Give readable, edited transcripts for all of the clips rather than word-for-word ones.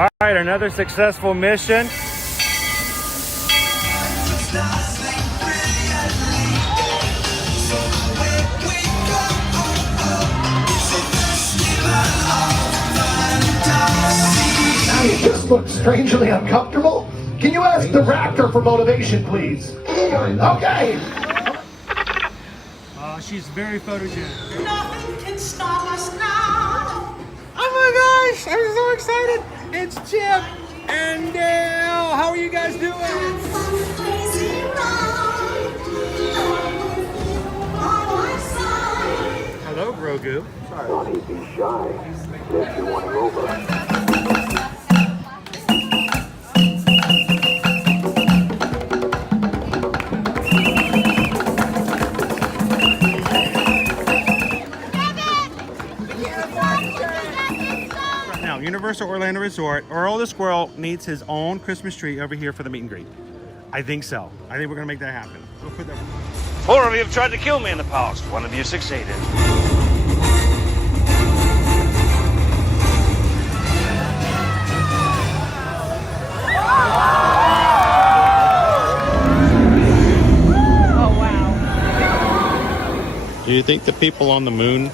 All right, another successful mission. You just look strangely uncomfortable. Can you ask the raptor for motivation, please? Okay. She's very photogenic. Nothing can stop us now. Oh my gosh, I'm so excited. It's Chip and Dale. How are you guys doing? Crazy ride. By my side. Hello, Grogu. Don't be shy. If you want to go over. Universal Orlando Resort, Earl the Squirrel needs his own Christmas tree over here for the meet and greet. I think so. I think we're gonna make that happen. We'll put that. 4 of you have tried to kill me in the past. 1 of you succeeded. Oh, wow. Do you think the people on the moon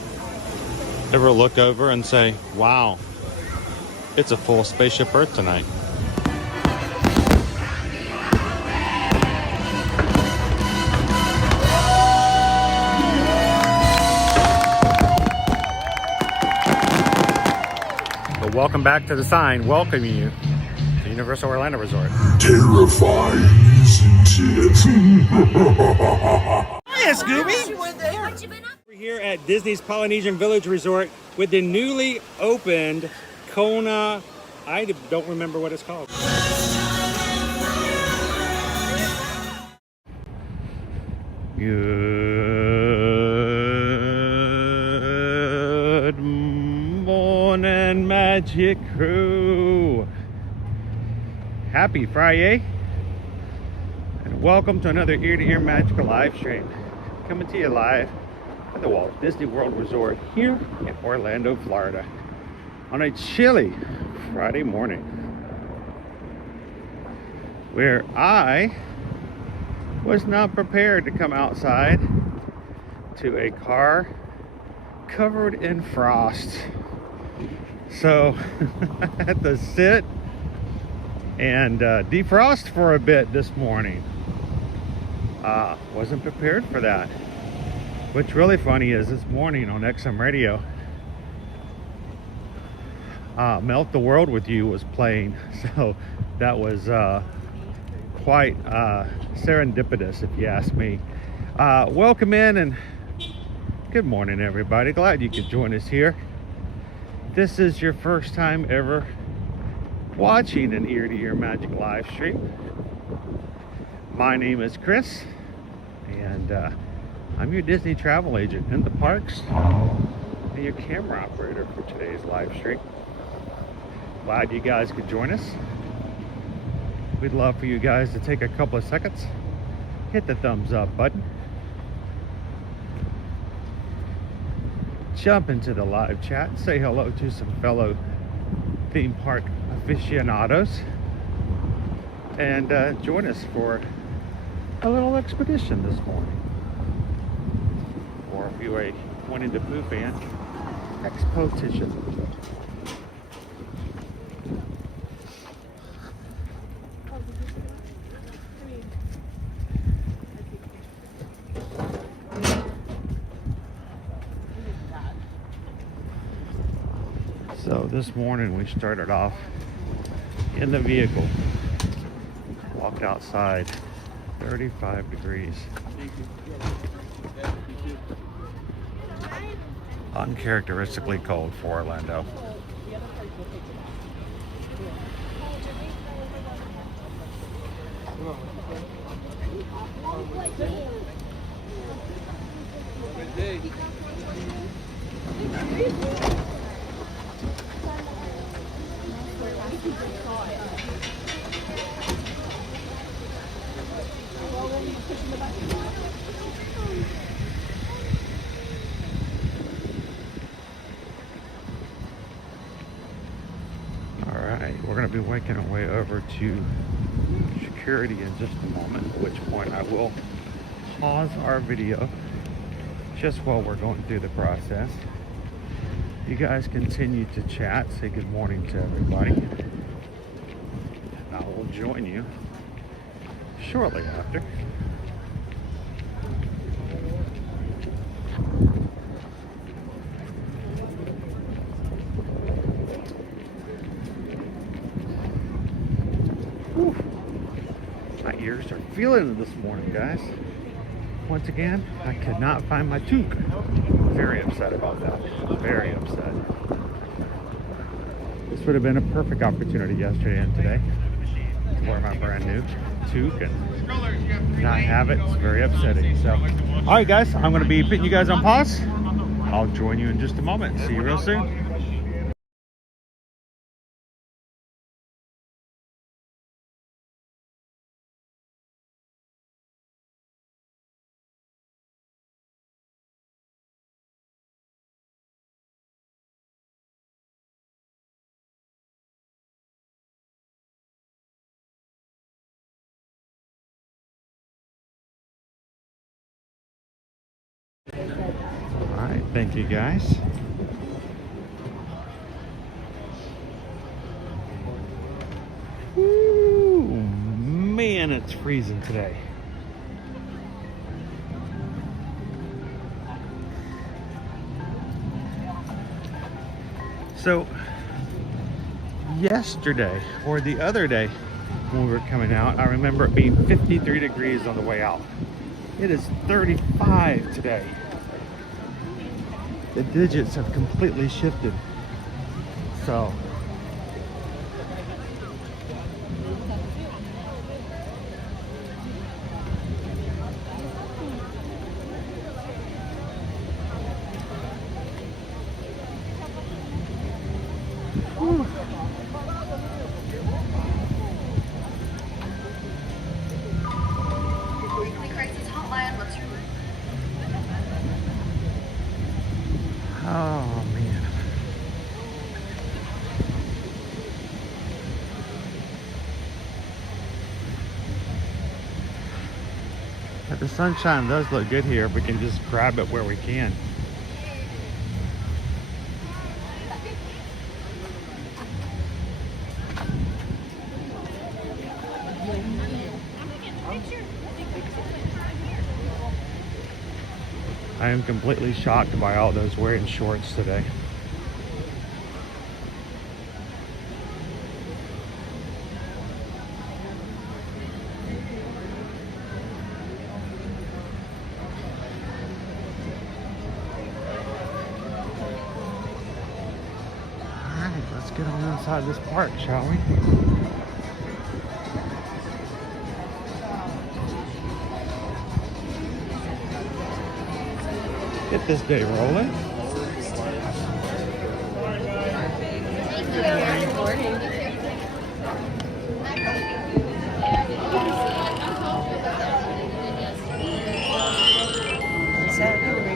ever look over and say, wow, it's a full spaceship Earth tonight? But welcome back to the sign welcoming you to Universal Orlando Resort. Terrifying, isn't it? Hiya, Scooby! We're here at Disney's Polynesian Village Resort with the newly opened Kona, I don't remember what it's called. Good morning, Magic Crew. Happy Friday. And welcome to another ear-to-ear magical live stream. Coming to you live at the Walt Disney World Resort here in Orlando, Florida, on a chilly Friday morning, where I was not prepared to come outside to a car covered in frost. So I had to sit and defrost for a bit this morning. Wasn't prepared for that. What's really funny is this morning on XM Radio, Melt the World with You was playing, so that was quite serendipitous, if you ask me. Welcome in and good morning, everybody. Glad you could join us here. This is your first time ever watching an ear-to-ear magic live stream. My name is Chris, and I'm your Disney travel agent in the parks and your camera operator for today's live stream. Glad you guys could join us. We'd love for you guys to take a couple of seconds, hit the thumbs up button, jump into the live chat, say hello to some fellow theme park aficionados, and join us for a little expedition this morning. Or if you're a Winnie the Pooh fan, exposition. So this morning we started off in the vehicle, walked outside, 35 degrees. Uncharacteristically cold for Orlando. All right. We're going to be making our way over to security in just a moment, at which point I will pause our video just while we're going through the process. You guys continue to chat, say good morning to everybody. I will join you shortly after. Whew. My ears are feeling it this morning, guys. Once again, I could not find my toque. Very upset about that. Very upset. This would have been a perfect opportunity yesterday and today to wear my brand new toque and not have it. It's very upsetting. So, all right, guys, I'm going to be putting you guys on pause. I'll join you in just a moment. See you real soon. All right, thank you guys. Ooh, man, it's freezing today. So, yesterday, or the other day, when we were coming out, I remember it being 53 degrees on the way out. It is 35 today. The digits have completely shifted. So, whew. Oh man. But the sunshine does look good here. We can just grab it where we can. I am completely shocked by all those wearing shorts today. Alright, let's get on inside this park, shall we? Get this day rolling. Good morning.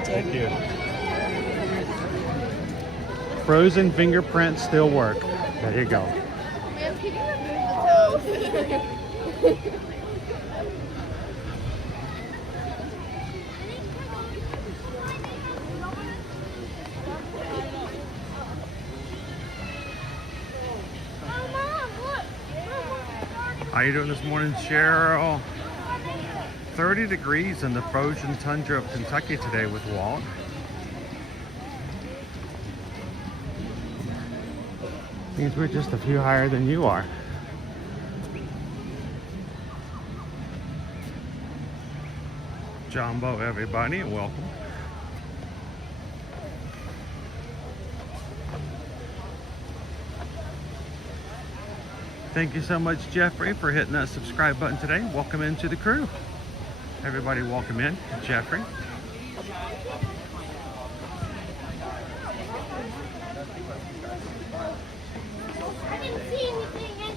Thank you. Frozen fingerprints still work. There you go. Ma'am, can you remove the toes? How you doing this morning, Cheryl? 30 degrees in the frozen tundra of Kentucky today with Walt. Means we're just a few higher than you are. Jambo, everybody, welcome. Thank you so much, Jeffrey, for hitting that subscribe button today. Welcome into the crew. Everybody welcome in. Jeffrey. I didn't see anything anyway.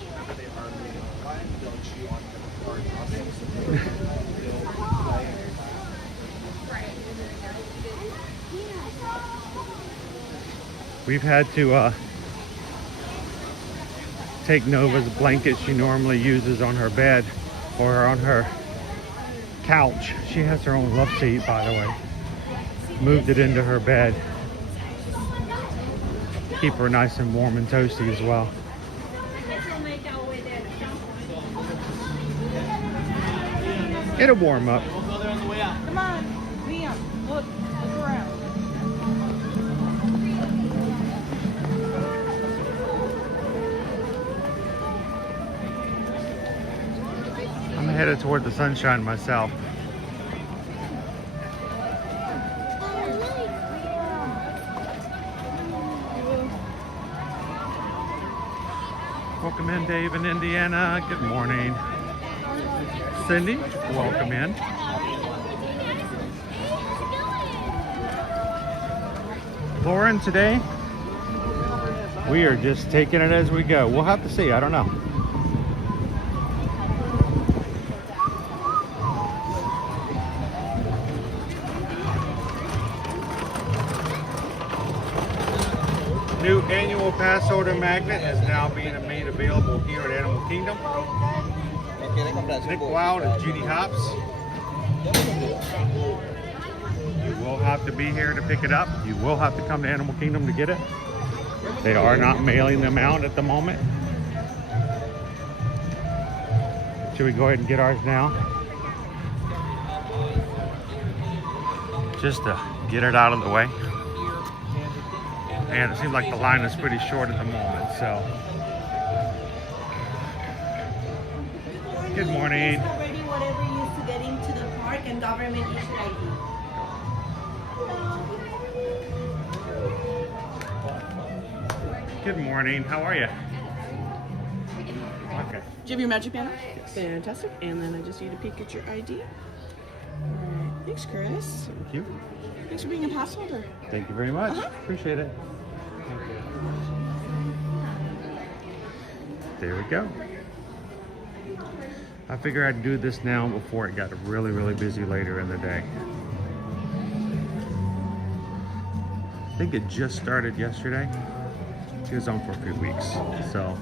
We've had to take Nova's blanket she normally uses on her bed or on her couch. She has her own love seat, by the way. Moved it into her bed. Keep her nice and warm and toasty as well. It'll warm up. Come on, Liam. Look around. I'm headed toward the sunshine myself. Welcome in, Dave in Indiana. Good morning. Cindy, welcome in. Lauren, today we are just taking it as we go. We'll have to see. I don't know. New annual pass holder magnet is now being made available here at Animal Kingdom. Nick Wild and Judy Hops. You will have to be here to pick it up. You will have to come to Animal Kingdom to get it. They are not mailing them out at the moment. Should we go ahead and get ours now? Just to get it out of the way. And it seems like the line is pretty short at the moment, so. Good morning. Already whatever you used to get into the park and government issued ID. Good morning. How are you? Okay. Do you have your magic banner? Fantastic. And then I just need to peek at your ID. All right. Thanks, Chris. Thank you. Thanks for being a pass holder. Thank you very much. Appreciate it. There we go. I figure I'd do this now before it got really, really busy later in the day. I think it just started yesterday. It was on for a few weeks, so.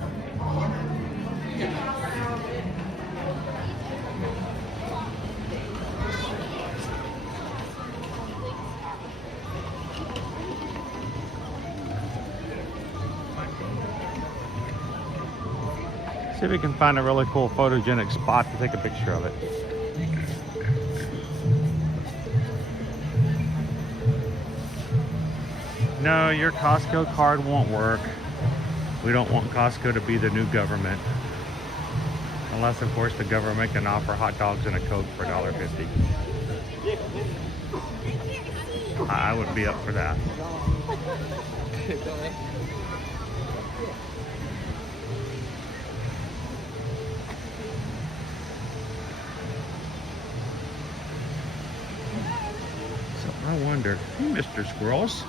See if we can find a really cool photogenic spot to take a picture of it. No, your Costco card won't work. We don't want Costco to be the new government. Unless, of course, the government can offer hot dogs and a Coke for $1.50. I would be up for that. I wonder, Mr. Squirrels,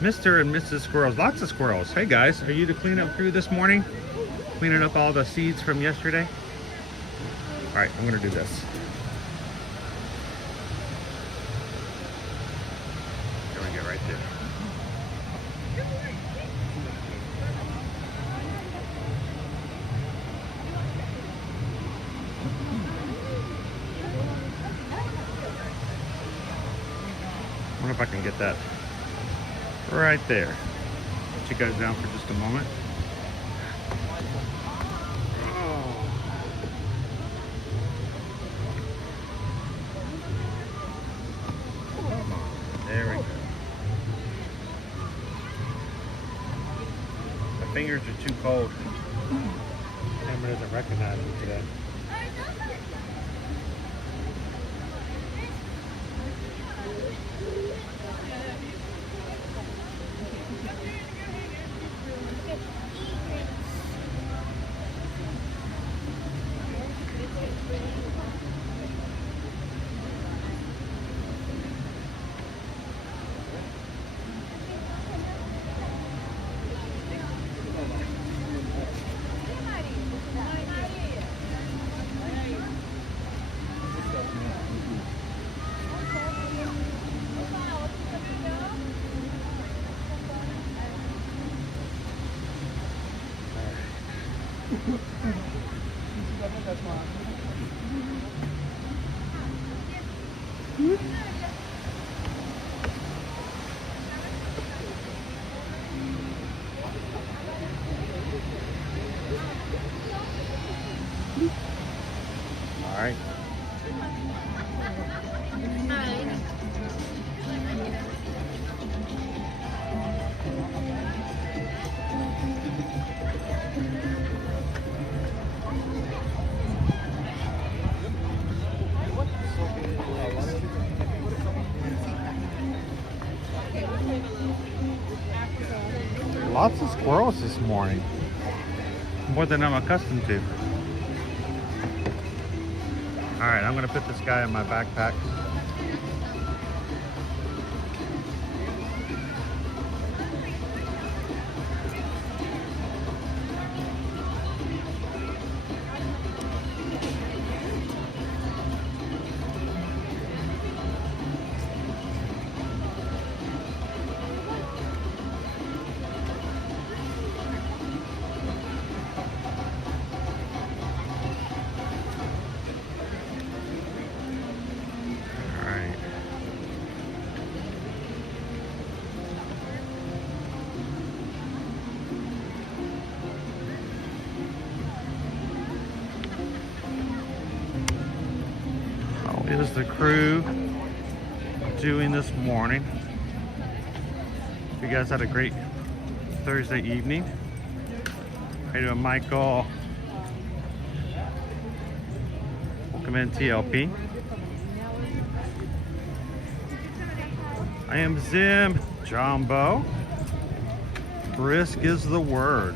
Mr. and Mrs. Squirrels, lots of squirrels. Hey guys, are you the cleanup crew this morning? Cleaning up all the seeds from yesterday? All right, I'm gonna do this. There we go, right there. I wonder if I can get that right there. Put you guys down for just a moment. Oh. There we go. My fingers are too cold. Camera doesn't recognize me today. All right. Lots of squirrels this morning. More than I'm accustomed to. All right, I'm gonna put this guy in my backpack. Is the crew doing this morning? You guys had a great Thursday evening. How you doing, Michael? Welcome in, TLP. I am Zim. Jambo. Brisk is the word.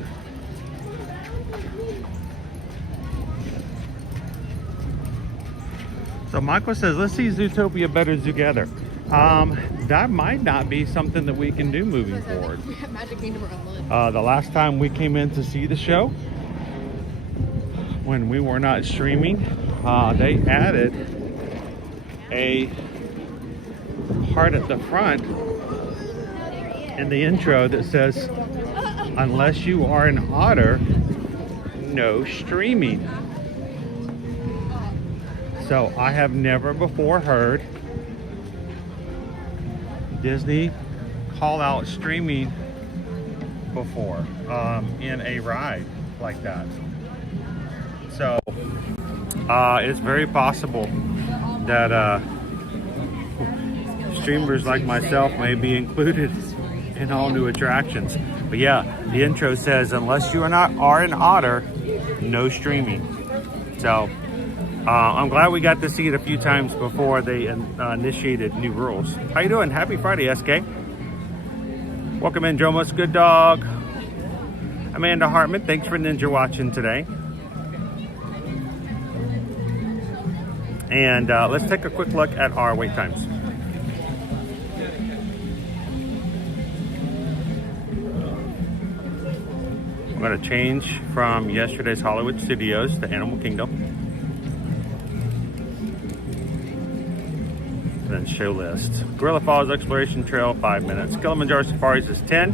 So Michael says, let's see Zootopia better together. That might not be something that we can do moving forward. We have Magic Kingdom around The last time we came in to see the show, when we were not streaming, they added a part at the front in the intro that says, unless you are an otter, no streaming. So I have never before heard Disney call out streaming before in a ride like that. So it's very possible that streamers like myself may be included in all new attractions. But yeah, the intro says, unless you are an otter, no streaming. So I'm glad we got to see it a few times before they initiated new rules. How you doing? Happy Friday, SK. Welcome in, Jomas. Good dog. Amanda Hartman, thanks for ninja watching today. And let's take a quick look at our wait times. I'm going to change from yesterday's Hollywood Studios to Animal Kingdom. Then show list. Gorilla Falls Exploration Trail, 5 minutes. Kilimanjaro Safaris is 10.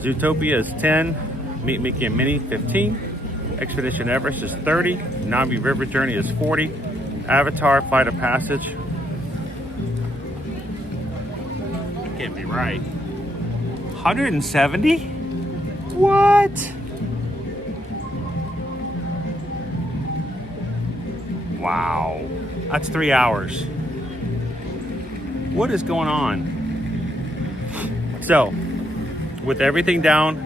Zootopia is 10. Meet Mickey and Minnie, 15. Expedition Everest is 30. Navi River Journey is 40. Avatar Flight of Passage. That can't be right. 170? What? Wow. That's 3 hours. What is going on? So, with everything down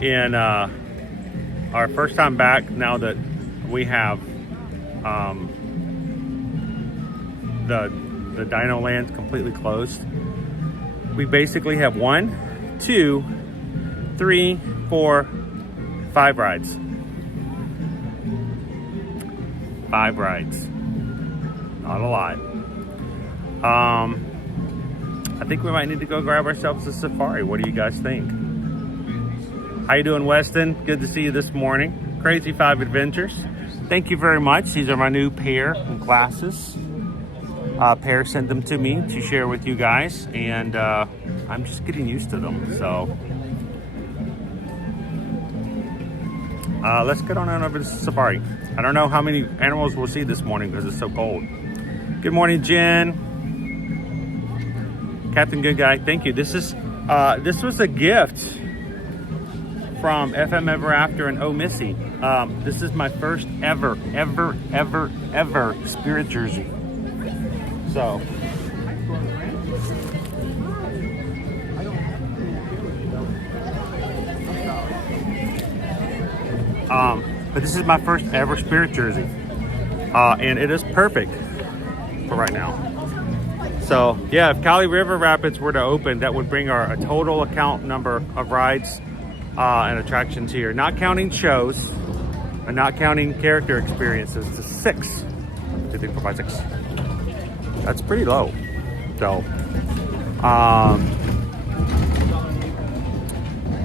in our first time back, now that we have the DinoLand completely closed, we basically have 1, 2, 3, 4, 5 rides. 5 rides. Not a lot. I think we might need to go grab ourselves a safari. What do you guys think? How you doing, Weston? Good to see you this morning. Crazy 5 Adventures. Thank you very much. These are my new pair of glasses. Pair sent them to me to share with you guys, and I'm just getting used to them. So let's get on over to safari. I don't know how many animals we'll see this morning because it's so cold. Good morning, Jen. Captain Good Guy, thank you. This was a gift from FM Ever After and Oh Missy. This is my first ever Spirit jersey. So. But this is my first ever Spirit jersey. And it is perfect for right now. So yeah, if Cali River Rapids were to open, that would bring our total account number of rides and attractions here, not counting shows and not counting character experiences, to 6. 2, 3, 4, 5, 6. That's pretty low. So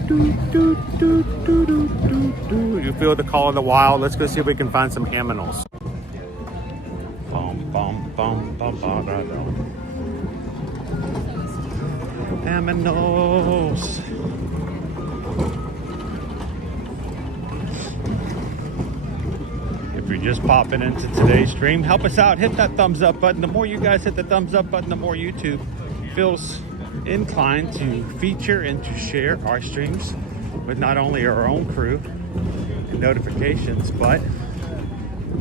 you feel the call of the wild. Let's go see if we can find some aminals. Aminals. If you're just popping into today's stream, help us out. Hit that thumbs up button. The more you guys hit the thumbs up button, the more YouTube feels inclined to feature and to share our streams with not only our own crew and notifications, but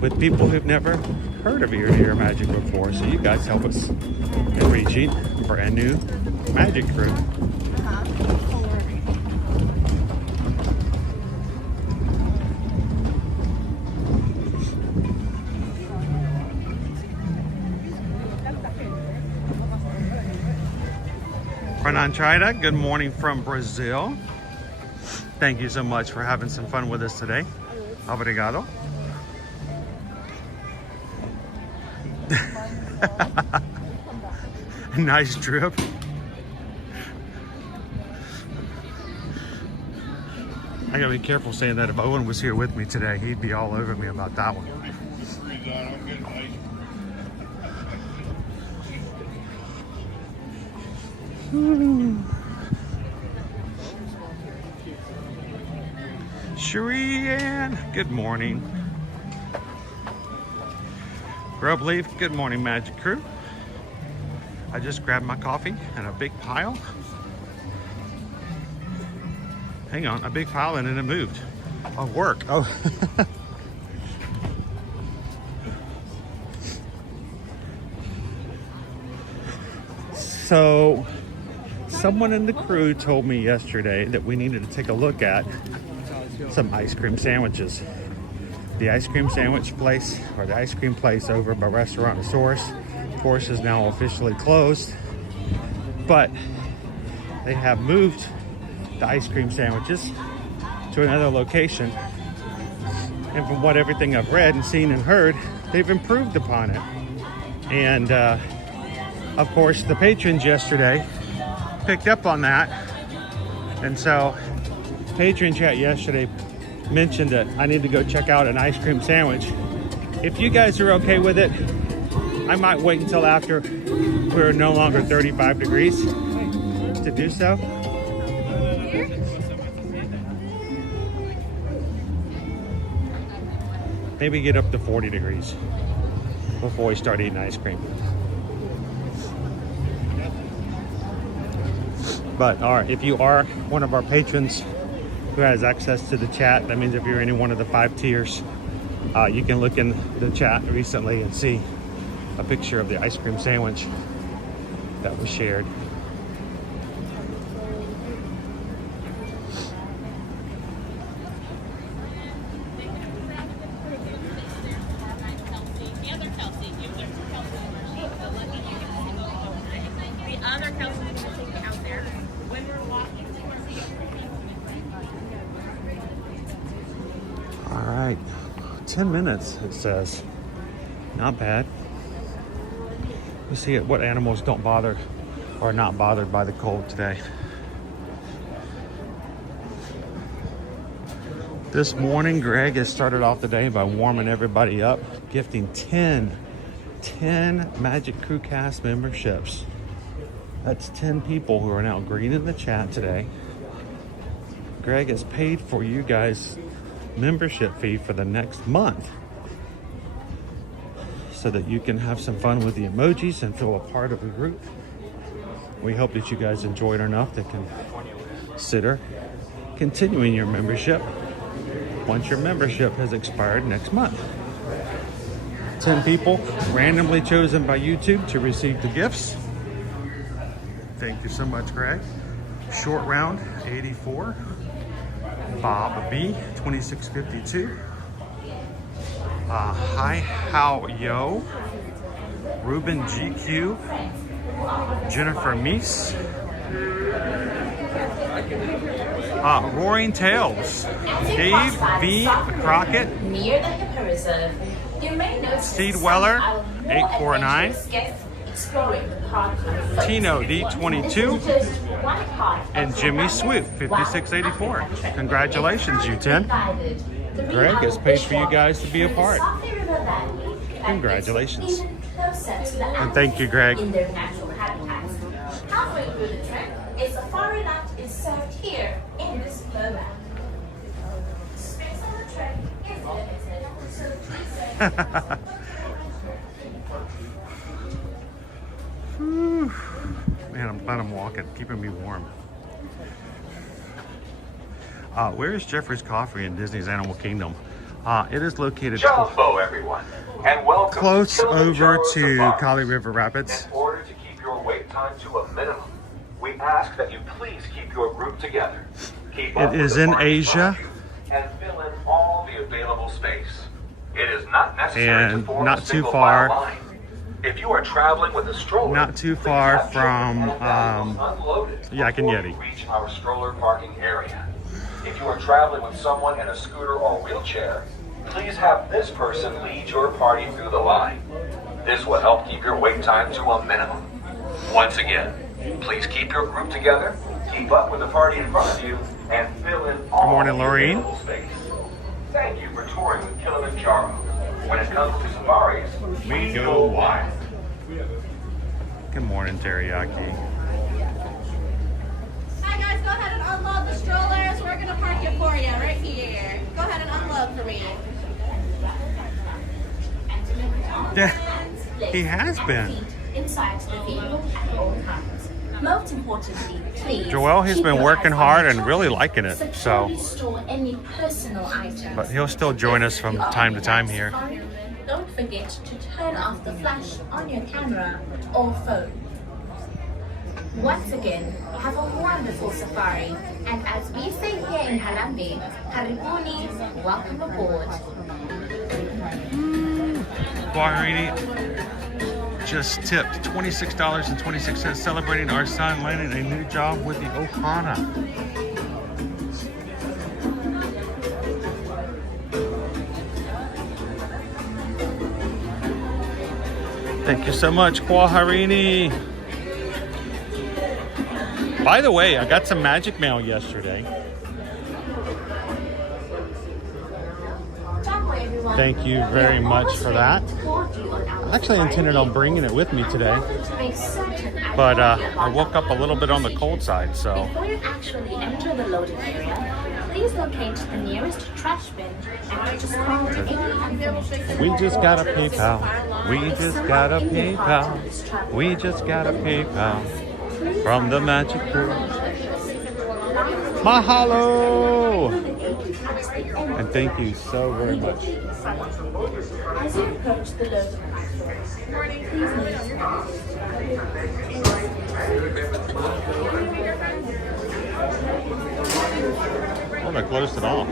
with people who've never heard of Ear to Ear Magic before. So you guys help us in reaching a brand new magic crew. Renan Chida, good morning from Brazil. Thank you so much for having some fun with us today. Obrigado. Nice trip. I gotta be careful saying that. If Owen was here with me today, he'd be all over me about that one. Shreean, good morning. Grub Leaf, good morning, Magic Crew. I just grabbed my coffee and a big pile. Hang on, a big pile and then it moved. Oh, work. Oh. So, someone in the crew told me yesterday that we needed to take a look at some ice cream sandwiches. The ice cream sandwich place, or the ice cream place over by Restaurantosaurus, of course, is now officially closed, but they have moved the ice cream sandwiches to another location. And from what everything I've read and seen and heard, they've improved upon it. And of course, the patrons yesterday picked up on that. And so patron chat yesterday mentioned that I need to go check out an ice cream sandwich. If you guys are okay with it, I might wait until after we're no longer 35 degrees to do so. Maybe get up to 40 degrees before we start eating ice cream. But if you are one of our patrons who has access to the chat, that means if you're in one of the 5 tiers, you can look in the chat recently and see a picture of the ice cream sandwich that was shared. All right, 10 minutes it says. Not bad. Let's see what animals don't bother or are not bothered by the cold today. This morning, Greg has started off the day by warming everybody up, gifting 10 Magic Crew Cast memberships. That's 10 people who are now green in the chat today. Greg has paid for you guys membership fee for the next month, so that you can have some fun with the emojis and feel a part of the group. We hope that you guys enjoyed enough to consider continuing your membership once your membership has expired next month. 10 people randomly chosen by YouTube to receive the gifts. Thank you so much, Greg. Short round 84, Bob B 2652, Hi How Yo, Ruben GQ, Jennifer Meese, Roaring Tales, Dave V Crockett, near the Hippo Reserve. You may notice Steve Weller 849, exploring the park on Tino D22, just one part and Jimmy Swoop 5684. Congratulations, you 10. Greg has paid for you guys to be a part. Congratulations. And thank you, Greg. In their natural habitats. Halfway through the trip, a safari lunch is served here in this program. Space on the trip is limited, so please say Man, I'm glad I'm walking, keeping me warm. Where is Jeffrey's Coffee in Disney's Animal Kingdom? It is located Jambo, everyone, and welcome close to over Kilimanjaro to Safaris. Kali River Rapids. In order to keep your wait time to a minimum, we ask that you please keep your group together. Keep up It with is the in party Asia. behind you and fill in all the available space. It is not necessary And to form not a too single far- file line. If you are traveling with a stroller, Not too please far have children from, and valuables unloaded Yak and before Yeti. you reach our stroller parking area. If you are traveling with someone in a scooter or wheelchair, please have this person lead your party through the line. This will help keep your wait time to a minimum. Once again, please keep your group together, keep up with the party in front of you, and fill in all morning, the Lorraine. available space. Thank you for touring with Kilimanjaro. When it comes to safaris, we go wild. Good morning, Teriyaki. Hi guys, go ahead and unload the strollers. We're gonna park it for you right here. Go ahead and unload for me. Yeah, he has been. inside the vehicle at all times. Most importantly, please. Joel, he's keep been your working eyes hard on and the really traffic. liking it, Securely so. store any personal items. But he'll still join us from time to time here. Don't forget to turn off the flash on your camera or phone. Once again, have a wonderful safari, and as we say here in Harambe, Karibuni, welcome aboard. Guarini just tipped $26.26, celebrating our son landing a new job with the Ohana. Thank you so much, Kwaharini. By the way, I got some magic mail yesterday. Thank you very much for that. I actually intended on bringing it with me today, but I woke up a little bit on the cold side, so. Before you actually enter the loading area, please locate the nearest trash bin and just call any unfinished. We just got a PayPal. We just got a PayPal. We just got a PayPal from the Magic Crew. Mahalo! And thank you so very much. As you approach the loading platform, please Oh, they closed it off.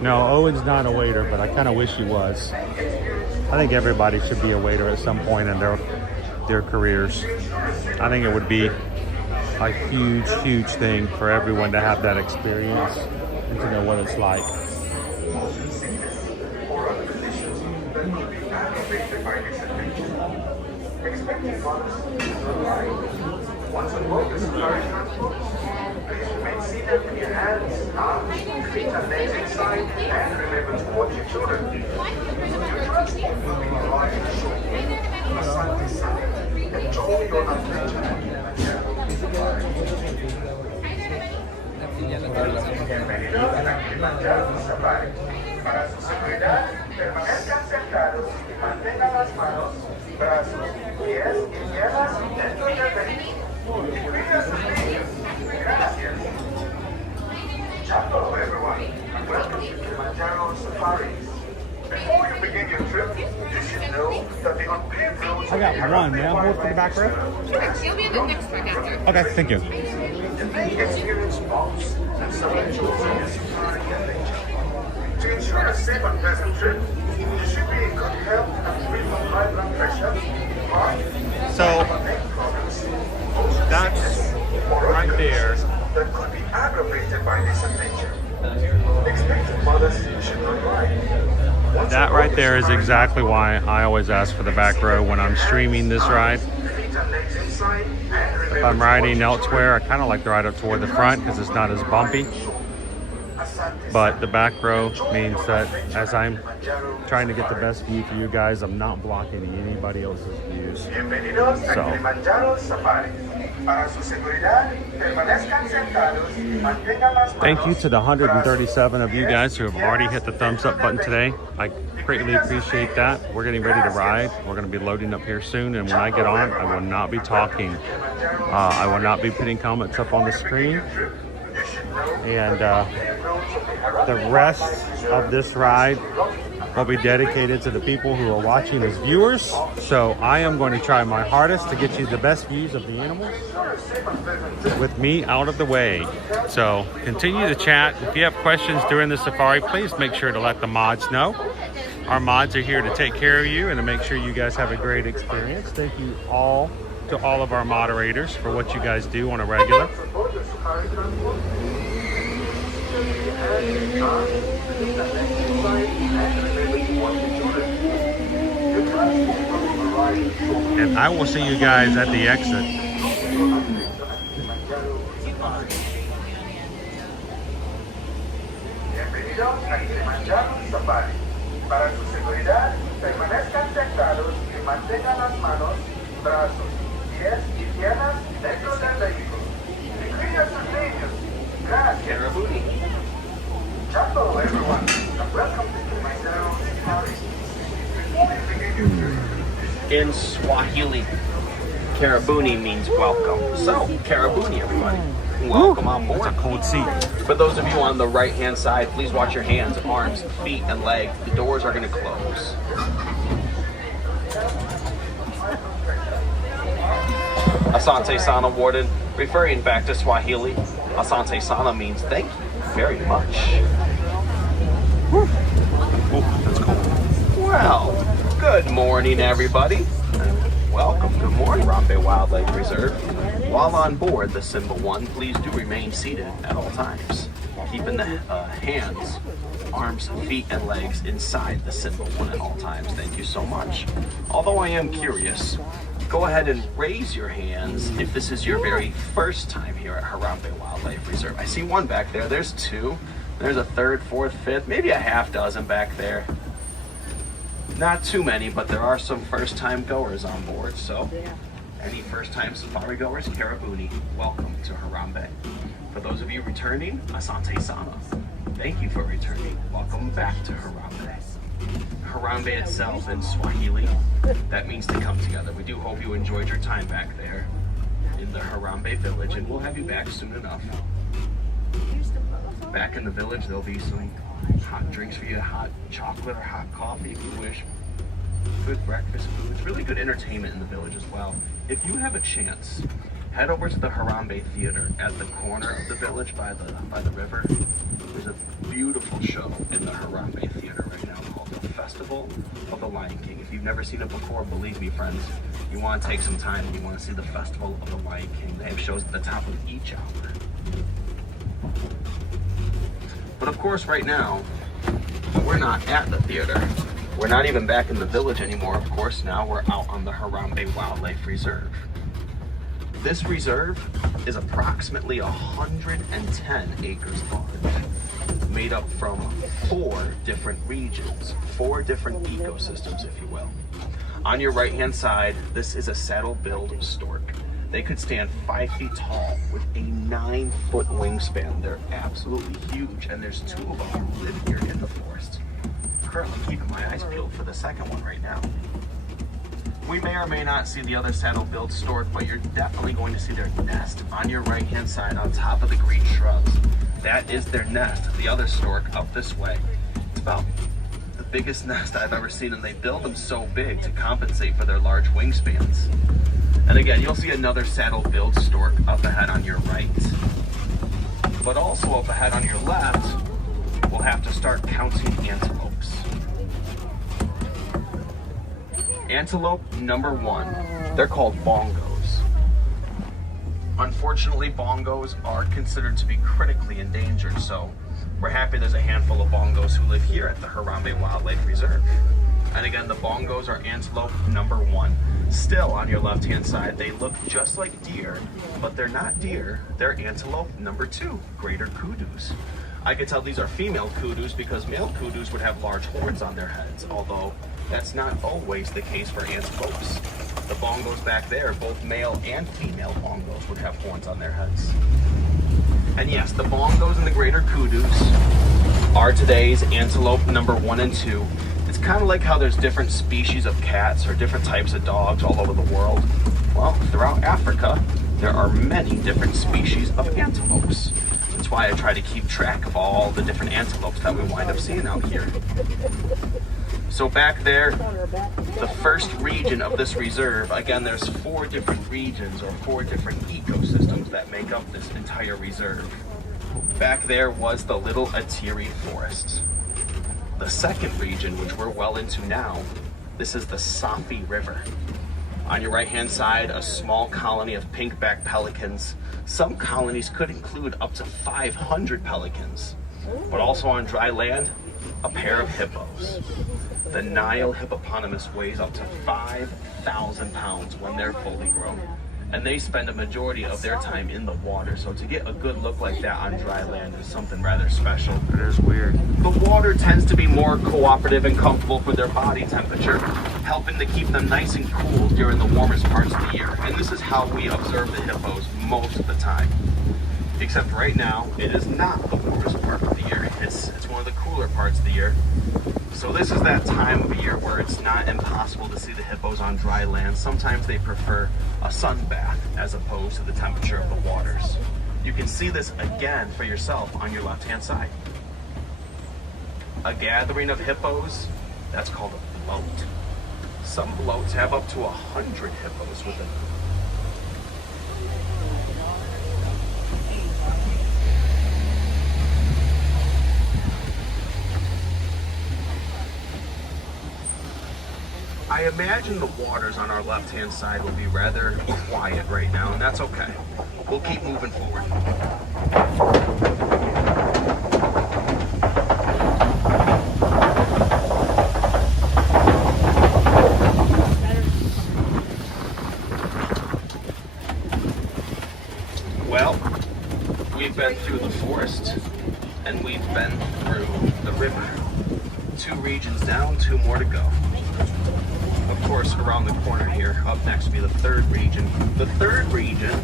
No, Owen's not a waiter, but I kind of wish he was. I think everybody should be a waiter at some point in their careers. I think it would be a huge thing for everyone to have that experience. and to know what it's like. Once aboard the Safari transport, please remain seated with your hands, arms, feet and legs inside, and remember to watch your children. Your transport will be arriving shortly. Asante Sana. Enjoy your adventure at Kilimanjaro. Bienvenidos a Kilimanjaro Safaris. Para su seguridad, permanezcan sentados y mantengan las manos, brazos, pies y piernas dentro del vehículo. Cuida a sus niños. Gracias. Jambo, everyone, and welcome to Kilimanjaro Safaris. Before you begin your trip, you should know that the unpaved roads I got one. May I hold for the back row? You'll be in the next truck after. Okay, thank you. You may experience bumps and some rituals in your safari adventure. To ensure a safe and pleasant trip, you should be in good health and free from high blood pressure, heart, So or neck problems, motion that's sickness, or right there. that could be aggravated by this adventure. Expectant mothers should not ride. Once That aboard right the there is Safari exactly why I always ask for the back row when I'm streaming this ride. feet and legs inside, and remember If I'm to riding watch your elsewhere, I kind of like to ride up toward the front because it's not as bumpy. But the back row means that as I'm trying to get the best view for you guys, I'm not blocking anybody else's views. Bienvenidos a So. Kilimanjaro Safaris. Para su seguridad, permanezcan sentados y mantengan las manos. Thank you to the 137 of you guys who have already hit the thumbs up button today. I greatly appreciate that. We're getting ready to ride. We're going to be loading up here soon, and when I get on, I will not be talking. I will not be putting comments up on the screen. And the rest of this ride will be dedicated to the people who are watching as viewers. So I am going to try my hardest to get you the best views of the animals with me out of the way. So continue to chat. If you have questions during the safari, please make sure to let the mods know. Our mods are here to take care of you and to make sure you guys have a great experience. Thank you all to all of our moderators for what you guys do on a regular. And I will see you guys at the exit. Bienvenidos a Kilimanjaro Safari. Para su seguridad, permanezcan sentados y mantengan las manos, brazos, pies y piernas dentro del vehículo. Y cuida a sus niños. Gracias. Jambo, everyone, and welcome to Kilimanjaro Safaris. Before you begin your trip, In Swahili, Karabuni means welcome. So, Karabuni, everybody. Welcome on board. That's a cold seat. For those of you on the right-hand side, please watch your hands, arms, feet, and legs. The doors are going to close. Asante Sana, Warden. Referring back to Swahili, Asante Sana means thank you very much. Oh, that's cold. Well, good morning, everybody. Welcome. Good morning, Harambe Wildlife Reserve. While on board the Simba 1, please do remain seated at all times, keeping the hands, arms, feet, and legs inside the Simba 1 at all times. Thank you so much. Although I am curious, go ahead and raise your hands if this is your very first time here at Harambe Wildlife Reserve. I see one back there. There's two. There's a third, fourth, fifth, maybe a half dozen back there. Not too many, but there are some first-time goers on board. So, any first-time safari goers, Karabuni, welcome to Harambe. For those of you returning, Asante Sana. Thank you for returning. Welcome back to Harambe. Harambe itself in Swahili, that means to come together. We do hope you enjoyed your time back there in the Harambe village, and we'll have you back soon enough. Back in the village, there'll be some hot drinks for you, hot chocolate or hot coffee if you wish. Good breakfast food. It's really good entertainment in the village as well. If you have a chance, head over to the Harambe Theater at the corner of the village by the river. There's a beautiful show in the Harambe Theater right now called the Festival of the Lion King. If you've never seen it before, believe me, friends, you want to take some time and you want to see the Festival of the Lion King. They have shows at the top of each hour. But of course, right now, we're not at the theater. We're not even back in the village anymore. Of course, now we're out on the Harambe Wildlife Reserve. This reserve is approximately 110 acres large, made up from 4 different regions, 4 different ecosystems, if you will. On your right-hand side, this is a saddle-billed stork. They could stand 5 feet tall with a 9-foot wingspan. They're absolutely huge, and there's 2 of them who live here in the forest. Currently keeping my eyes peeled for the second one right now. We may or may not see the other saddle-billed stork, but you're definitely going to see their nest on your right-hand side on top of the green shrubs. That is their nest. The other stork up this way. It's about the biggest nest I've ever seen, and they build them so big to compensate for their large wingspans. And again, you'll see another saddle-billed stork up ahead on your right. But also up ahead on your left, we'll have to start counting antelopes. Antelope number 1, they're called bongos. Unfortunately, bongos are considered to be critically endangered, so we're happy there's a handful of bongos who live here at the Harambe Wildlife Reserve. And again, the bongos are antelope number 1. Still on your left-hand side, they look just like deer, but they're not deer, they're antelope number 2, greater kudus. I could tell these are female kudus because male kudus would have large horns on their heads, although that's not always the case for antelopes. The bongos back there, both male and female bongos, would have horns on their heads. And yes, the bongos and the greater kudus are today's antelope number 1 and 2. It's kind of like how there's different species of cats or different types of dogs all over the world. Well, throughout Africa, there are many different species of antelopes. That's why I try to keep track of all the different antelopes that we wind up seeing out here. So back there, the first region of this reserve, again, there's 4 different regions or 4 different ecosystems that make up this entire reserve. Back there was the Little Atiri Forest. The second region, which we're well into now, this is the Safi River. On your right-hand side, a small colony of pink-backed pelicans. Some colonies could include up to 500 pelicans, but also on dry land, a pair of hippos. The Nile hippopotamus weighs up to 5,000 pounds when they're fully grown, and they spend a majority of their time in the water, so to get a good look like that on dry land is something rather special. It is weird. The water tends to be more cooperative and comfortable for their body temperature, helping to keep them nice and cool during the warmest parts of the year. And this is how we observe the hippos most of the time. Except right now, it is not the warmest part of the year. It's one of the cooler parts of the year. So this is that time of year where it's not impossible to see the hippos on dry land. Sometimes they prefer a sun bath as opposed to the temperature of the waters. You can see this again for yourself on your left-hand side. A gathering of hippos, that's called a bloat. Some bloats have up to 100 hippos within them. I imagine the waters on our left-hand side will be rather quiet right now, and that's okay. We'll keep moving forward. Well, we've been through the forest, and we've been through the river. 2 regions down, 2 more to go. Of course, around the corner here, up next will be the 3rd region. The 3rd region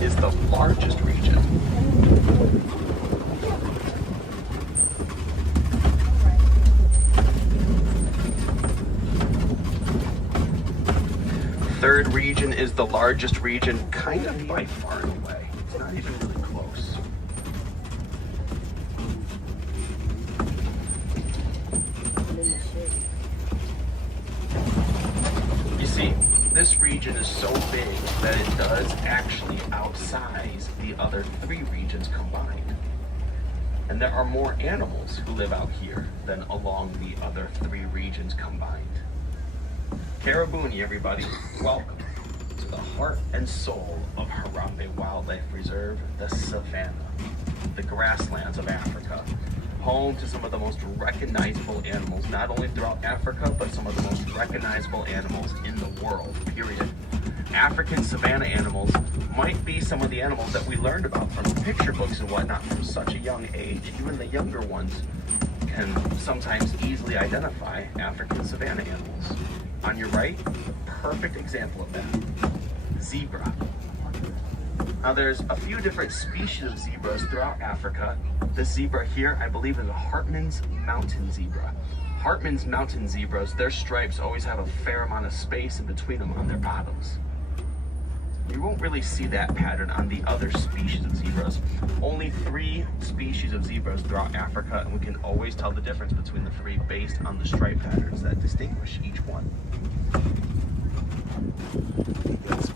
is the largest region. Third region is the largest region, kind of by far and away. It's not even really close. This region is so big that it does actually outsize the other 3 regions combined. And there are more animals who live out here than along the other 3 regions combined. Karabuni, everybody, welcome to the heart and soul of Harambe Wildlife Reserve, the Savannah, the grasslands of Africa. home to some of the most recognizable animals, not only throughout Africa, but some of the most recognizable animals in the world, period. African savanna animals might be some of the animals that we learned about from picture books and whatnot from such a young age. Even the younger ones can sometimes easily identify African savanna animals. On your right, perfect example of that, zebra. Now there's a few different species of zebras throughout Africa. This zebra here, I believe, is a Hartmann's mountain zebra. Hartmann's mountain zebras, their stripes always have a fair amount of space in between them on their bottoms. You won't really see that pattern on the other species of zebras. Only 3 species of zebras throughout Africa, and we can always tell the difference between the 3 based on the stripe patterns that distinguish each one. That's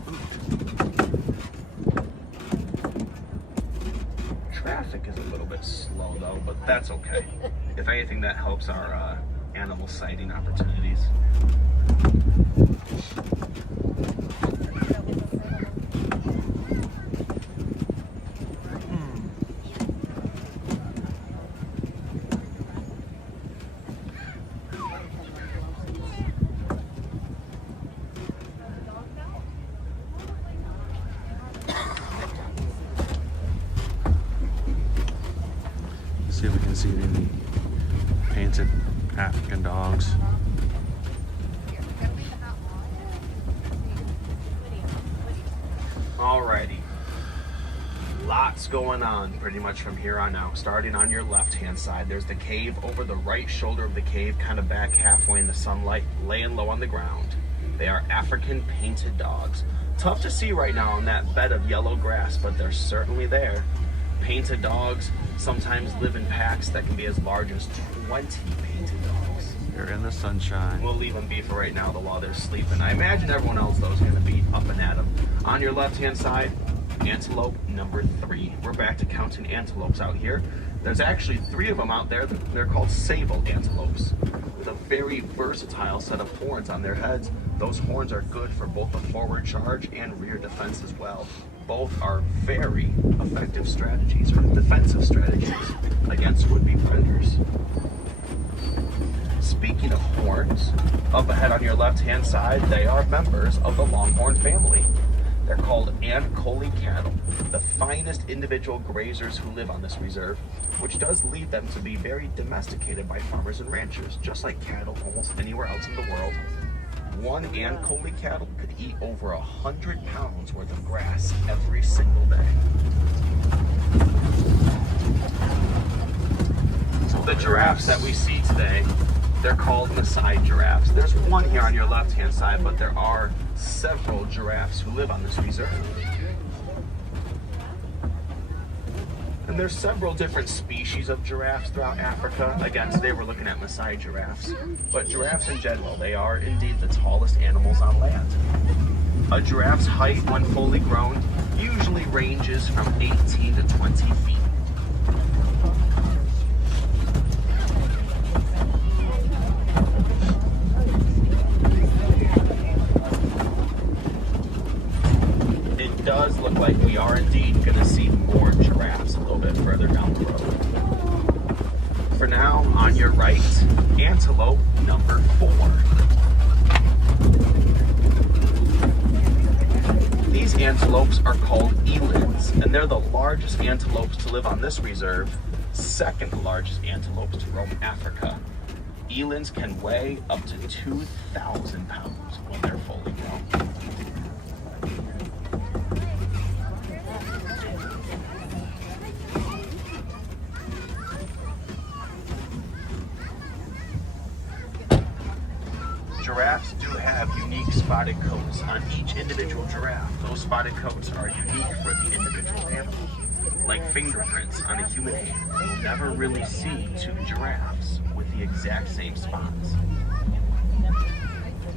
Traffic is a little bit slow though, but that's okay. If anything, that helps our animal sighting opportunities. See if we can see any painted African dogs. Alrighty. Lots going on pretty much from here on out. Starting on your left-hand side, there's the cave. Over the right shoulder of the cave, kind of back halfway in the sunlight, laying low on the ground. They are African painted dogs. Tough to see right now on that bed of yellow grass, but they're certainly there. Painted dogs sometimes live in packs that can be as large as 20 painted dogs. They're in the sunshine. We'll leave them be for right now while they're sleeping. I imagine everyone else, though, is going to be up and at them. On your left-hand side, antelope number 3. We're back to counting antelopes out here. There's actually 3 of them out there. They're called sable antelopes with a very versatile set of horns on their heads. Those horns are good for both a forward charge and rear defense as well. Both are very effective strategies, or defensive strategies, against would-be predators. Speaking of horns, up ahead on your left-hand side, they are members of the longhorn family. They're called Ankole cattle, the finest individual grazers who live on this reserve, which does lead them to be very domesticated by farmers and ranchers, just like cattle almost anywhere else in the world. One Ankole cattle could eat over 100 pounds worth of grass every single day. The giraffes that we see today, they're called Maasai giraffes. There's one here on your left-hand side, but there are several giraffes who live on this reserve. And there's several different species of giraffes throughout Africa. Again, today we're looking at Maasai giraffes. But giraffes in general, they are indeed the tallest animals on land. A giraffe's height when fully grown usually ranges from 18 to 20 feet. It does look like we are indeed going to see more giraffes a little bit further down the road. For now, on your right, antelope number 4. These antelopes are called elands, and they're the largest antelopes to live on this reserve, second largest antelopes to roam Africa. Elands can weigh up to 2,000 pounds when they're fully grown. Giraffes do have unique spotted coats on each individual giraffe. Those spotted coats are unique for the individual animal. Like fingerprints on a human hand, you'll never really see 2 giraffes with the exact same spots.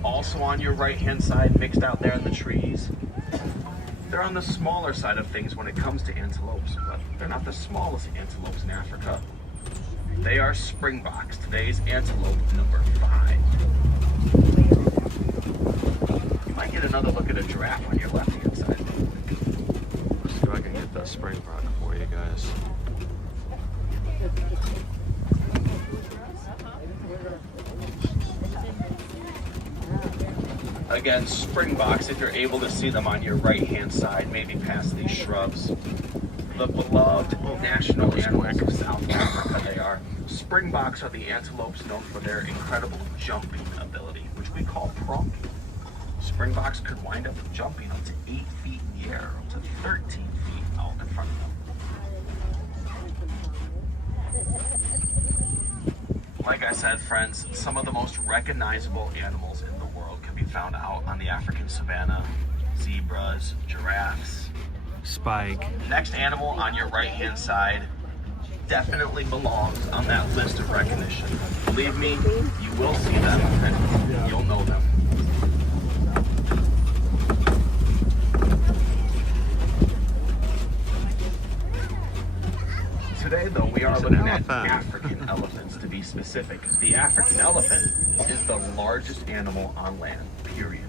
Also on your right-hand side, mixed out there in the trees, they're on the smaller side of things when it comes to antelopes, but they're not the smallest antelopes in Africa. They are springboks, today's antelope number 5. You might get another look at a giraffe on your left-hand side. Let's see if I can get that springbok for you guys. Again, springboks, if you're able to see them on your right-hand side, maybe past these shrubs. The beloved national animals of South Africa they are. Springboks are the antelopes known for their incredible jumping ability, which we call pronking. Springboks could wind up jumping up to 8 feet in the air, up to 13 feet out in front of them. Like I said, friends, some of the most recognizable animals in the world can be found out on the African savanna. Zebras, giraffes. Spike. Next animal on your right-hand side definitely belongs on that list of recognition. Believe me, you will see them and you'll know them. Today, though, we are looking at African elephants, to be specific. The African elephant is the largest animal on land, period.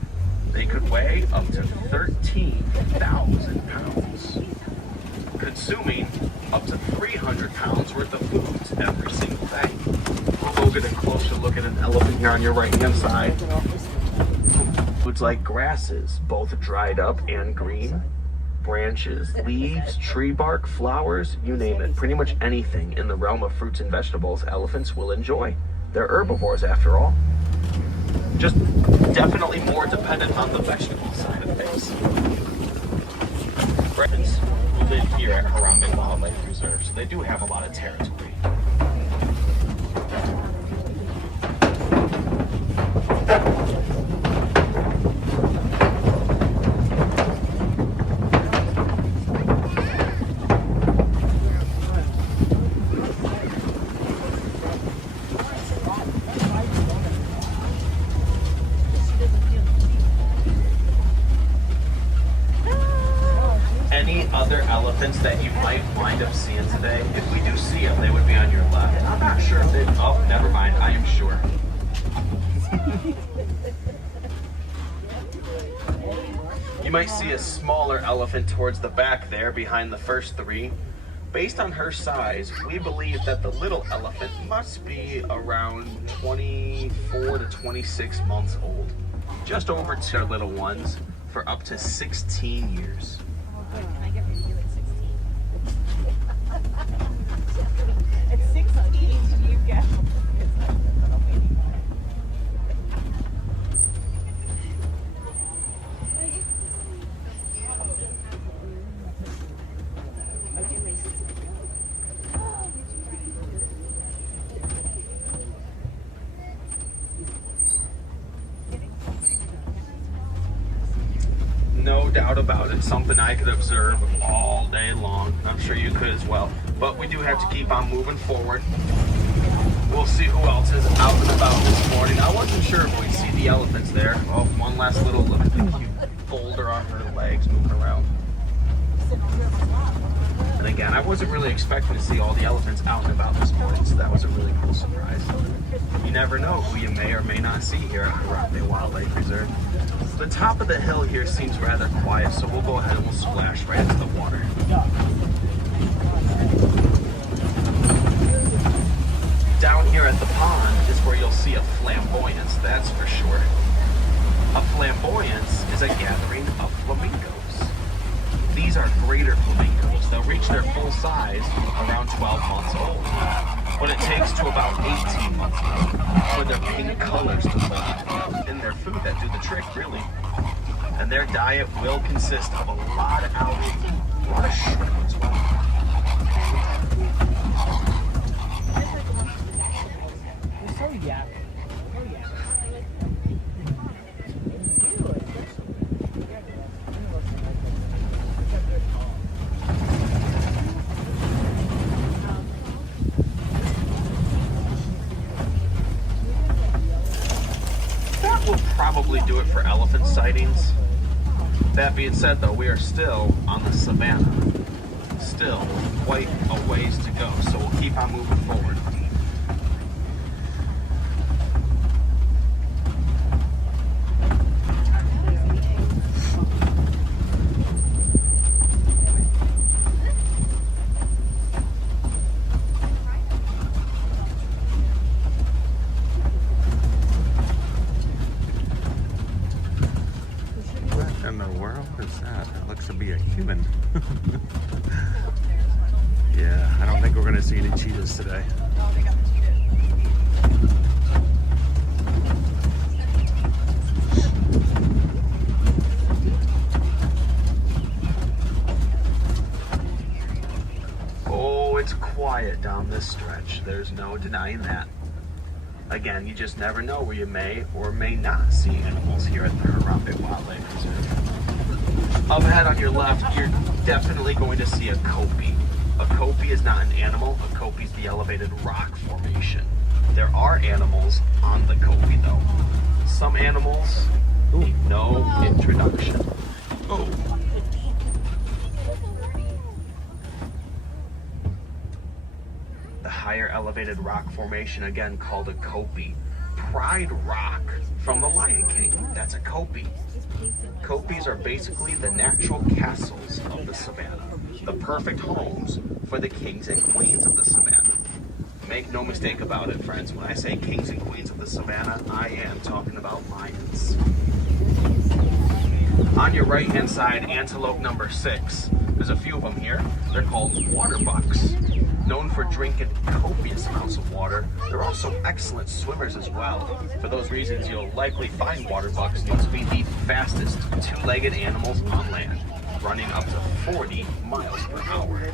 They could weigh up to 13,000 pounds, consuming up to 300 pounds worth of foods every single day. We'll go get a closer look at an elephant here on your right-hand side. Foods like grasses, both dried up and green, branches, leaves, tree bark, flowers, you name it. Pretty much anything in the realm of fruits and vegetables elephants will enjoy. They're herbivores after all. Just definitely more dependent on the vegetable side of things. Friends who live here at Harambe Wildlife Reserve, so they do have a lot of territory. Other elephants that you might wind up seeing today, if we do see them, they would be on your left. I'm not sure if they, oh, never mind, I am sure. You might see a smaller elephant towards the back there behind the first three. Based on her size, we believe that the little elephant must be around 24 to 26 months old. Just over to their little ones for up to 16 years. Can I get for you at 16? At 16, you get. No doubt about it, something I could observe all day long. I'm sure you could as well. But we do have to keep on moving forward. We'll see who else is out and about this morning. I wasn't sure if we'd see the elephants there. Oh, one last little look at the cute boulder on her legs moving around. And again, I wasn't really expecting to see all the elephants out and about this morning, so that was a really cool surprise. You never know who you may or may not see here at Harambe Wildlife Reserve. The top of the hill here seems rather quiet, so we'll go ahead and we'll splash right into the water. Down here at the pond is where you'll see a flamboyance, that's for sure. A flamboyance is a gathering of flamingos. These are greater flamingos. They'll reach their full size around 12 months old. But it takes to about 18 months old for their pink colors to form in their food that do the trick, really. And their diet will consist of a lot of algae, a lot of shrimp as well. Probably do it for elephant sightings. That being said, though, we are still on the Savannah. Still quite a ways to go, so we'll keep on moving forward. What's that? That looks to be a human. Yeah, I don't think we're gonna see any cheetahs today. Oh, it's quiet down this stretch. There's no denying that. Again, you just never know where you may or may not see animals here at the Harambe Wildlife Reserve. Up ahead on your left, you're definitely going to see a kopje. A kopje is not an animal. A kopje is the elevated rock formation. There are animals on the kopje, though. Some animals need no introduction. Oh. The higher elevated rock formation, again called a kopje. Pride Rock from the Lion King, that's a kopje. Kopjes are basically the natural castles of the savannah, the perfect homes for the kings and queens of the savannah. Make no mistake about it, friends, when I say kings and queens of the savannah, I am talking about lions. On your right hand side, antelope number 6. There's a few of them here. They're called water bucks. Known for drinking copious amounts of water, they're also excellent swimmers as well. For those reasons, you'll likely find water bucks to be the fastest two-legged animals on land, running up to 40 miles per hour.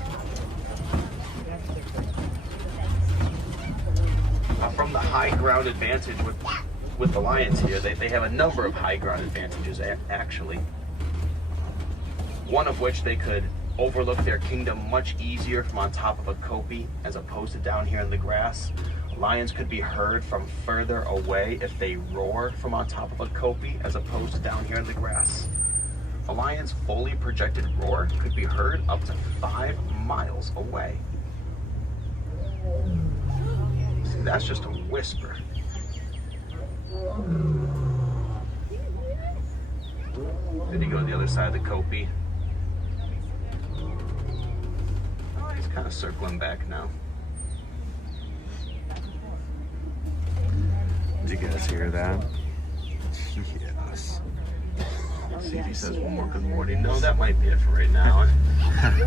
From the high ground advantage with the lions here, they have a number of high ground advantages actually. One of which they could overlook their kingdom much easier from on top of a kopje as opposed to down here in the grass. Lions could be heard from further away if they roar from on top of a kopje as opposed to down here in the grass. A lion's fully projected roar could be heard up to 5 miles away. See, that's just a whisper. Then you go to the other side of the kopje. Kind of circling back now. Did you guys hear that? Yes. See if he says one more good morning. No, that might be it for right now.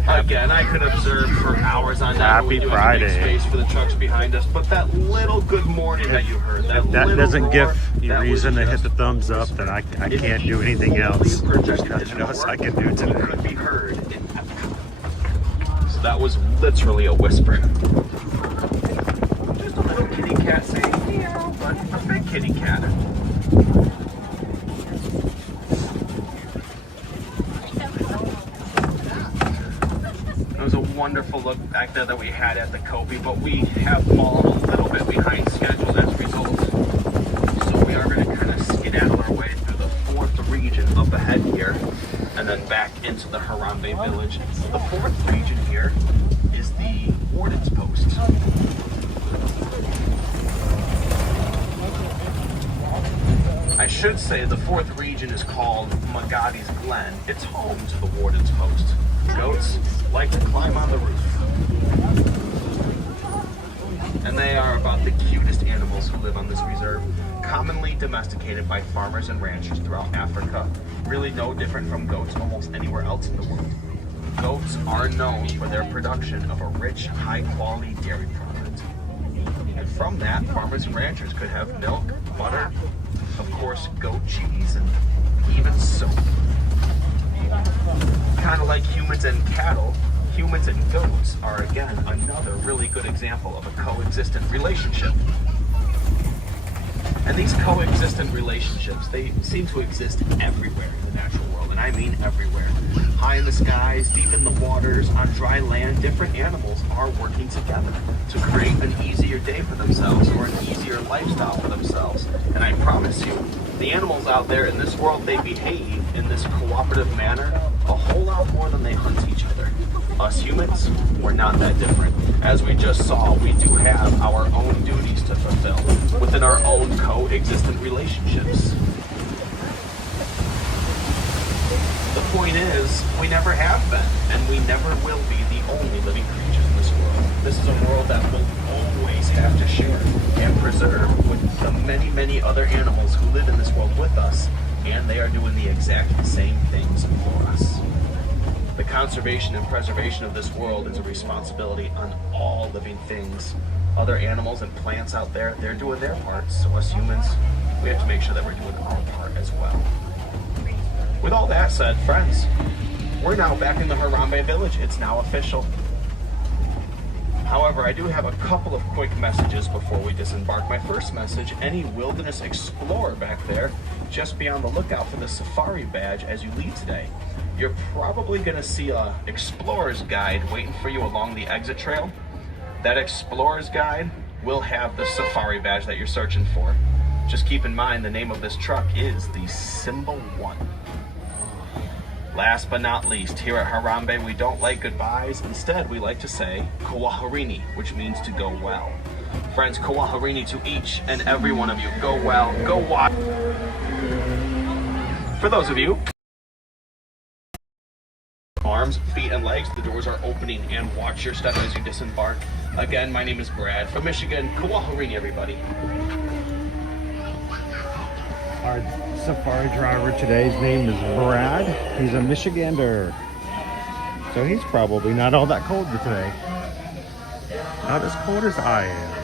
Again, I could observe for hours on that. Happy Friday. Space for the trucks behind us, but that little good morning that you heard, that doesn't give you reason to hit the thumbs up, then I can't do anything else. Nothing else I can do today. Could be heard in that was literally a whisper. Just a little kitty cat saying meow, but a big kitty cat. It was a wonderful look back there that we had at the kopje, but we have fallen a little bit behind schedule as a result. So we are going to kind of skedaddle our way through the 4th region up ahead here, and then back into the Harambe village. The 4th region here is the Warden's Post. I should say the 4th region is called Magadi's Glen. It's home to the Warden's Post. Goats like to climb on the roof. And they are about the cutest animals who live on this reserve, commonly domesticated by farmers and ranchers throughout Africa, really no different from goats almost anywhere else in the world. Goats are known for their production of a rich, high-quality dairy product. And from that, farmers and ranchers could have milk, butter, of course, goat cheese, and even soap. Kind of like humans and cattle, humans and goats are, again, another really good example of a coexistent relationship. And these coexistent relationships, they seem to exist everywhere in the natural world, and I mean everywhere. High in the skies, deep in the waters, on dry land, different animals are working together to create an easier day for themselves or an easier lifestyle for themselves. And I promise you, the animals out there in this world, they behave in this cooperative manner a whole lot more than they hunt each other. Us humans, we're not that different. As we just saw, we do have our own duties to fulfill within our own coexistent relationships. The point is, we never have been, and we never will be the only living creatures in this world. This is a world that will always have to share and preserve with the many, many other animals who live in this world with us, and they are doing the exact same things for us. The conservation and preservation of this world is a responsibility on all living things. Other animals and plants out there, they're doing their parts. So us humans, we have to make sure that we're doing our part as well. With all that said, friends, we're now back in the Harambe village. It's now official. However, I do have a couple of quick messages before we disembark. My first message, any wilderness explorer back there, just be on the lookout for the safari badge as you leave today. You're probably gonna see a explorer's guide waiting for you along the exit trail. That explorer's guide will have the safari badge that you're searching for. Just keep in mind the name of this truck is the Symbol 1. Last but not least, here at Harambe, we don't like goodbyes. Instead, we like to say Kuwaharini, which means to go well. Friends, Kuwaharini to each and every one of you. Go well, go wide. For those of you, arms, feet, and legs, the doors are opening, and watch your step as you disembark. Again, my name is Brad from Michigan. Kuwaharini, everybody. Our safari driver today's name is Brad. He's a Michigander. So he's probably not all that cold today. Not as cold as I am.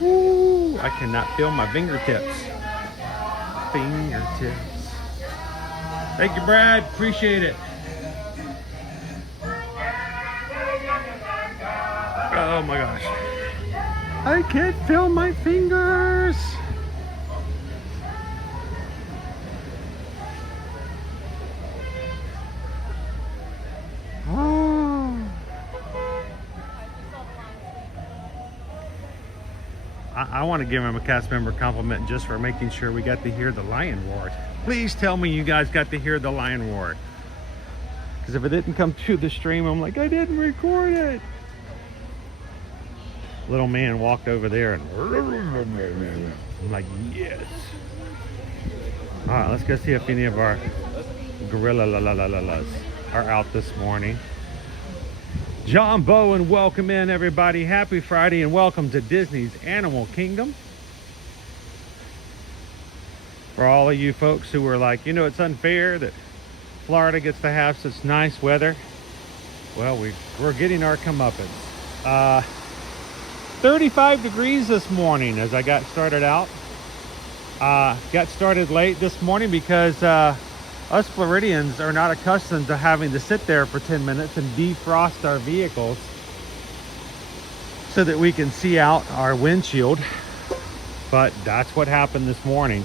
Woo, I cannot feel my fingertips. Fingertips. Thank you, Brad. Appreciate it. Oh my gosh. I can't feel my fingers. I want to give him a cast member compliment just for making sure we got to hear the lion roar. Please tell me you guys got to hear the lion roar. Because if it didn't come through the stream, I'm like, I didn't record it. Little man walked over there and I'm like, yes. All right, let's go see if any of our gorilla are out this morning. Jambo, and welcome in everybody. Happy Friday and welcome to Disney's Animal Kingdom. For all of you folks who were like, you know, it's unfair that Florida gets to have such nice weather. Well, we're getting our comeuppance. 35 degrees this morning as I got started out. Got started late this morning because us Floridians are not accustomed to having to sit there for 10 minutes and defrost our vehicles so that we can see out our windshield. But that's what happened this morning.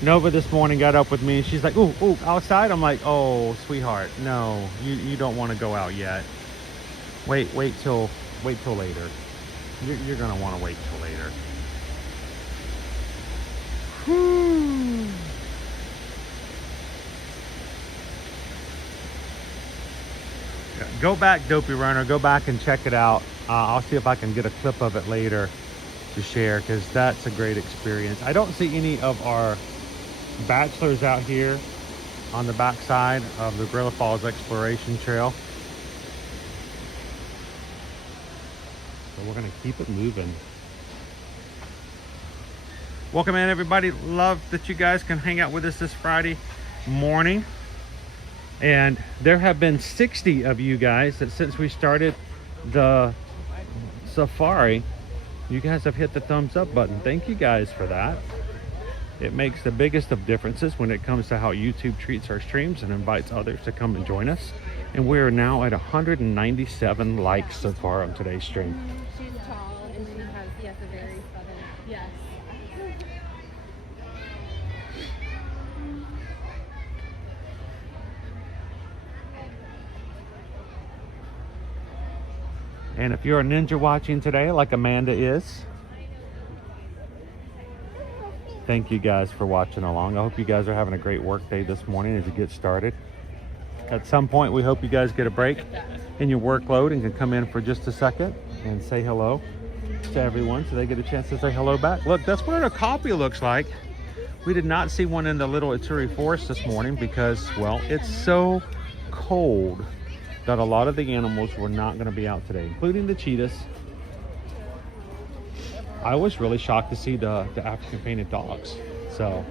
Nova this morning got up with me and she's like, ooh, outside? I'm like, oh, sweetheart, no, you don't want to go out yet. Wait till later. You're gonna want to wait till later. Whew. Go back, Dopey Runner, go back and check it out. I'll see if I can get a clip of it later to share because that's a great experience. I don't see any of our bachelors out here on the backside of the Gorilla Falls Exploration Trail. So we're gonna keep it moving. Welcome in everybody. Love that you guys can hang out with us this Friday morning. And there have been 60 of you guys that since we started the safari, you guys have hit the thumbs up button. Thank you guys for that. It makes the biggest of differences when it comes to how YouTube treats our streams and invites others to come and join us. And we're now at 197 likes so far on today's stream. She's tall and she has, yes, a very southern, yes. And if you're a ninja watching today, like Amanda is, thank you guys for watching along. I hope you guys are having a great work day this morning as you get started. At some point, we hope you guys get a break in your workload and can come in for just a second and say hello to everyone so they get a chance to say hello back. Look, that's what a copy looks like. We did not see one in the Little Ituri Forest this morning because, well, it's so cold that a lot of the animals were not going to be out today, including the cheetahs. I was really shocked to see the African painted dogs. So,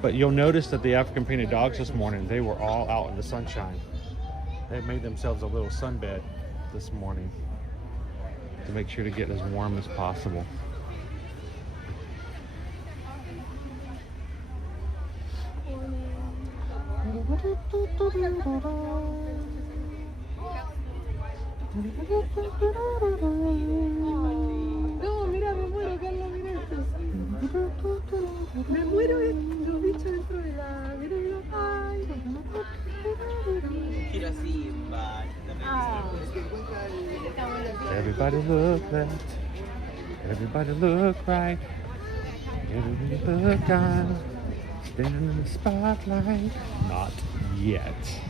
but you'll notice that the African painted dogs this morning, they were all out in the sunshine. They made themselves a little sunbed this morning to make sure to get as warm as possible. No, mira, me muero, Carla, mira esto. Me muero los bichos dentro de la... Mira, mira, ay. Everybody look left. Everybody look right. Everybody look down. Standing in the spotlight. Not yet.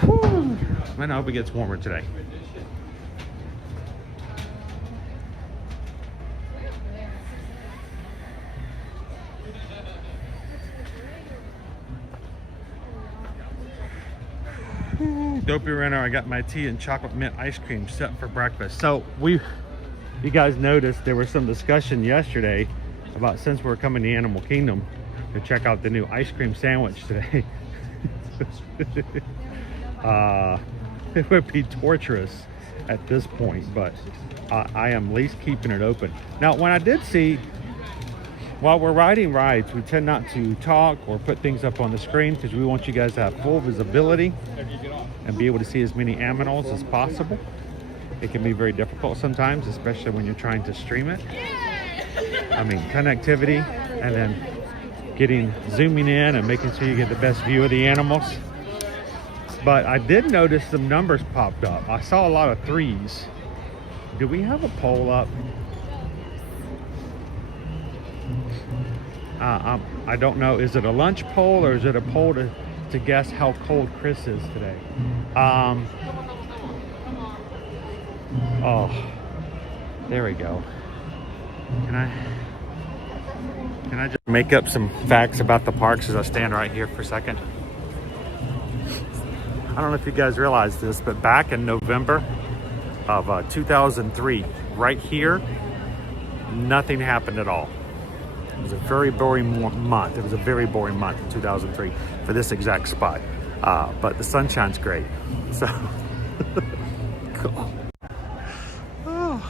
Whew. Man, I hope it gets warmer today. Dopey Renner, I got my tea and chocolate mint ice cream set for breakfast. So you guys noticed there was some discussion yesterday about, since we're coming to Animal Kingdom, to check out the new ice cream sandwich today. It would be torturous at this point, but I am at least keeping it open. Now, when I did see, while we're riding rides, we tend not to talk or put things up on the screen because we want you guys to have full visibility and be able to see as many animals as possible. It can be very difficult sometimes, especially when you're trying to stream it. I mean, connectivity and then zooming in and making sure you get the best view of the animals. But I did notice some numbers popped up. I saw a lot of 3s. Do we have a poll up? I don't know. Is it a lunch poll or is it a poll to guess how cold Chris is today? Oh, there we go. Can I just make up some facts about the parks as I stand right here for a second? I don't know if you guys realize this, but back in November of 2003, right here, nothing happened at all. It was a very boring month. It was a very boring month in 2003 for this exact spot. But the sunshine's great. So, cool. Oh.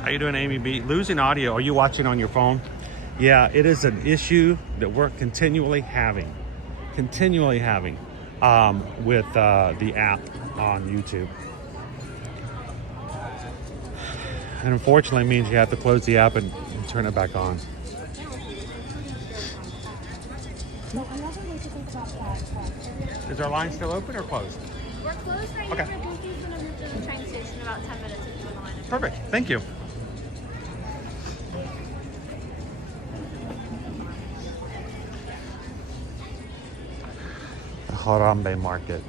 How you doing, Amy B? Losing audio. Are you watching on your phone? Yeah, it is an issue that we're continually having with the app on YouTube. And unfortunately it means you have to close the app and turn it back on. Is our line still open or closed? We're closed right Okay. now. Blinky's gonna move to the train station about 10 minutes into the line. Perfect. Thank you. The Harambe market.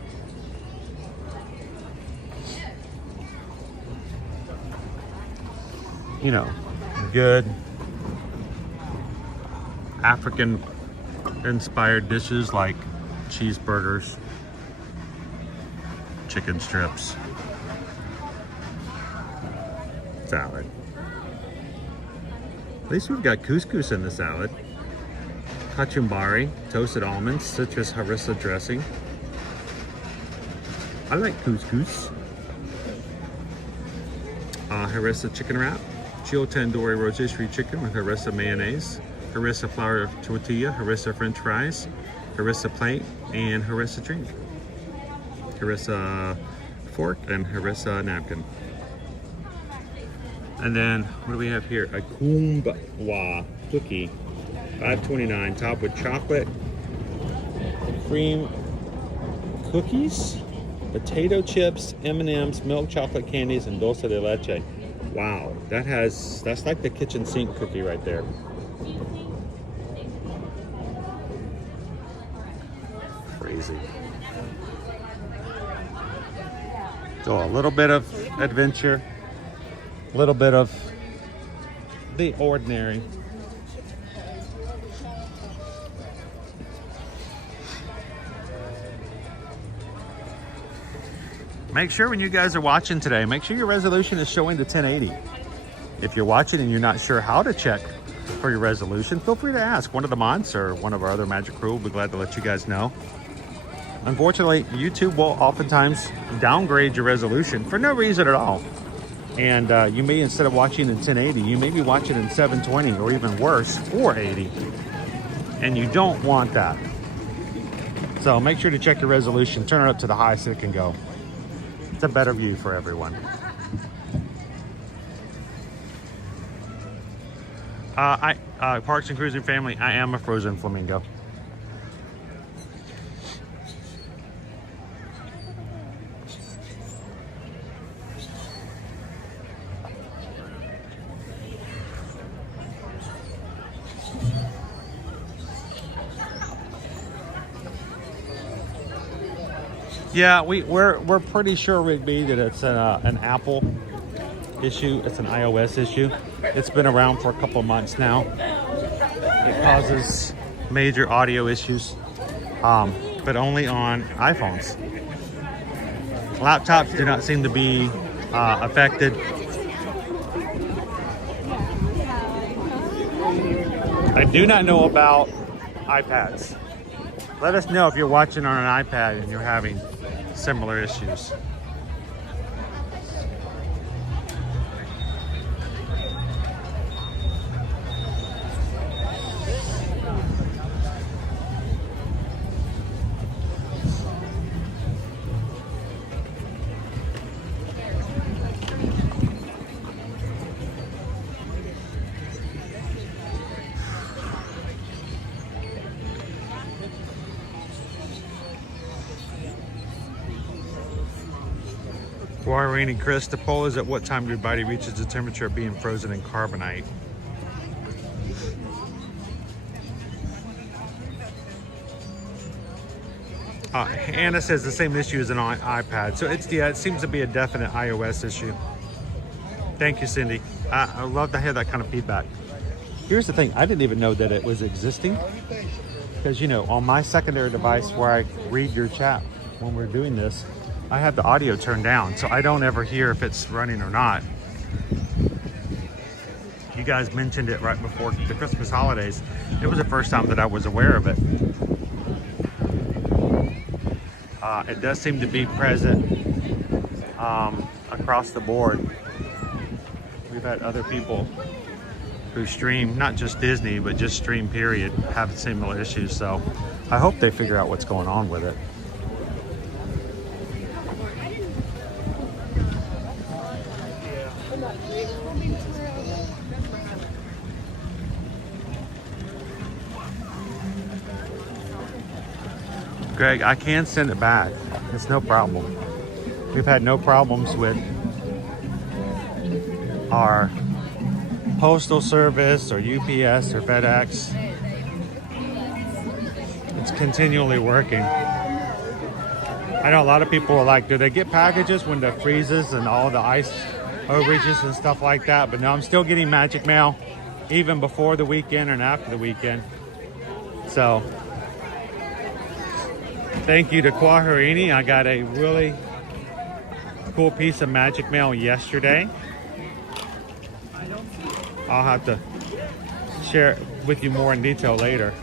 You know, good African inspired dishes like cheeseburgers, chicken strips, salad. At least we've got couscous in the salad. Kachumbari, toasted almonds, citrus harissa dressing. I like couscous. Harissa chicken wrap, chilled tandoori rotisserie chicken with harissa mayonnaise, harissa flour tortilla, harissa french fries, harissa plate, and harissa drink. Harissa fork and harissa napkin. And then, what do we have here? A kumbwa cookie, $5.29, topped with chocolate cream cookies, potato chips, M&Ms, milk chocolate candies, and dulce de leche. Wow, that's like the kitchen sink cookie right there. Crazy. So a little bit of adventure, a little bit of the ordinary. Make sure when you guys are watching today, make sure your resolution is showing the 1080. If you're watching and you're not sure how to check for your resolution, feel free to ask one of the mods or one of our other Magic crew. We'll be glad to let you guys know. Unfortunately, YouTube will oftentimes downgrade your resolution for no reason at all. And you may, instead of watching in 1080, you may be watching in 720 or even worse, 480. And you don't want that. So make sure to check your resolution, turn it up to the highest it can go. It's a better view for everyone. Parks and Cruising family, I am a frozen flamingo. Yeah, we're pretty sure, Rigby, that it's an Apple issue. It's an iOS issue. It's been around for a couple of months now. It causes major audio issues, but only on iPhones. Laptops do not seem to be affected. I do not know about iPads. Let us know if you're watching on an iPad and you're having similar issues. Irene and Chris, the poll is at what time your body reaches the temperature of being frozen in carbonite. Anna says the same issue as an iPad. So it's, yeah, it seems to be a definite iOS issue. Thank you, Cindy. I love to hear that kind of feedback. Here's the thing, I didn't even know that it was existing. Because, you know, on my secondary device where I read your chat when we're doing this, I have the audio turned down, so I don't ever hear if it's running or not. You guys mentioned it right before the Christmas holidays. It was the first time that I was aware of it. It does seem to be present across the board. We've had other people who stream, not just Disney, but just stream period, have similar issues. So I hope they figure out what's going on with it. Greg, I can send it back. It's no problem. We've had no problems with our postal service or UPS or FedEx. It's continually working. I know a lot of people are like, do they get packages when it freezes and all the ice overages and stuff like that? But no, I'm still getting Magic Mail even before the weekend and after the weekend. So thank you to Kwaharini. I got a really cool piece of Magic Mail yesterday. I'll have to share it with you more in detail later.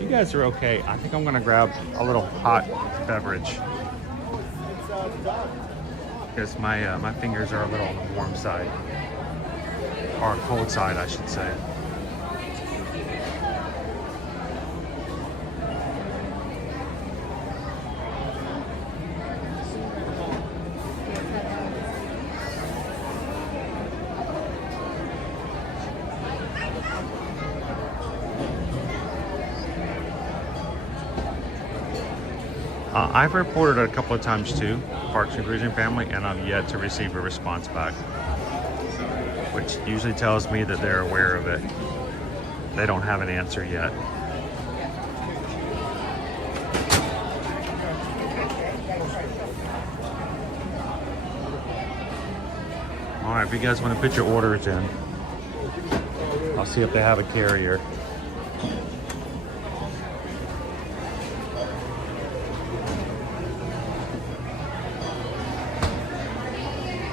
You guys are okay. I think I'm gonna grab a little hot beverage because my fingers are a little on the warm side, or cold side, I should say. I've reported it a couple of times too, Parks and Cruising family, and I've yet to receive a response back, which usually tells me that they're aware of it. They don't have an answer yet. All right, if you guys want to put your orders in, I'll see if they have a carrier.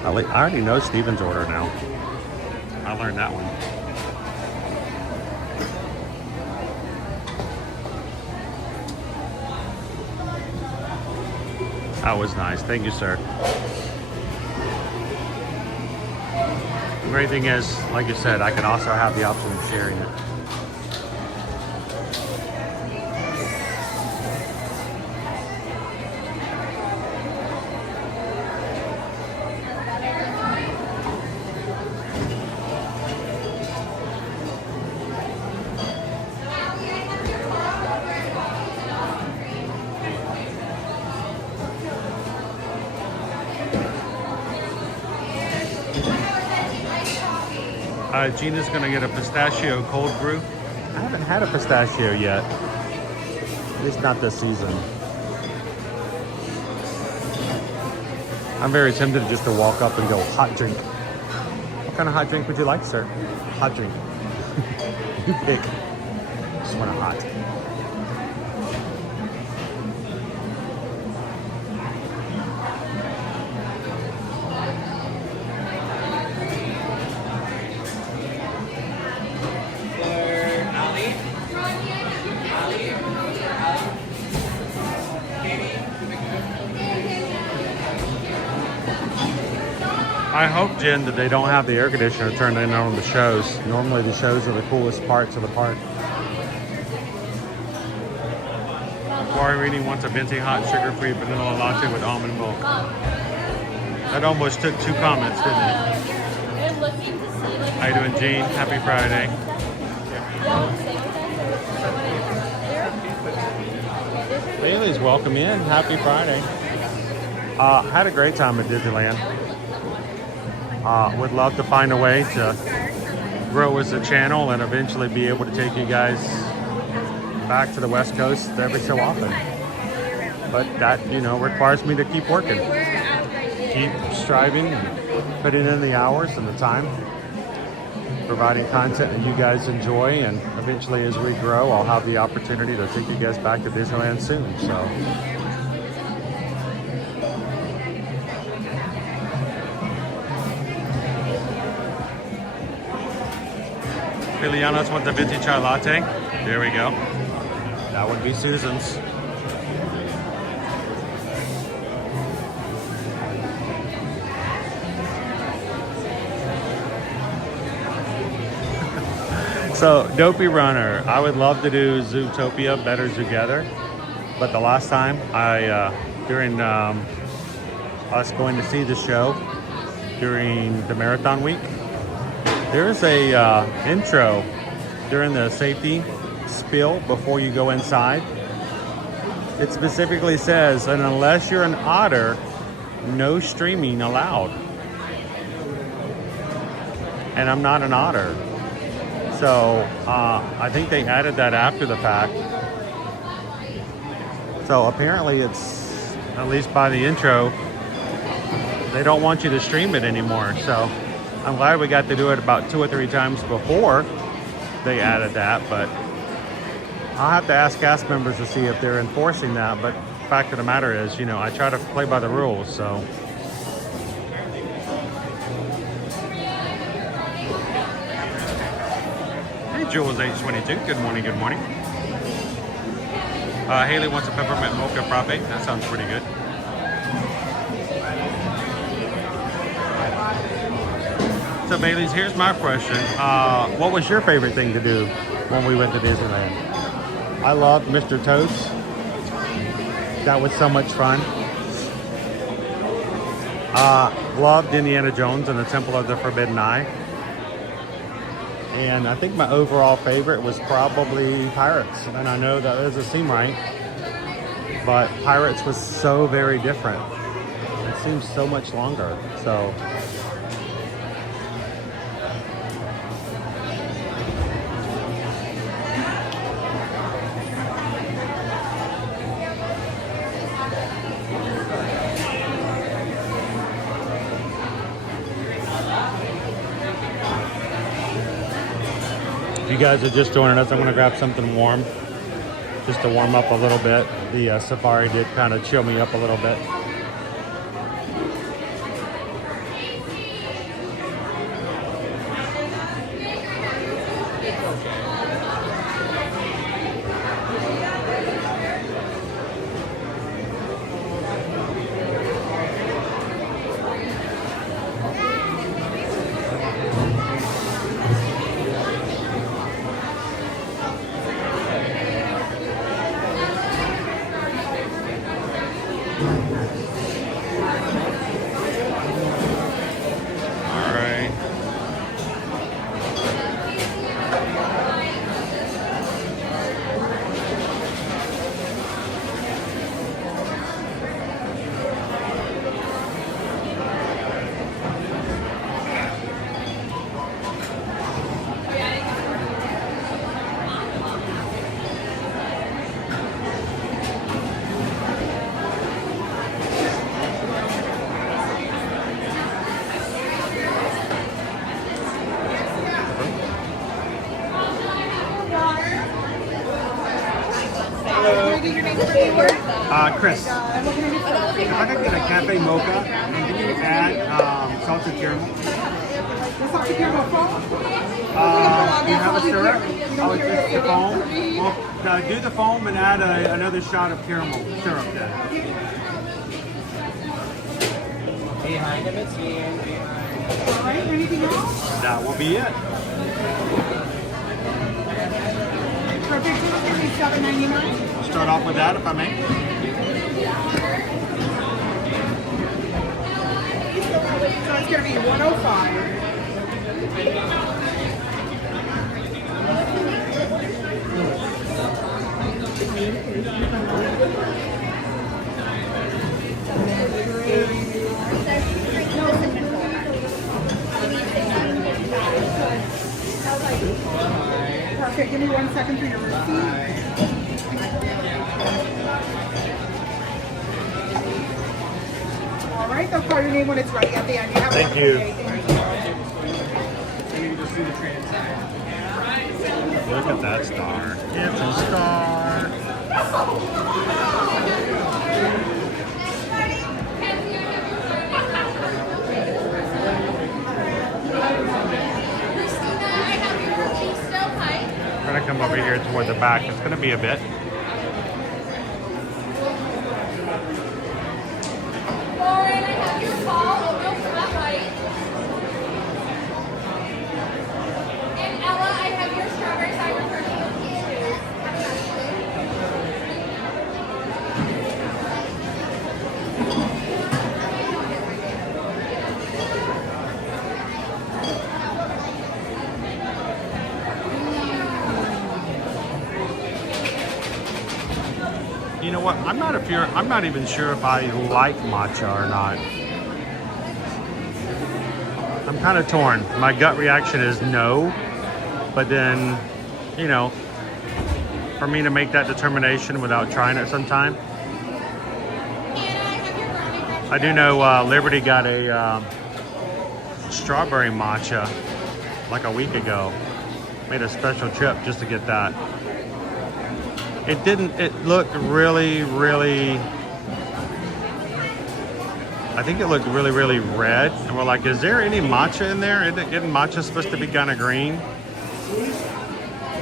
I already know Steven's order now. I learned that one. That was nice. Thank you, sir. The great thing is, like you said, I can also have the option of sharing it. Gina's gonna get a pistachio cold brew. I haven't had a pistachio yet. At least not this season. I'm very tempted just to walk up and go, hot drink. What kind of hot drink would you like, sir? Hot drink. You pick. Just want a hot. I hope, Jen, that they don't have the air conditioner turned on the shows. Normally the shows are the coolest parts of the park. Corey Reading wants a venti hot sugar-free vanilla latte with almond milk. That almost took 2 comments, didn't it? How you doing, Gene? Happy Friday. Bailey's welcome in. Happy Friday. Had a great time at Disneyland. Would love to find a way to grow as a channel and eventually be able to take you guys back to the West Coast every so often. But that, you know, requires me to keep working, keep striving, and putting in the hours and the time, providing content that you guys enjoy, and eventually as we grow, I'll have the opportunity to take you guys back to Disneyland soon. So. Liliana's want the venti chai latte. There we go. That would be Susan's. So, Dopey Runner, I would love to do Zootopia Better Together, but the last time during us going to see the show during the marathon week, there's a intro during the safety spill before you go inside. It specifically says, and unless you're an otter, no streaming allowed. And I'm not an otter. So I think they added that after the fact. So apparently it's, at least by the intro, they don't want you to stream it anymore. So I'm glad we got to do it about 2 or 3 times before they added that, but I'll have to ask cast members to see if they're enforcing that. But the fact of the matter is, you know, I try to play by the rules, so. Jules 822. Good morning, good morning. Haley wants a peppermint mocha frappe. That sounds pretty good. So Bailey's, here's my question. What was your favorite thing to do when we went to Disneyland? I loved Mr. Toad's. That was so much fun. Loved Indiana Jones and the Temple of the Forbidden Eye. And I think my overall favorite was probably Pirates. And I know that doesn't seem right, but Pirates was so very different. It seems so much longer. So. If you guys are just joining us, I'm going to grab something warm just to warm up a little bit. The safari did kind of chill me up a little bit. Chris. If I could get a cafe mocha, and can you add salted caramel? Salted caramel foam? You have a syrup? Oh, it's just the foam? Well, do the foam and add another shot of caramel syrup then. All right, anything else? That will be it. Perfect, $7.99. We'll start off with that if I may. So it's going to be 105. Perfect, give me 1 second for your receipt. All right, they'll call your name when it's ready at the end. You have Thank you. Look at that star. It's a star. We're gonna come over here toward the back. It's gonna be a bit. You know what? I'm not even sure if I like matcha or not. I'm kind of torn. My gut reaction is no, but then, you know, for me to make that determination without trying it sometime. I do know Liberty got a strawberry matcha like a week ago. Made a special trip just to get that. It looked really, I think it looked really red. And we're like, is there any matcha in there? Isn't matcha supposed to be kind of green?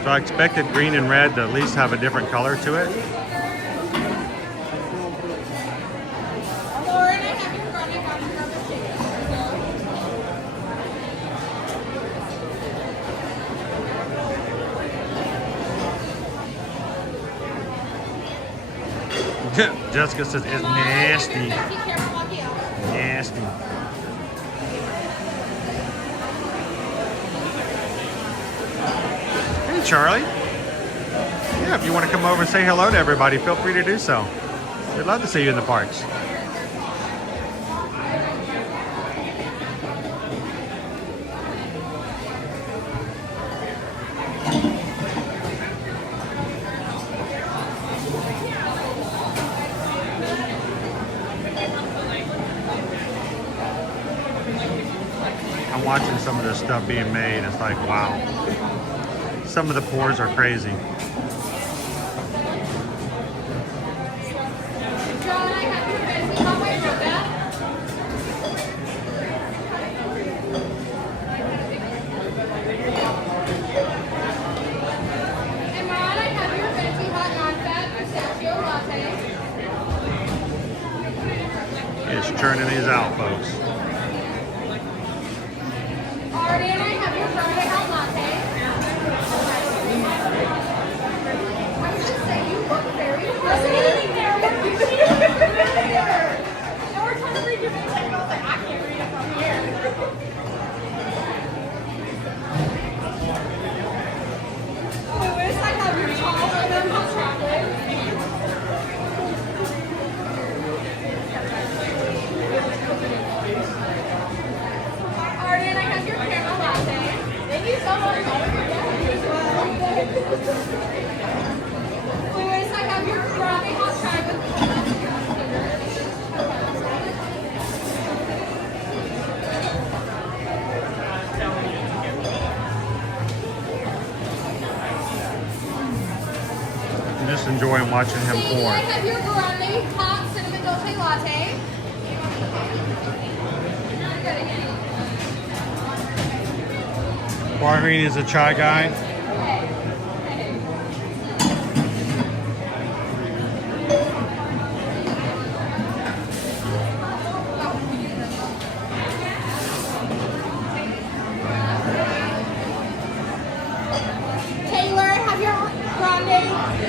So I expected green and red to at least have a different color to it. Jessica says it's nasty. Nasty. Hey, Charlie. Yeah, if you want to come over and say hello to everybody, feel free to do so. We'd love to see you in the parks. Watching some of this stuff being made, it's like, wow. Some of the pours are crazy. It's churning these out, folks. Louis, I have your Harambe just enjoying watching him pour. I have your grande hot cinnamon dolce latte. Bahrain is a chai guy. Taylor, have your grande lemonade.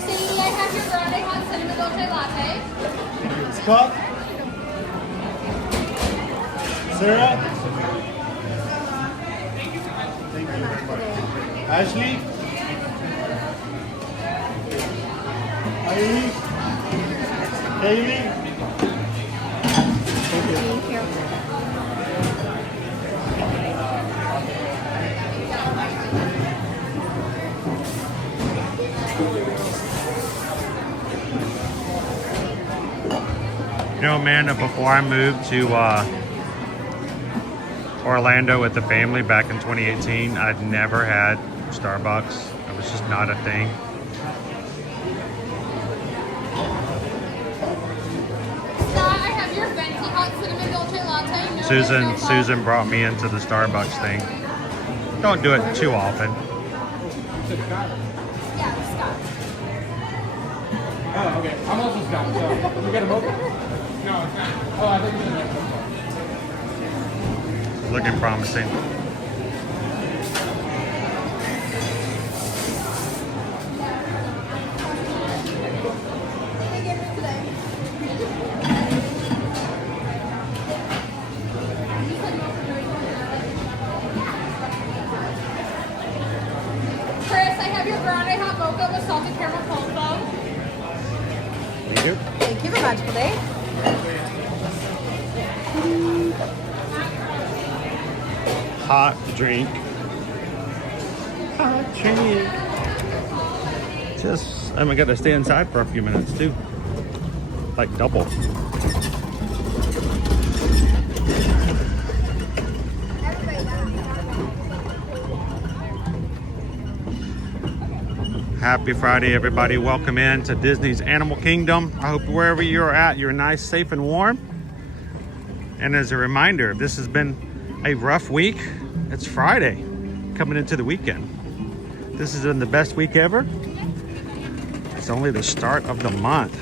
See, I have your grande hot cinnamon dolce latte. Scott? Sarah? Thank you. Ashley? Ivy? Amy? Thank you. You know, Amanda, before I moved to Orlando with the family back in 2018, I'd never had Starbucks. It was just not a thing. Scott, I have your venti hot cinnamon dolce latte. No, Susan brought me into the Starbucks thing. Don't do it too often. Yeah, Scott. Oh, okay. I'm also Scott, so you got a mocha? No, it's not. Oh, I think you said that. Looking promising. Chris, I have your grande hot mocha with salted caramel cold foam. You do? Thank you. Have a magical day. Hot drink. Hot drink. Just, I got to stay inside for a few minutes too. Like double. Happy Friday, everybody. Welcome in to Disney's Animal Kingdom. I hope wherever you're at, you're nice, safe, and warm. And as a reminder, if this has been a rough week, it's Friday, coming into the weekend. This has been the best week ever. It's only the start of the month.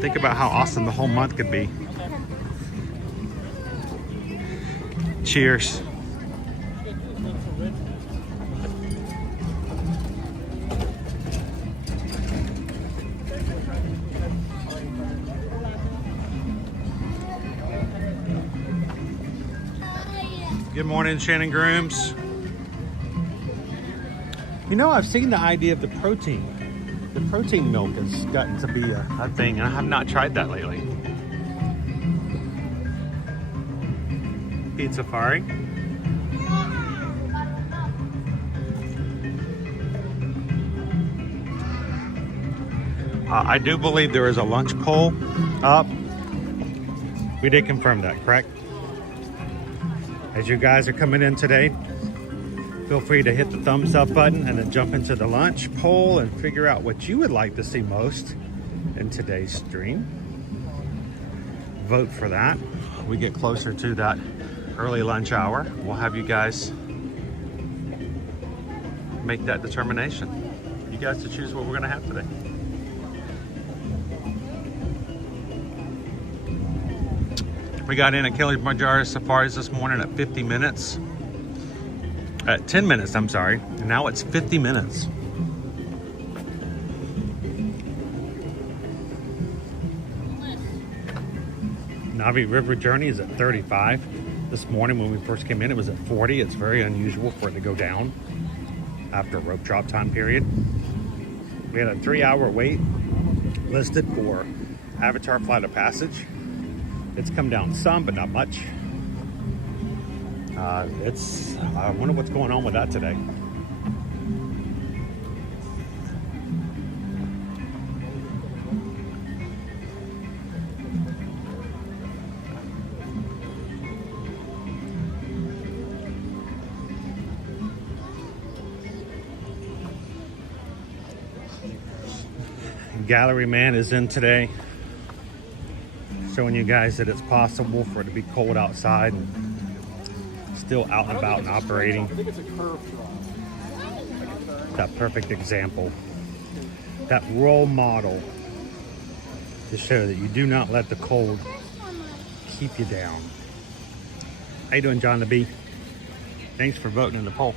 Think about how awesome the whole month could be. Cheers. Good morning, Shannon Grooms. You know, I've seen the idea of the protein. The protein milk has gotten to be a thing, and I have not tried that lately. Pizza Safari. I do believe there is a lunch poll up. We did confirm that, correct? As you guys are coming in today, feel free to hit the thumbs up button and then jump into the lunch poll and figure out what you would like to see most in today's stream. Vote for that. We get closer to that early lunch hour. We'll have you guys make that determination. You guys to choose what we're gonna have today. We got in at Kilimanjaro Safaris this morning at 50 minutes. At 10 minutes, I'm sorry. And now it's 50 minutes. Navi River Journey is at 35. This morning when we first came in, it was at 40. It's very unusual for it to go down after a rope drop time period. We had a 3-hour wait listed for Avatar Flight of Passage. It's come down some, but not much. I wonder what's going on with that today. Gallery man is in today, showing you guys that it's possible for it to be cold outside and still out and about and operating. That perfect example, that role model to show that you do not let the cold keep you down. How you doing, John the Bee? Thanks for voting in the poll.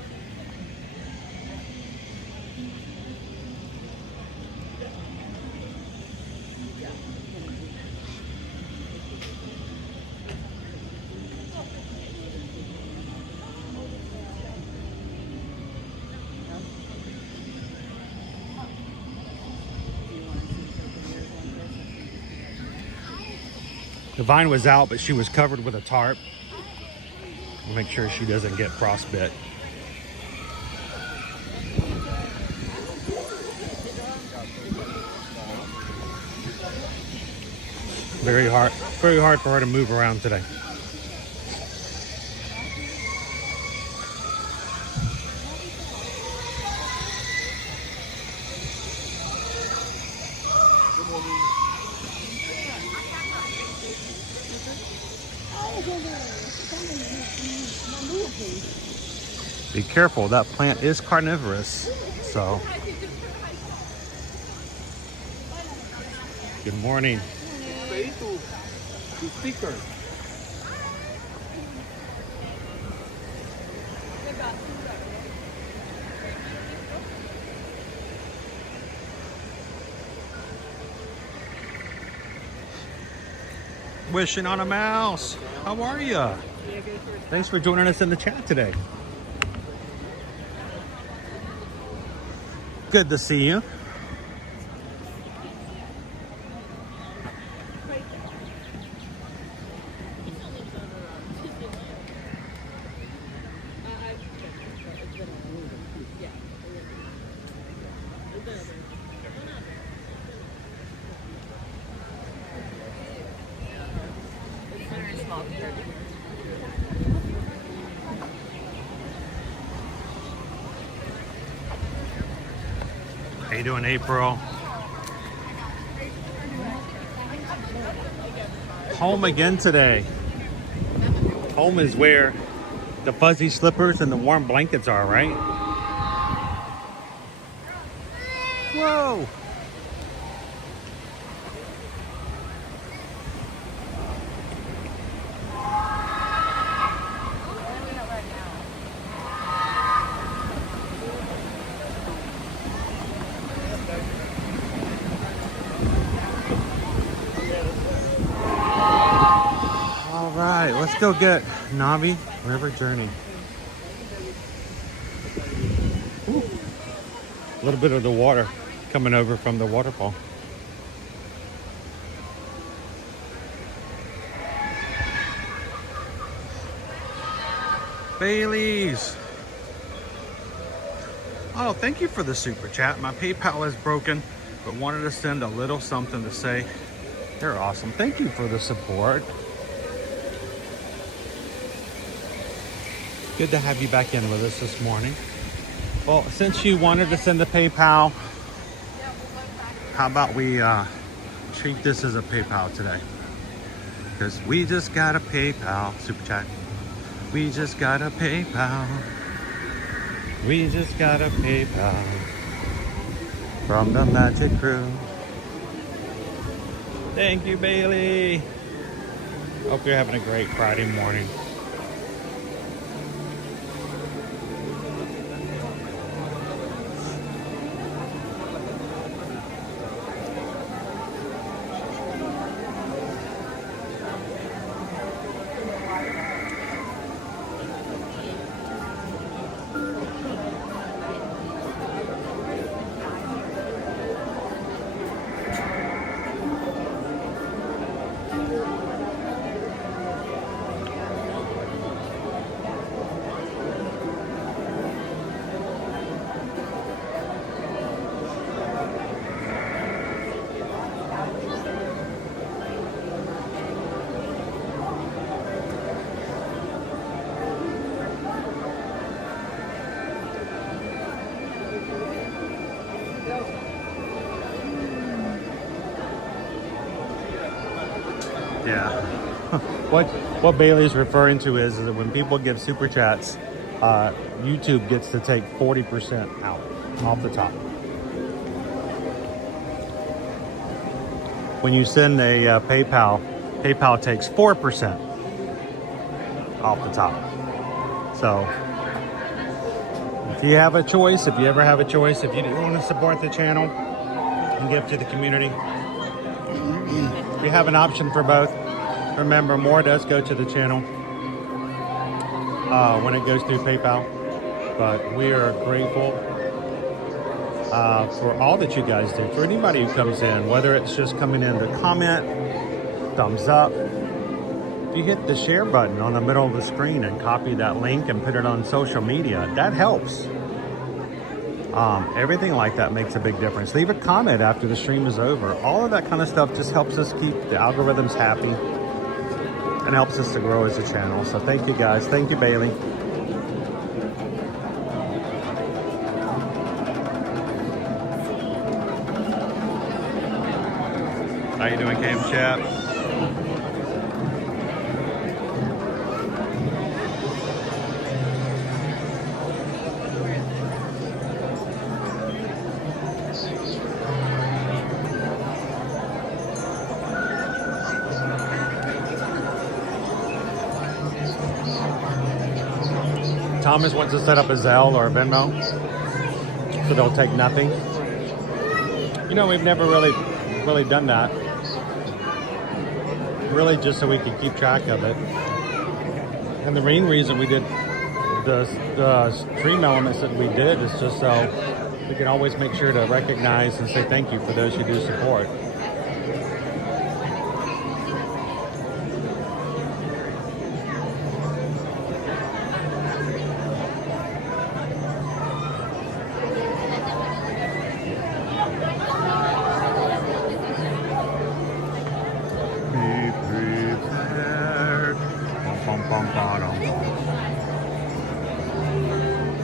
The vine was out, but she was covered with a tarp. We'll make sure she doesn't get frostbite. Very hard for her to move around today. Be careful, that plant is carnivorous, so. Good morning. Wishing on a mouse. How are you? Thanks for joining us in the chat today. Good to see you. How you doing, April? Home again today. Home is where the fuzzy slippers and the warm blankets are, right? Whoa! Let's go get Navi River Journey. Ooh. A little bit of the water coming over from the waterfall. Bailey's. Oh, thank you for the super chat. My PayPal is broken, but wanted to send a little something to say they're awesome. Thank you for the support. Good to have you back in with us this morning. Well, since you wanted to send a PayPal, how about we treat this as a PayPal today? Because we just got a PayPal, super chat. We just got a PayPal. We just got a PayPal from the Magic Crew. Thank you, Bailey. Hope you're having a great Friday morning. Yeah. What Bailey's referring to is that when people give super chats, YouTube gets to take 40% out off the top. When you send a PayPal takes 4% off the top. So if you have a choice, if you ever have a choice, if you want to support the channel and give to the community, you have an option for both. Remember, more does go to the channel when it goes through PayPal, but we are grateful for all that you guys do. For anybody who comes in, whether it's just coming in to comment, thumbs up. If you hit the share button on the middle of the screen and copy that link and put it on social media, that helps. Everything like that makes a big difference. Leave a comment after the stream is over. All of that kind of stuff just helps us keep the algorithms happy and helps us to grow as a channel. So thank you guys. Thank you, Bailey. How you doing, Cam Chap? Thomas wants to set up a Zelle or a Venmo, so they'll take nothing. You know, we've never really done that. Really just so we could keep track of it. And the main reason we did the stream elements that we did is just so we can always make sure to recognize and say thank you for those who do support.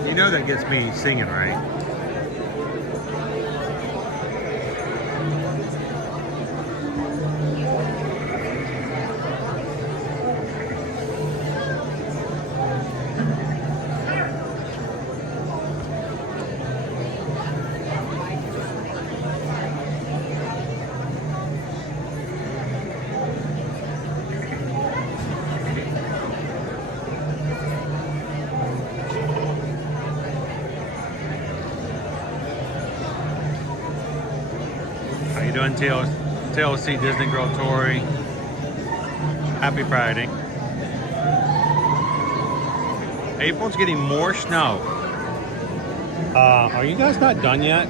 You know that gets me singing, right? Doing TLC Disney Girl Tori. Happy Friday. April's getting more snow. Are you guys not done yet?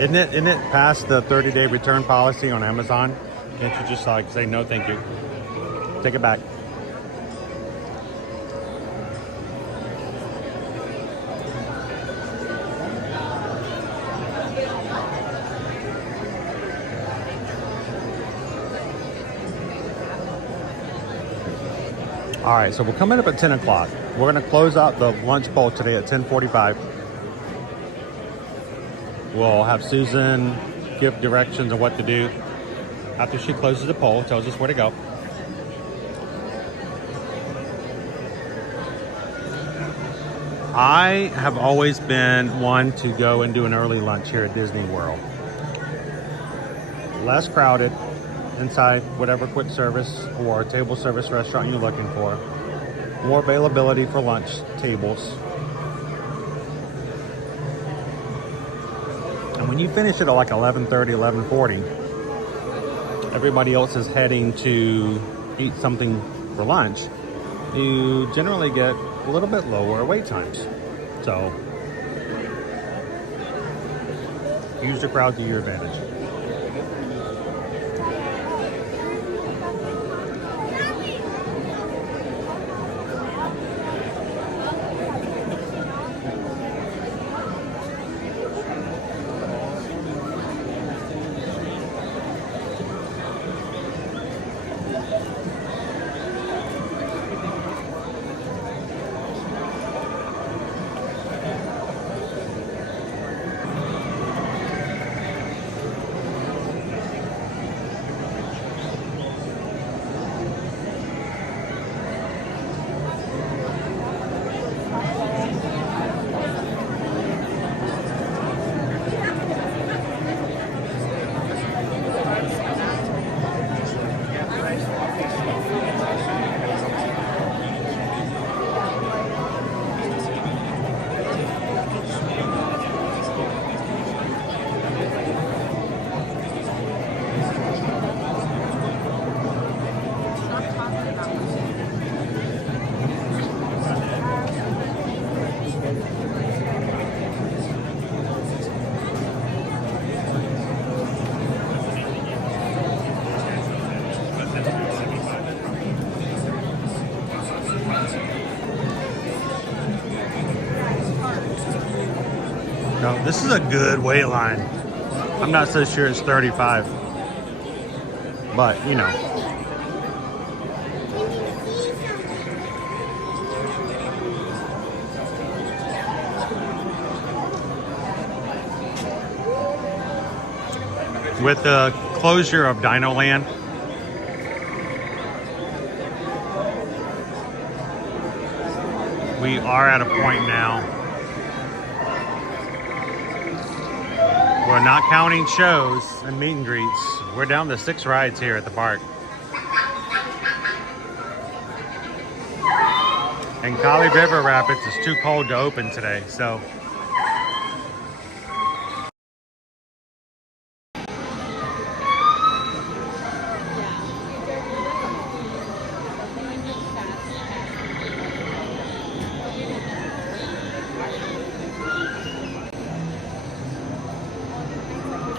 Isn't it past the 30-day return policy on Amazon? Can't you just like say no thank you? Take it back. All right, so we're coming up at 10 o'clock. We're gonna close out the lunch bowl today at 10:45. We'll have Susan give directions on what to do after she closes the poll, tells us where to go. I have always been one to go and do an early lunch here at Disney World. Less crowded inside whatever quick service or table service restaurant you're looking for. More availability for lunch tables. And when you finish it at like 11:30, 11:40, everybody else is heading to eat something for lunch, you generally get a little bit lower wait times. So use the crowd to your advantage. No, this is a good wait line. I'm not so sure it's 35. But, you know. With the closure of DinoLand, we are at a point now. We're not counting shows and meet and greets. We're down to 6 rides here at the park. And Kali River Rapids is too cold to open today, so.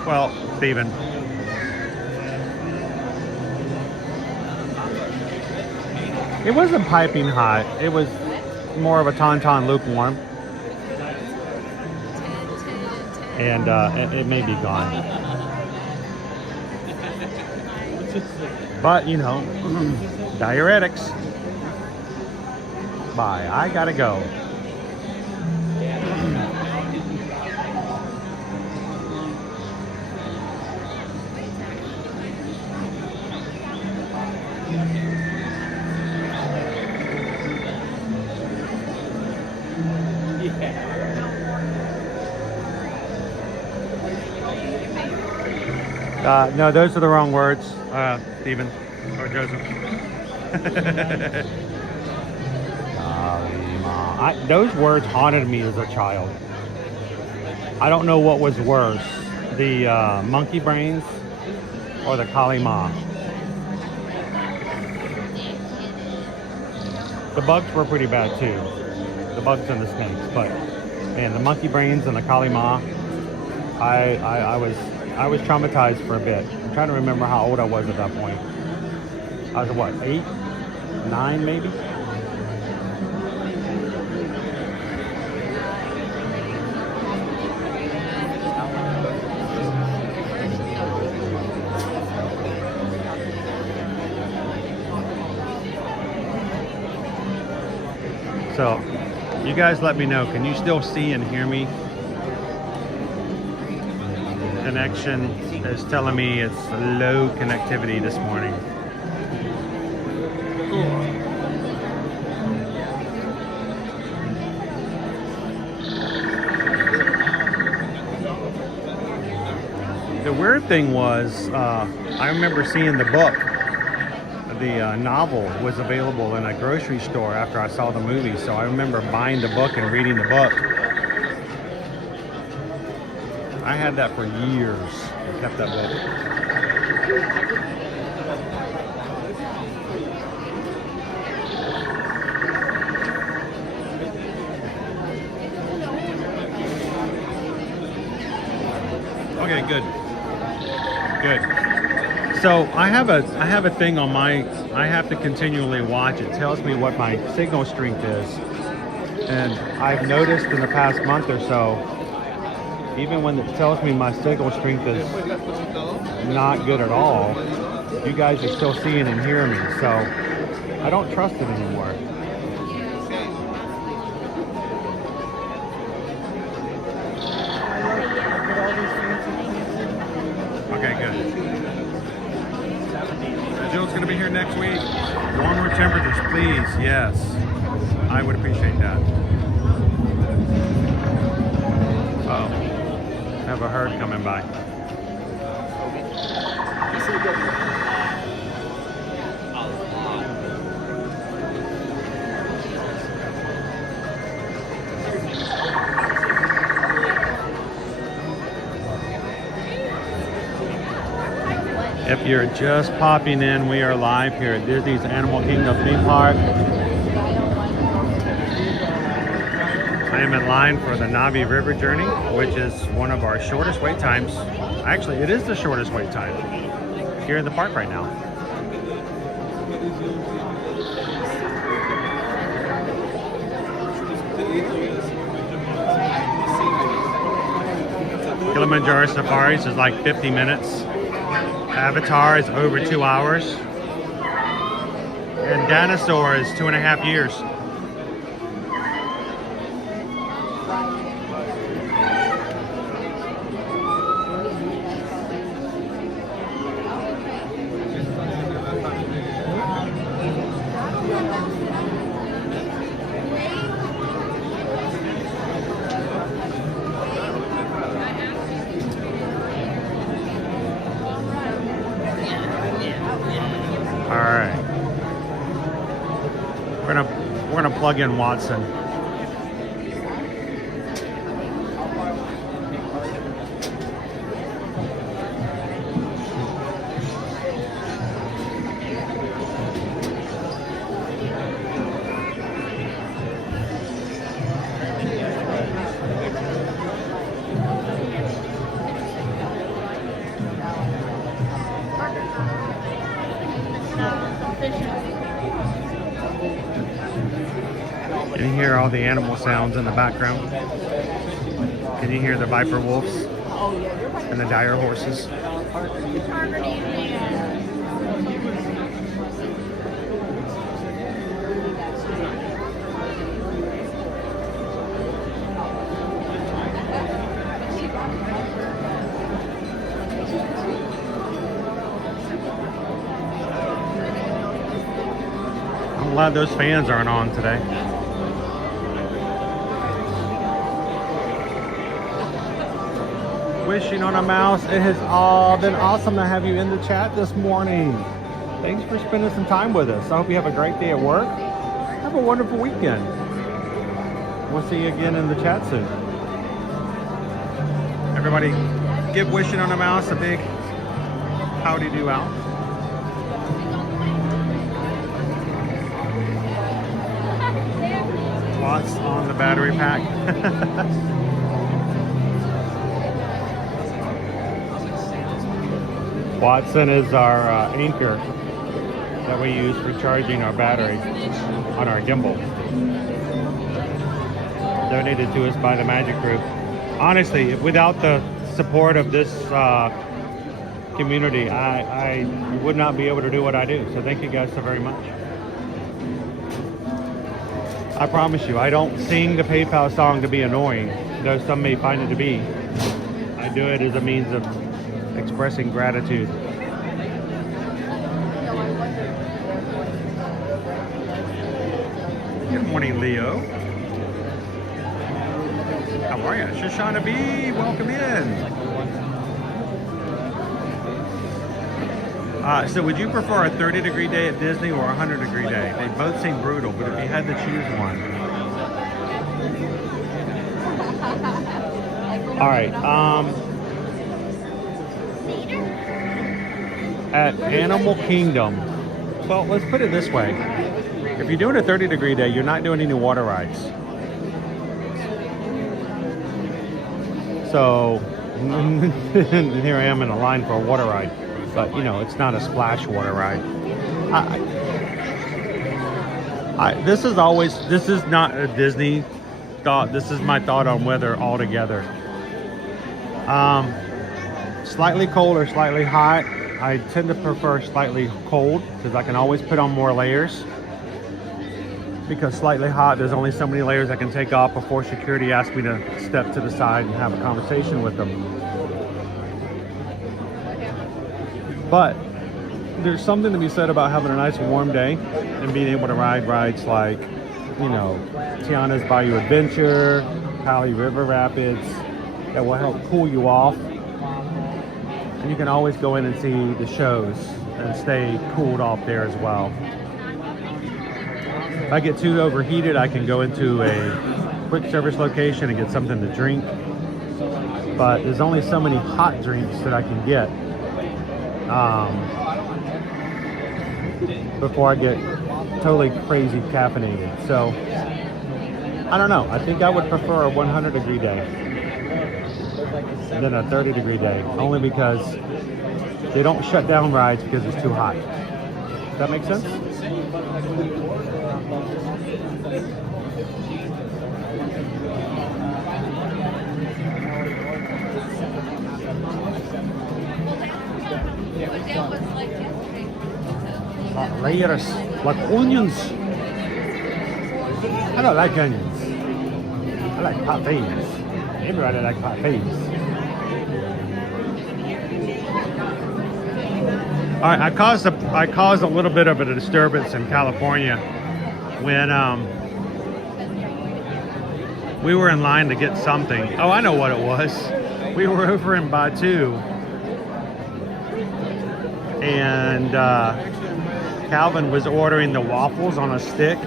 Well, Steven. It wasn't piping hot. It was more of a tauntaun lukewarm. And it may be gone. But, you know, diuretics. Bye. I gotta go. No, those are the wrong words, Stephen or Joseph. Those words haunted me as a child. I don't know what was worse, the monkey brains or the Kali Ma. The bugs were pretty bad too, the bugs and the snakes, but man, the monkey brains and the Kali Ma, I was traumatized for a bit. I'm trying to remember how old I was at that point. I was what, 8, 9 maybe? So, you guys let me know. Can you still see and hear me? Connection is telling me it's low connectivity this morning. The weird thing was, I remember seeing the book. The novel was available in a grocery store after I saw the movie, so I remember buying the book and reading the book. I had that for years. I kept that book. Okay, good. Good. So I have a thing on my, I have to continually watch. It tells me what my signal strength is. And I've noticed in the past month or so, even when it tells me my signal strength is not good at all, you guys are still seeing and hearing me. So I don't trust it anymore. Okay, good. Jill's going to be here next week. Warmer temperatures, please. Yes. I would appreciate that. Oh. Have a herd coming by. If you're just popping in, we are live here at Disney's Animal Kingdom theme park. I am in line for the Navi River journey, which is one of our shortest wait times. Actually, it is the shortest wait time here in the park right now. Kilimanjaro Safaris is like 50 minutes. Avatar is over 2 hours. And Dinosaur is 2.5 years. We're gonna plug in Watson. Can you hear all the animal sounds in the background? Can you hear the viper wolves and the dire horses? I'm glad those fans aren't on today. Wishing on a mouse. It has all been awesome to have you in the chat this morning. Thanks for spending some time with us. I hope you have a great day at work. Have a wonderful weekend. We'll see you again in the chat soon. Everybody, give Wishing on a Mouse a big howdy do out. Lots on the battery pack. Watson is our anchor that we use for charging our battery on our gimbal. Donated to us by the Magic Group. Honestly, without the support of this community, I would not be able to do what I do. So thank you guys so very much. I promise you, I don't sing the PayPal song to be annoying, though some may find it to be. I do it as a means of expressing gratitude. Good morning, Leo. How are you? Shoshana B, welcome in. So would you prefer a 30-degree day at Disney or a 100-degree day? They both seem brutal, but if you had to choose one. All right. At Animal Kingdom, well, let's put it this way. If you're doing a 30-degree day, you're not doing any water rides. So, here I am in a line for a water ride. But, you know, it's not a splash water ride. This is not a Disney thought. This is my thought on weather altogether. Slightly cold or slightly hot. I tend to prefer slightly cold because I can always put on more layers. Because slightly hot, there's only so many layers I can take off before security asks me to step to the side and have a conversation with them. But there's something to be said about having a nice warm day and being able to ride rides like, you know, Tiana's Bayou Adventure, Pali River Rapids, that will help cool you off. And you can always go in and see the shows and stay cooled off there as well. If I get too overheated, I can go into a quick service location and get something to drink. But there's only so many hot drinks that I can get before I get totally crazy caffeinated. So, I don't know. I think I would prefer a 100-degree day than a 30-degree day, only because they don't shut down rides because it's too hot. Does that make sense? layers, like onions. I don't like onions. I like parfaits. Everybody likes parfaits. All right, I caused a little bit of a disturbance in California when we were in line to get something. Oh, I know what it was. We were over in Batu, and Calvin was ordering the waffles on a stick,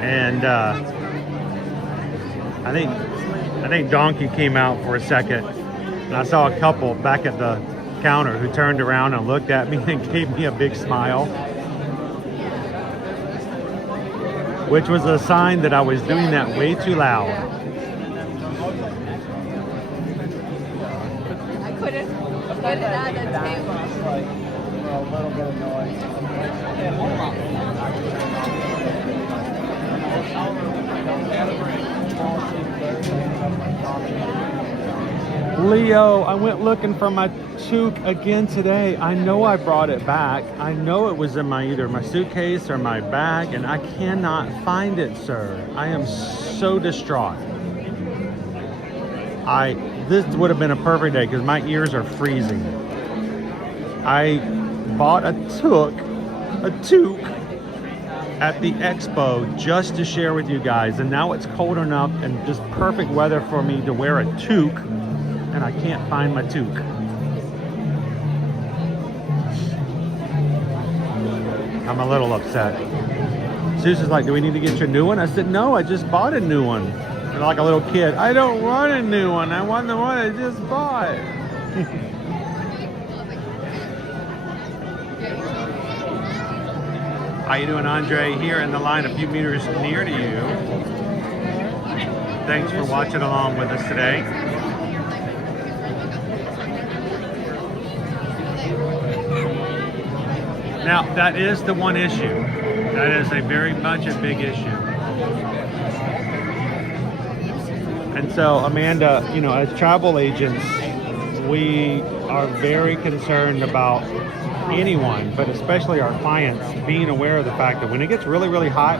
and I think Donkey came out for a second, and I saw a couple back at the counter who turned around and looked at me and gave me a big smile, which was a sign that I was doing that way too loud. I couldn't get it out of the table. Leo, I went looking for my toque again today. I know I brought it back. I know it was in either my suitcase or my bag, and I cannot find it, sir. I am so distraught. This would have been a perfect day because my ears are freezing. I bought a toque at the expo just to share with you guys, and now it's cold enough and just perfect weather for me to wear a toque, and I can't find my toque. I'm a little upset. Susan's like, do we need to get you a new one? I said, no, I just bought a new one. And like a little kid, I don't want a new one. I want the one I just bought. How you doing, Andre? Here in the line a few meters near to you. Thanks for watching along with us today. Now, that is the one issue. That is a very much a big issue. And so, Amanda, you know, as travel agents, we are very concerned about anyone, but especially our clients, being aware of the fact that when it gets really, really hot,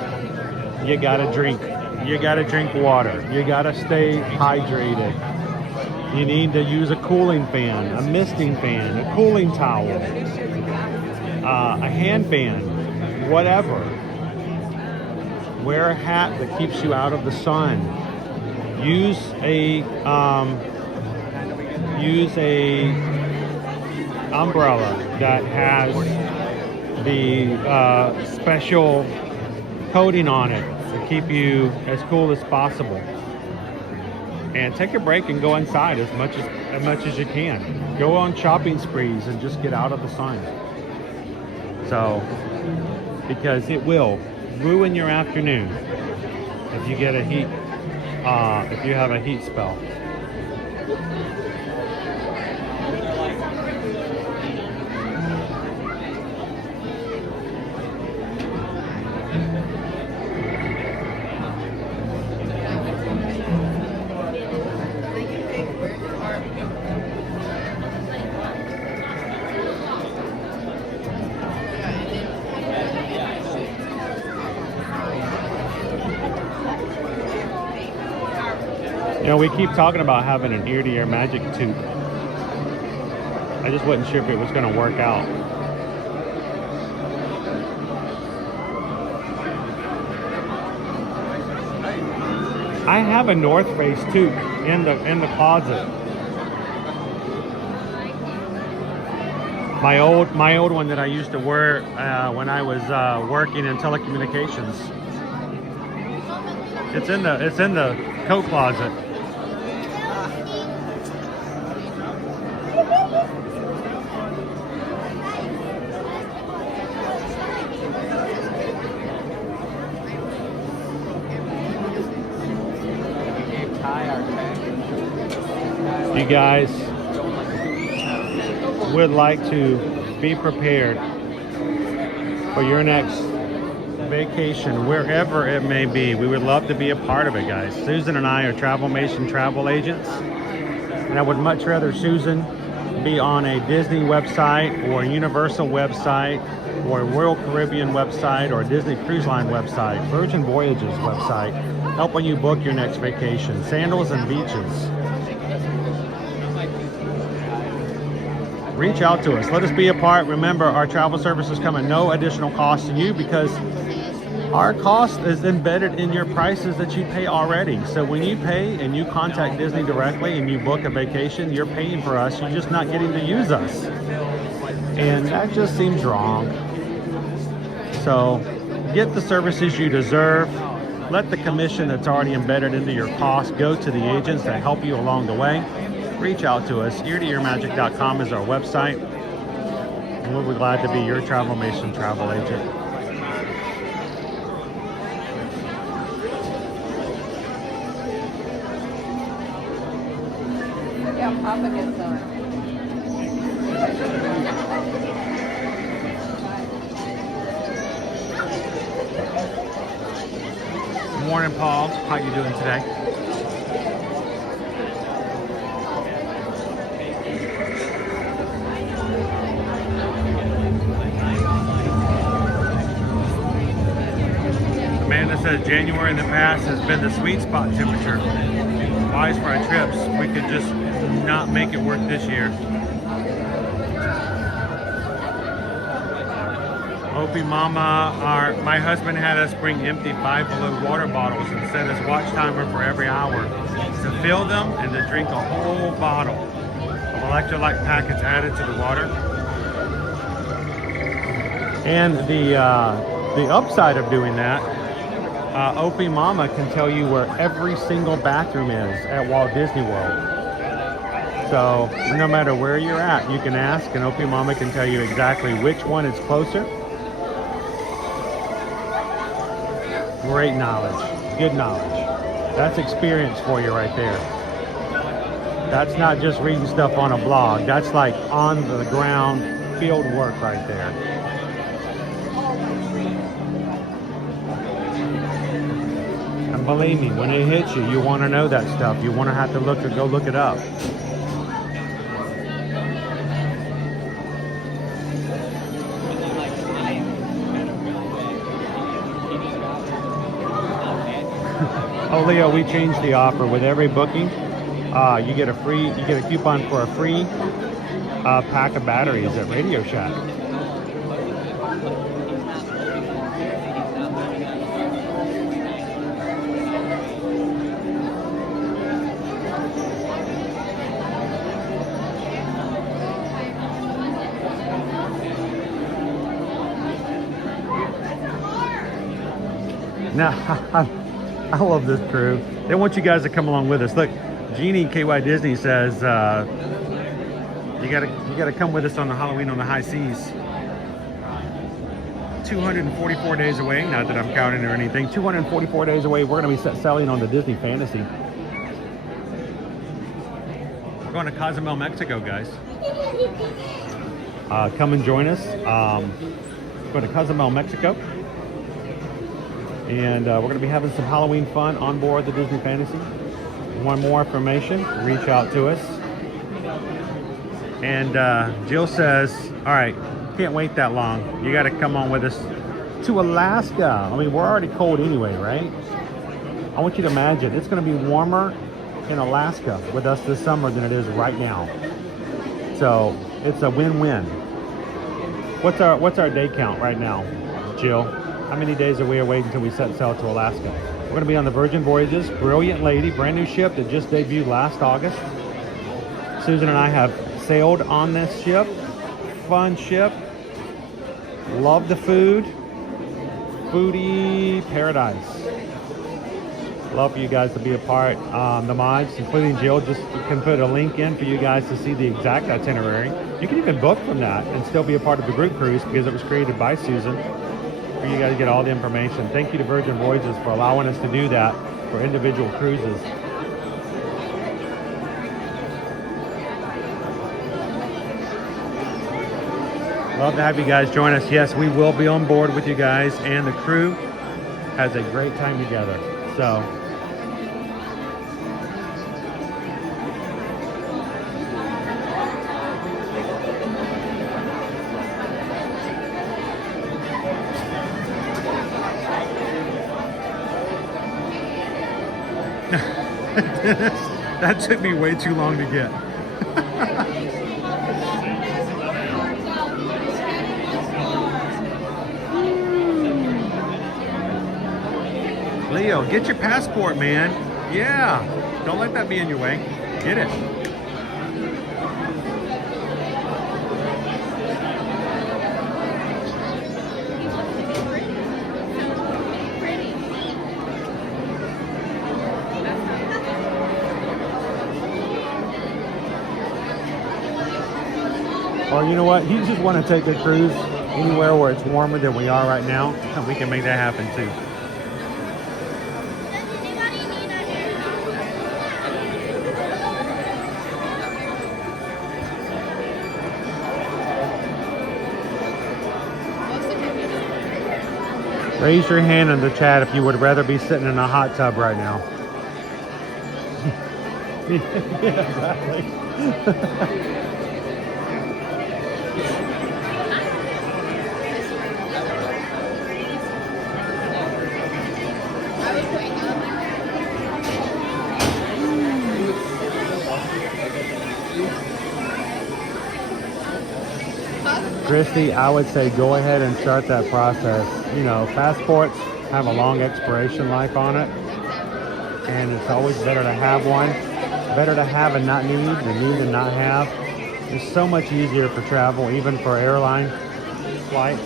you gotta drink. You gotta drink water. You gotta stay hydrated. You need to use a cooling fan, a misting fan, a cooling towel, a hand fan, whatever. Wear a hat that keeps you out of the sun. Use a umbrella that has the special coating on it to keep you as cool as possible. And take a break and go inside as much as you can. Go on shopping sprees and just get out of the sun. So, because it will ruin your afternoon if you get if you have a heat spell. You know, we keep talking about having an ear-to-ear magic toque. I just wasn't sure if it was going to work out. I have a North Face toque in the closet. My old one that I used to wear when I was working in telecommunications. It's in the coat closet. You guys would like to be prepared for your next vacation, wherever it may be. We would love to be a part of it, guys. Susan and I are Travelmation travel agents, and I would much rather Susan be on a Disney website or a Universal website or a Royal Caribbean website or a Disney Cruise Line website, Virgin Voyages website, helping you book your next vacation. Sandals and beaches. Reach out to us. Let us be a part. Remember, our travel services come at no additional cost to you because our cost is embedded in your prices that you pay already. So when you pay and you contact Disney directly and you book a vacation, you're paying for us. You're just not getting to use us. And that just seems wrong. So get the services you deserve. Let the commission that's already embedded into your cost go to the agents that help you along the way. Reach out to us. eartoearmagic.com is our website. And we'll be glad to be your Travelmation travel agent. Yeah, Papa gets some. Good morning, Paul. How you doing today? Amanda says January in the past has been the sweet spot temperature. Wise for our trips. We could just not make it work this year. Opie Mama, my husband had us bring empty 5 Below water bottles and set us watch timer for every hour to fill them and to drink a whole bottle of electrolyte packets added to the water. And the upside of doing that, Opie Mama can tell you where every single bathroom is at Walt Disney World. So no matter where you're at, you can ask and Opie Mama can tell you exactly which one is closer. Great knowledge, good knowledge. That's experience for you right there. That's not just reading stuff on a blog. That's like on the ground field work right there. And believe me, when it hits you, you want to know that stuff. You want to have to go look it up. Oh, Leo, we changed the offer. With every booking, you get a coupon for a free pack of batteries at Radio Shack. Now, I love this crew. They want you guys to come along with us. Look, Jeannie KY Disney says you gotta come with us on the Halloween on the High Seas. 244 days away. Not that I'm counting or anything. 244 days away. We're gonna be set sailing on the Disney Fantasy. We're going to Cozumel, Mexico, guys. Come and join us. Go to Cozumel, Mexico. And we're going to be having some Halloween fun on board the Disney Fantasy. Want more information? Reach out to us. And Jill says, all right, can't wait that long. You got to come on with us to Alaska. I mean, we're already cold anyway, right? I want you to imagine it's going to be warmer in Alaska with us this summer than it is right now. So it's a win-win. What's our day count right now, Jill? How many days are we away until we set sail to Alaska? We're going to be on the Virgin Voyages, Brilliant Lady, brand new ship that just debuted last August. Susan and I have sailed on this ship. Fun ship. Love the food. Foodie paradise. Love for you guys to be a part. The mods, including Jill, just can put a link in for you guys to see the exact itinerary. You can even book from that and still be a part of the group cruise because it was created by Susan. For you guys to get all the information. Thank you to Virgin Voyages for allowing us to do that for individual cruises. Love to have you guys join us. Yes, we will be on board with you guys, and the crew has a great time together. So That took me way too long to get. Leo, get your passport, man. Yeah, don't let that be in your way. Get it. Or you know what? You just want to take a cruise anywhere where it's warmer than we are right now, and we can make that happen too. Raise your hand in the chat if you would rather be sitting in a hot tub right now. Yeah, exactly. Christy, I would say go ahead and start that process. You know, passports have a long expiration life on it, and it's always better to have one. Better to have and not need than need and not have. It's so much easier for travel, even for airline flights.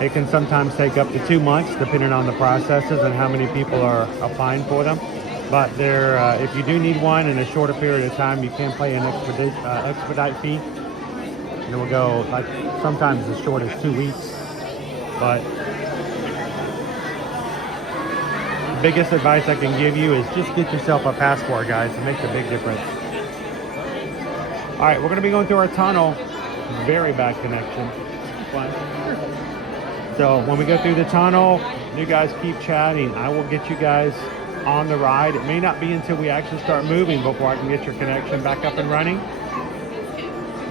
It can sometimes take up to 2 months, depending on the processes and how many people are applying for them. But if you do need one in a shorter period of time, you can pay an expedite fee. And it will go like sometimes as short as 2 weeks. But the biggest advice I can give you is just get yourself a passport, guys. It makes a big difference. All right, we're going to be going through our tunnel. Very bad connection. Fun. So when we go through the tunnel, you guys keep chatting. I will get you guys on the ride. It may not be until we actually start moving before I can get your connection back up and running.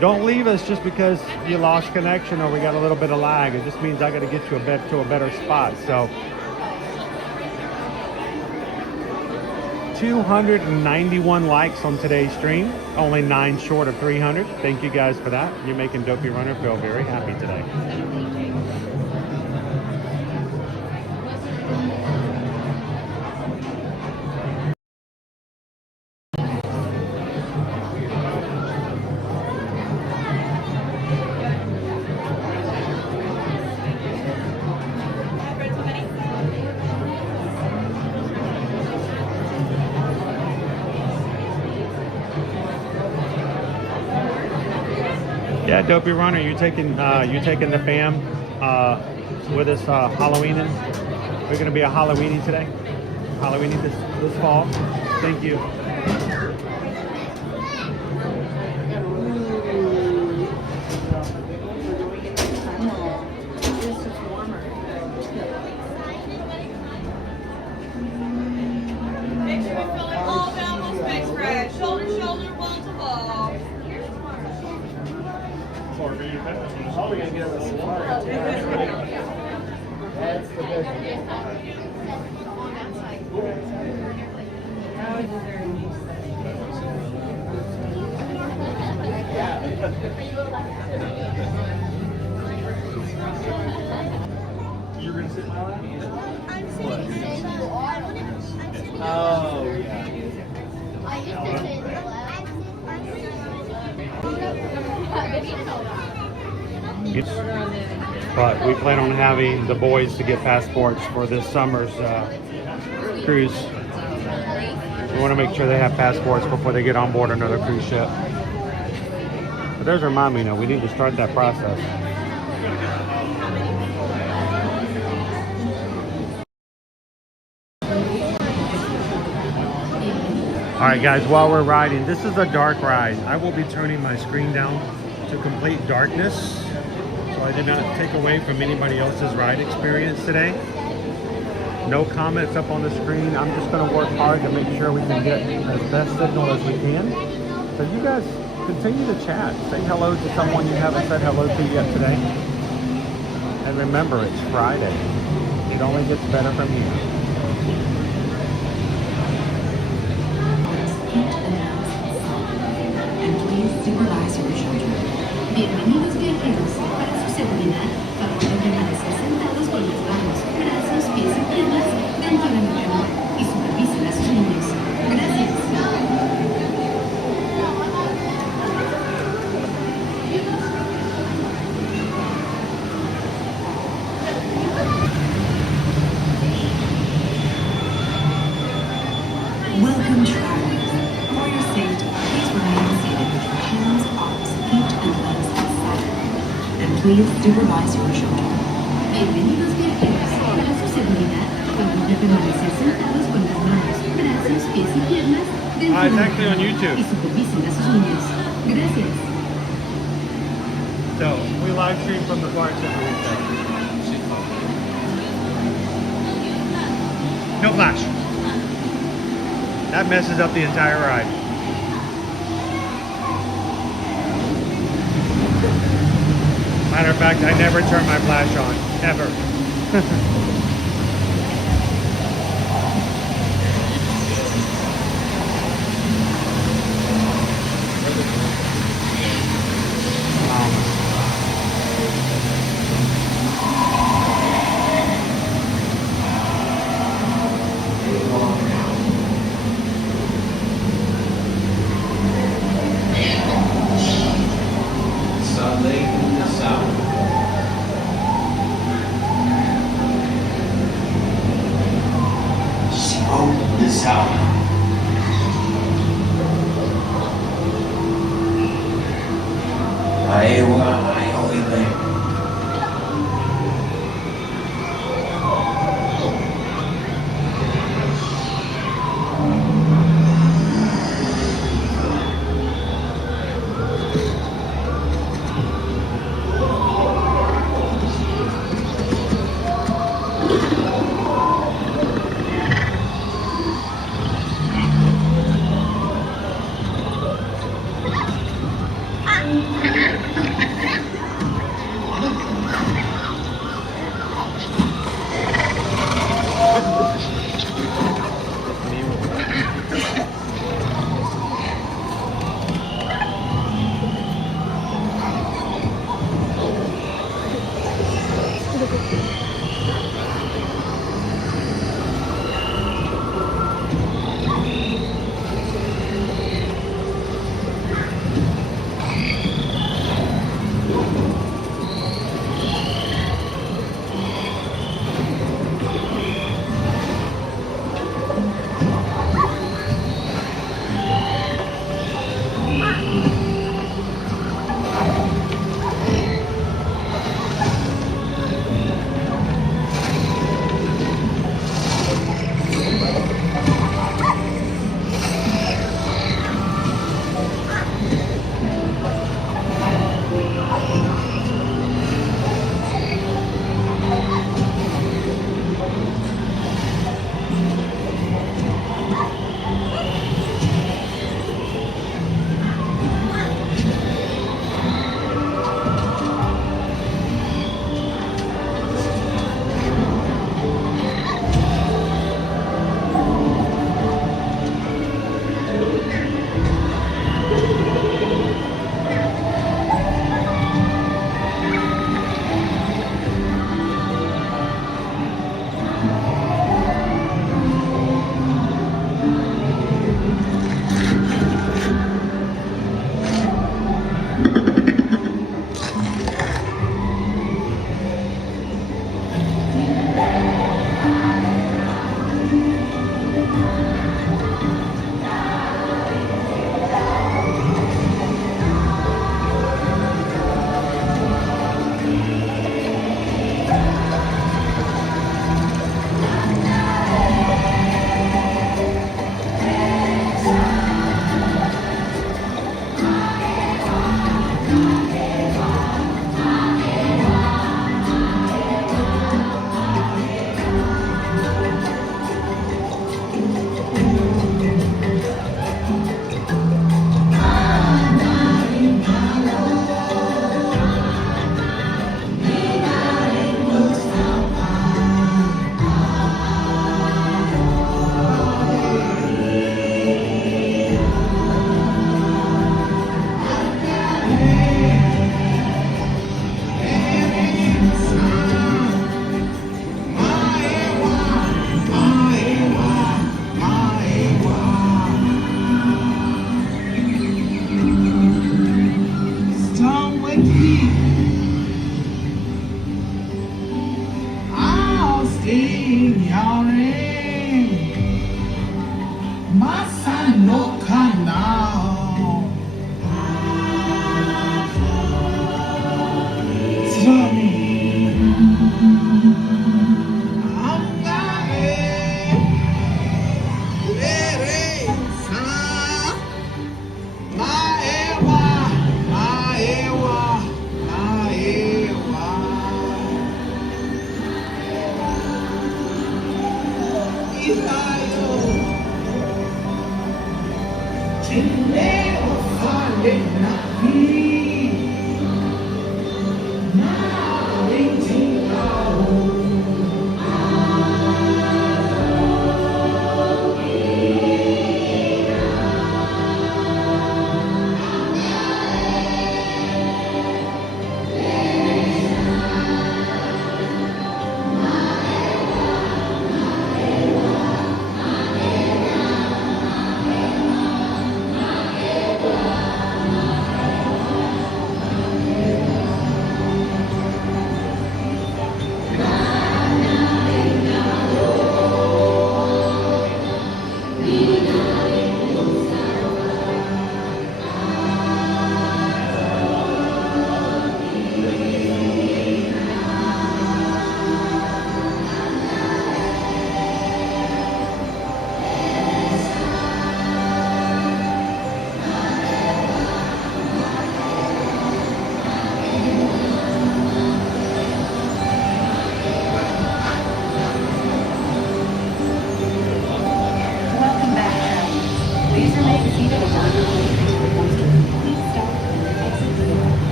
Don't leave us just because you lost connection or we got a little bit of lag. It just means I got to get you to a better spot. So 291 likes on today's stream, only 9 short of 300. Thank you guys for that. You're making Dopey Runner feel very happy today. Yeah, Dopey Runner, you taking the fam with us Halloweening. We're going to be a Halloweenie today. Halloweenie this fall. Thank you. Make sure we fill it all down those legs, Fred. Shoulder, shoulder, wall to wall. Probably gonna get a safari. That's the best. You're gonna sit in my lap? I'm sitting in Oh, yeah. I used to sit in the But we plan on having the boys to get passports for this summer's cruise. We want to make sure they have passports before they get on board another cruise ship. But there's our mom, we need to start that process. All right, guys, while we're riding, this is a dark ride. I will be turning my screen down to complete darkness, so I did not take away from anybody else's ride experience today. No comments up on the screen. I'm just going to work hard to make sure we can get as best signal as we can. So you guys continue to chat. Say hello to someone you haven't said hello to yet today. And remember, it's Friday. It only gets better from here. please supervise your shoulder. Bienvenidos viajeros. Para su seguridad, favor de permanecer sentados con las manos, brazos, pies y piernas dentro It's del actually on carro YouTube. y supervisen a sus niños. Gracias. So we live stream from the parks every weekend. No flash. That messes up the entire ride. Matter of fact, I never turn my flash on, ever.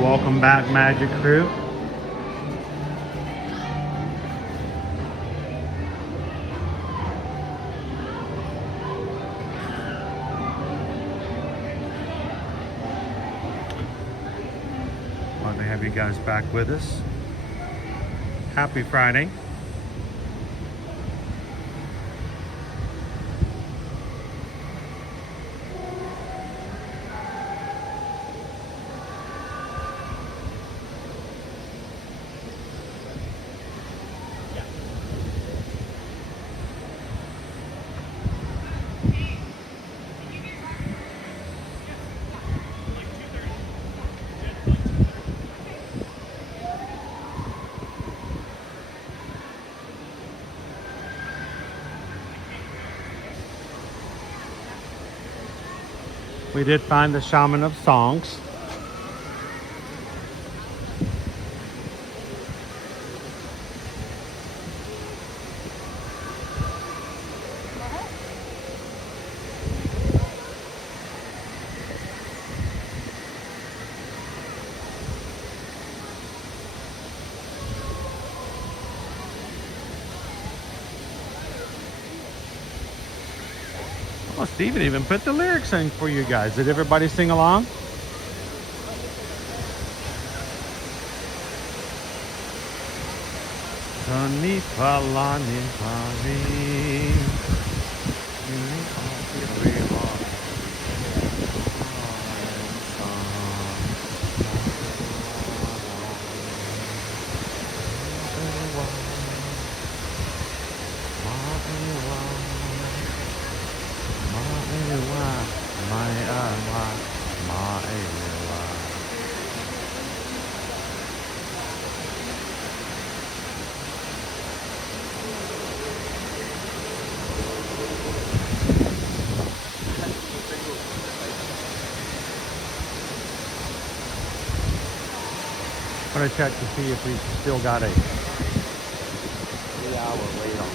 Welcome back, Magic Crew. Glad to have you guys back with us. Happy Friday. We did find the Shaman of Songs. Oh, Steven even put the lyrics in for you guys. Did everybody sing along? I'm gonna check to see if we've still got a 3-hour wait on it.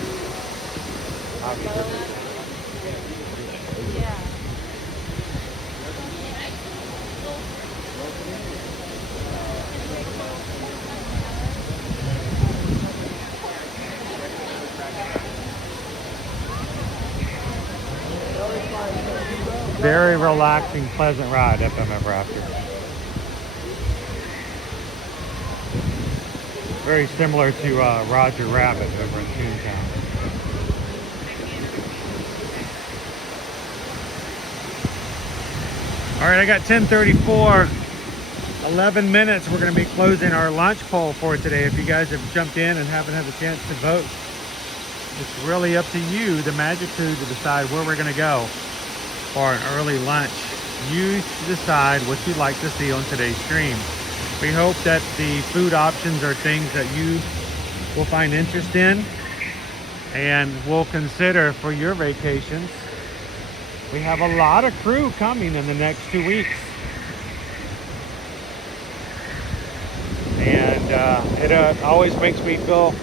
Very relaxing, pleasant ride, FM Ever After. Very similar to Roger Rabbit over in Toontown. All right, I got 10:34, 11 minutes. We're going to be closing our lunch poll for today. If you guys have jumped in and haven't had a chance to vote, it's really up to you, the Magic Crew, to decide where we're going to go for an early lunch you decide what you'd like to see on today's stream. We hope that the food options are things that you will find interest in and will consider for your vacations. We have a lot of crew coming in the next 2 weeks. And it always makes me feel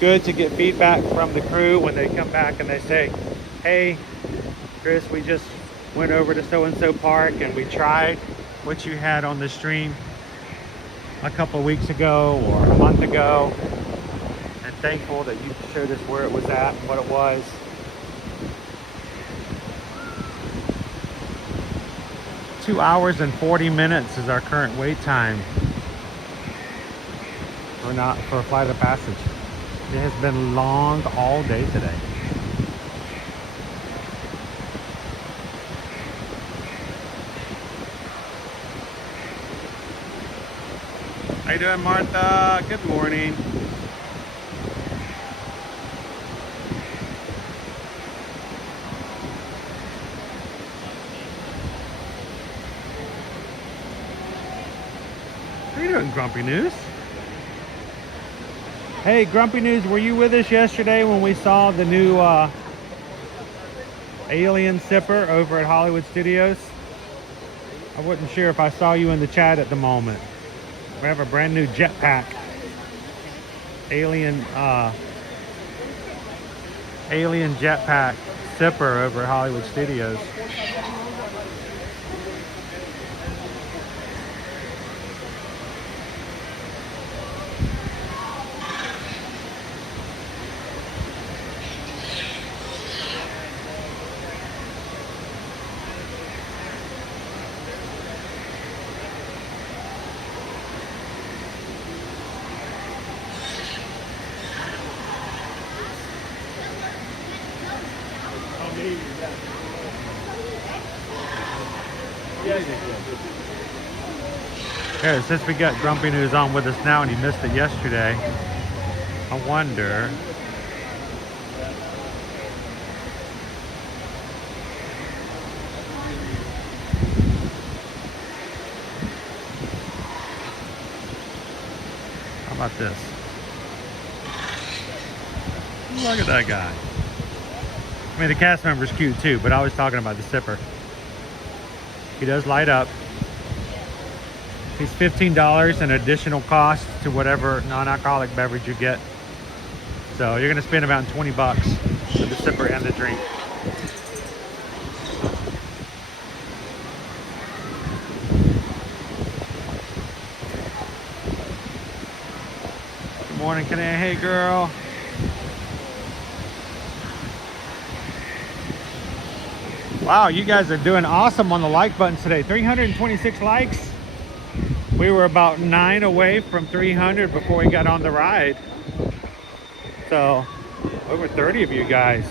good to get feedback from the crew when they come back and they say, hey, Chris, we just went over to so-and-so park and we tried what you had on the stream a couple of weeks ago or a month ago. And thankful that you showed us where it was at and what it was. Two hours and 40 minutes is our current wait time. Or not for a flight of passage. It has been long all day today. How you doing, Martha? Good morning. How you doing, Grumpy News? Hey, Grumpy News, were you with us yesterday when we saw the new alien sipper over at Hollywood Studios? I wasn't sure if I saw you in the chat at the moment. We have a brand new jetpack. Alien jetpack sipper over at Hollywood Studios. Yeah, since we got Grumpy News on with us now and he missed it yesterday, I wonder how about this? Look at that guy. I mean, the cast member's cute too, but I was talking about the sipper. He does light up. He's $15 an additional cost to whatever non-alcoholic beverage you get. So you're gonna spend about 20 bucks for the sipper and the drink. Good morning, Kanae. Hey, girl. Wow, you guys are doing awesome on the like buttons today. 326 likes. We were about 9 away from 300 before we got on the ride. So over 30 of you guys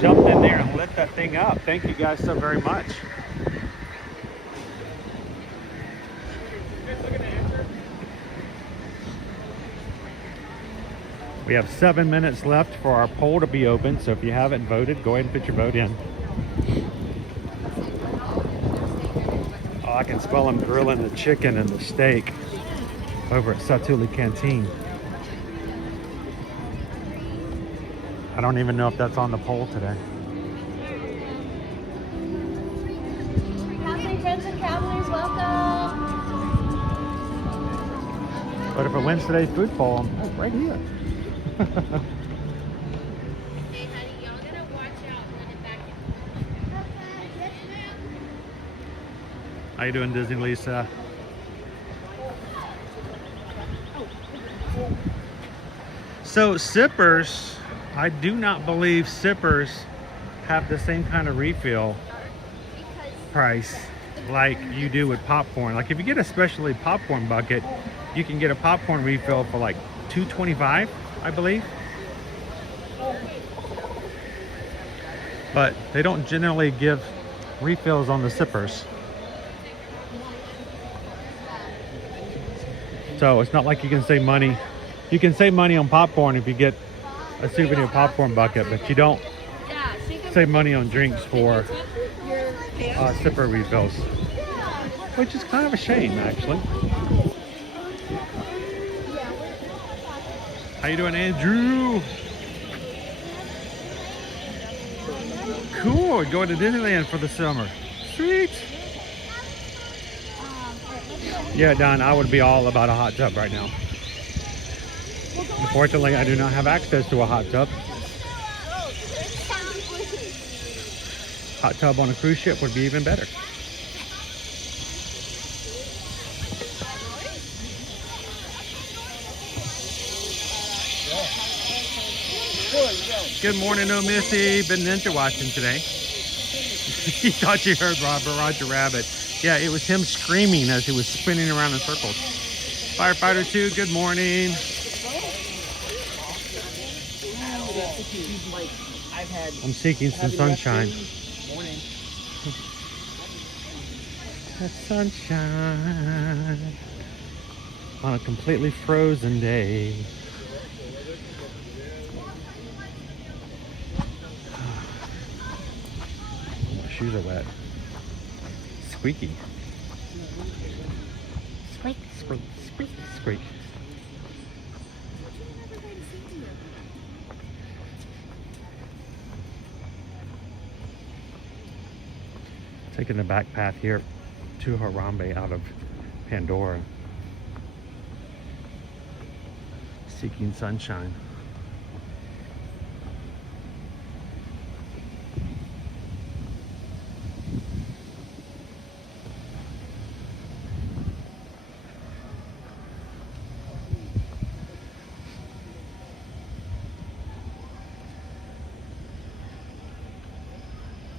jumped in there and lit that thing up. Thank you guys so very much. We have 7 minutes left for our poll to be open. So if you haven't voted, go ahead and put your vote in. I can smell them grilling the chicken and the steak over at Satuli Canteen. I don't even know if that's on the poll today. Passing friends and travelers, welcome. But if it wins today's food poll, I'm right here. How you doing, Disney Lisa? So sippers, I do not believe sippers have the same kind of refill price like you do with popcorn. Like if you get a specialty popcorn bucket, you can get a popcorn refill for like $2.25, I believe. But they don't generally give refills on the sippers. So it's not like you can save money. You can save money on popcorn if you get a souvenir popcorn bucket, but you don't save money on drinks for sipper refills, which is kind of a shame, actually. How you doing, Andrew? Cool, going to DinoLand for the summer. Sweet. Yeah, Don, I would be all about a hot tub right now. Unfortunately, I do not have access to a hot tub. Hot tub on a cruise ship would be even better. Good morning, oh Missy. Been ninja watching today. He thought you heard Roger Rabbit. Yeah, it was him screaming as he was spinning around in circles. Firefighter 2, good morning. I'm seeking some sunshine. The sunshine on a completely frozen day. My shoes are wet. Squeaky. Squeak, squeak, squeak, squeak. Taking the back path here to Harambe out of Pandora. Seeking sunshine.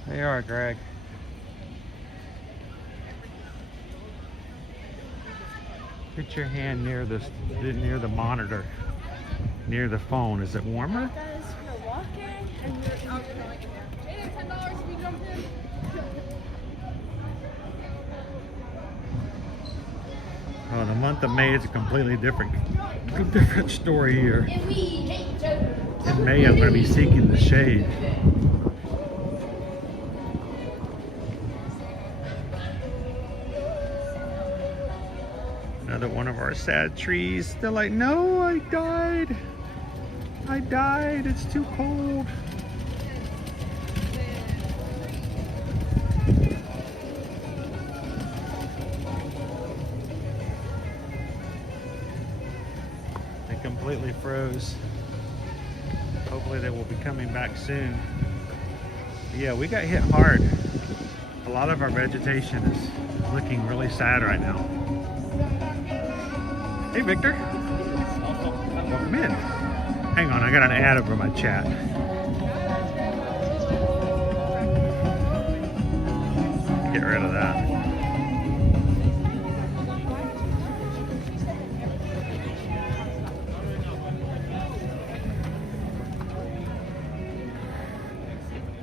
There you are, Greg. Put your hand near the monitor, near the phone. Is it warmer? Oh, the month of May is a completely different story here. In May, I'm going to be seeking the shade. Another one of our sad trees. They're like, no, I died. I died. It's too cold. They completely froze. Hopefully they will be coming back soon. But yeah, we got hit hard. A lot of our vegetation is looking really sad right now. Hey, Victor. Welcome in. Hang on, I got an ad over my chat. Get rid of that.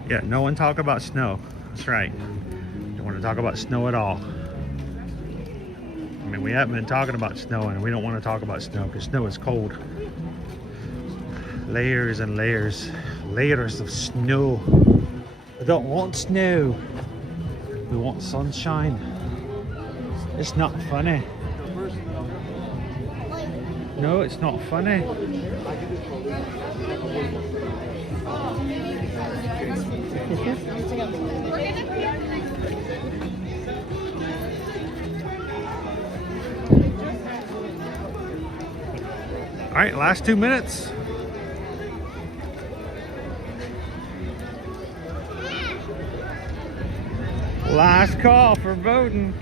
Yeah, no one talk about snow. That's right. Don't want to talk about snow at all. I mean, we haven't been talking about snow, and we don't want to talk about snow because snow is cold. Layers and layers of snow. We don't want snow. We want sunshine. It's not funny. No, it's not funny. All right, last 2 minutes. Last call for voting.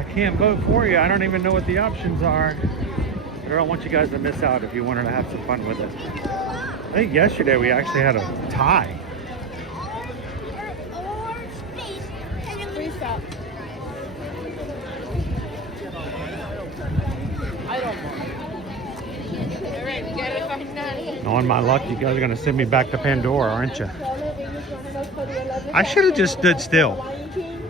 I can't vote for you. I don't even know what the options are. But I don't want you guys to miss out if you wanted to have some fun with it. I think yesterday we actually had a tie. Knowing my luck, you guys are going to send me back to Pandora, aren't you? I should have just stood still.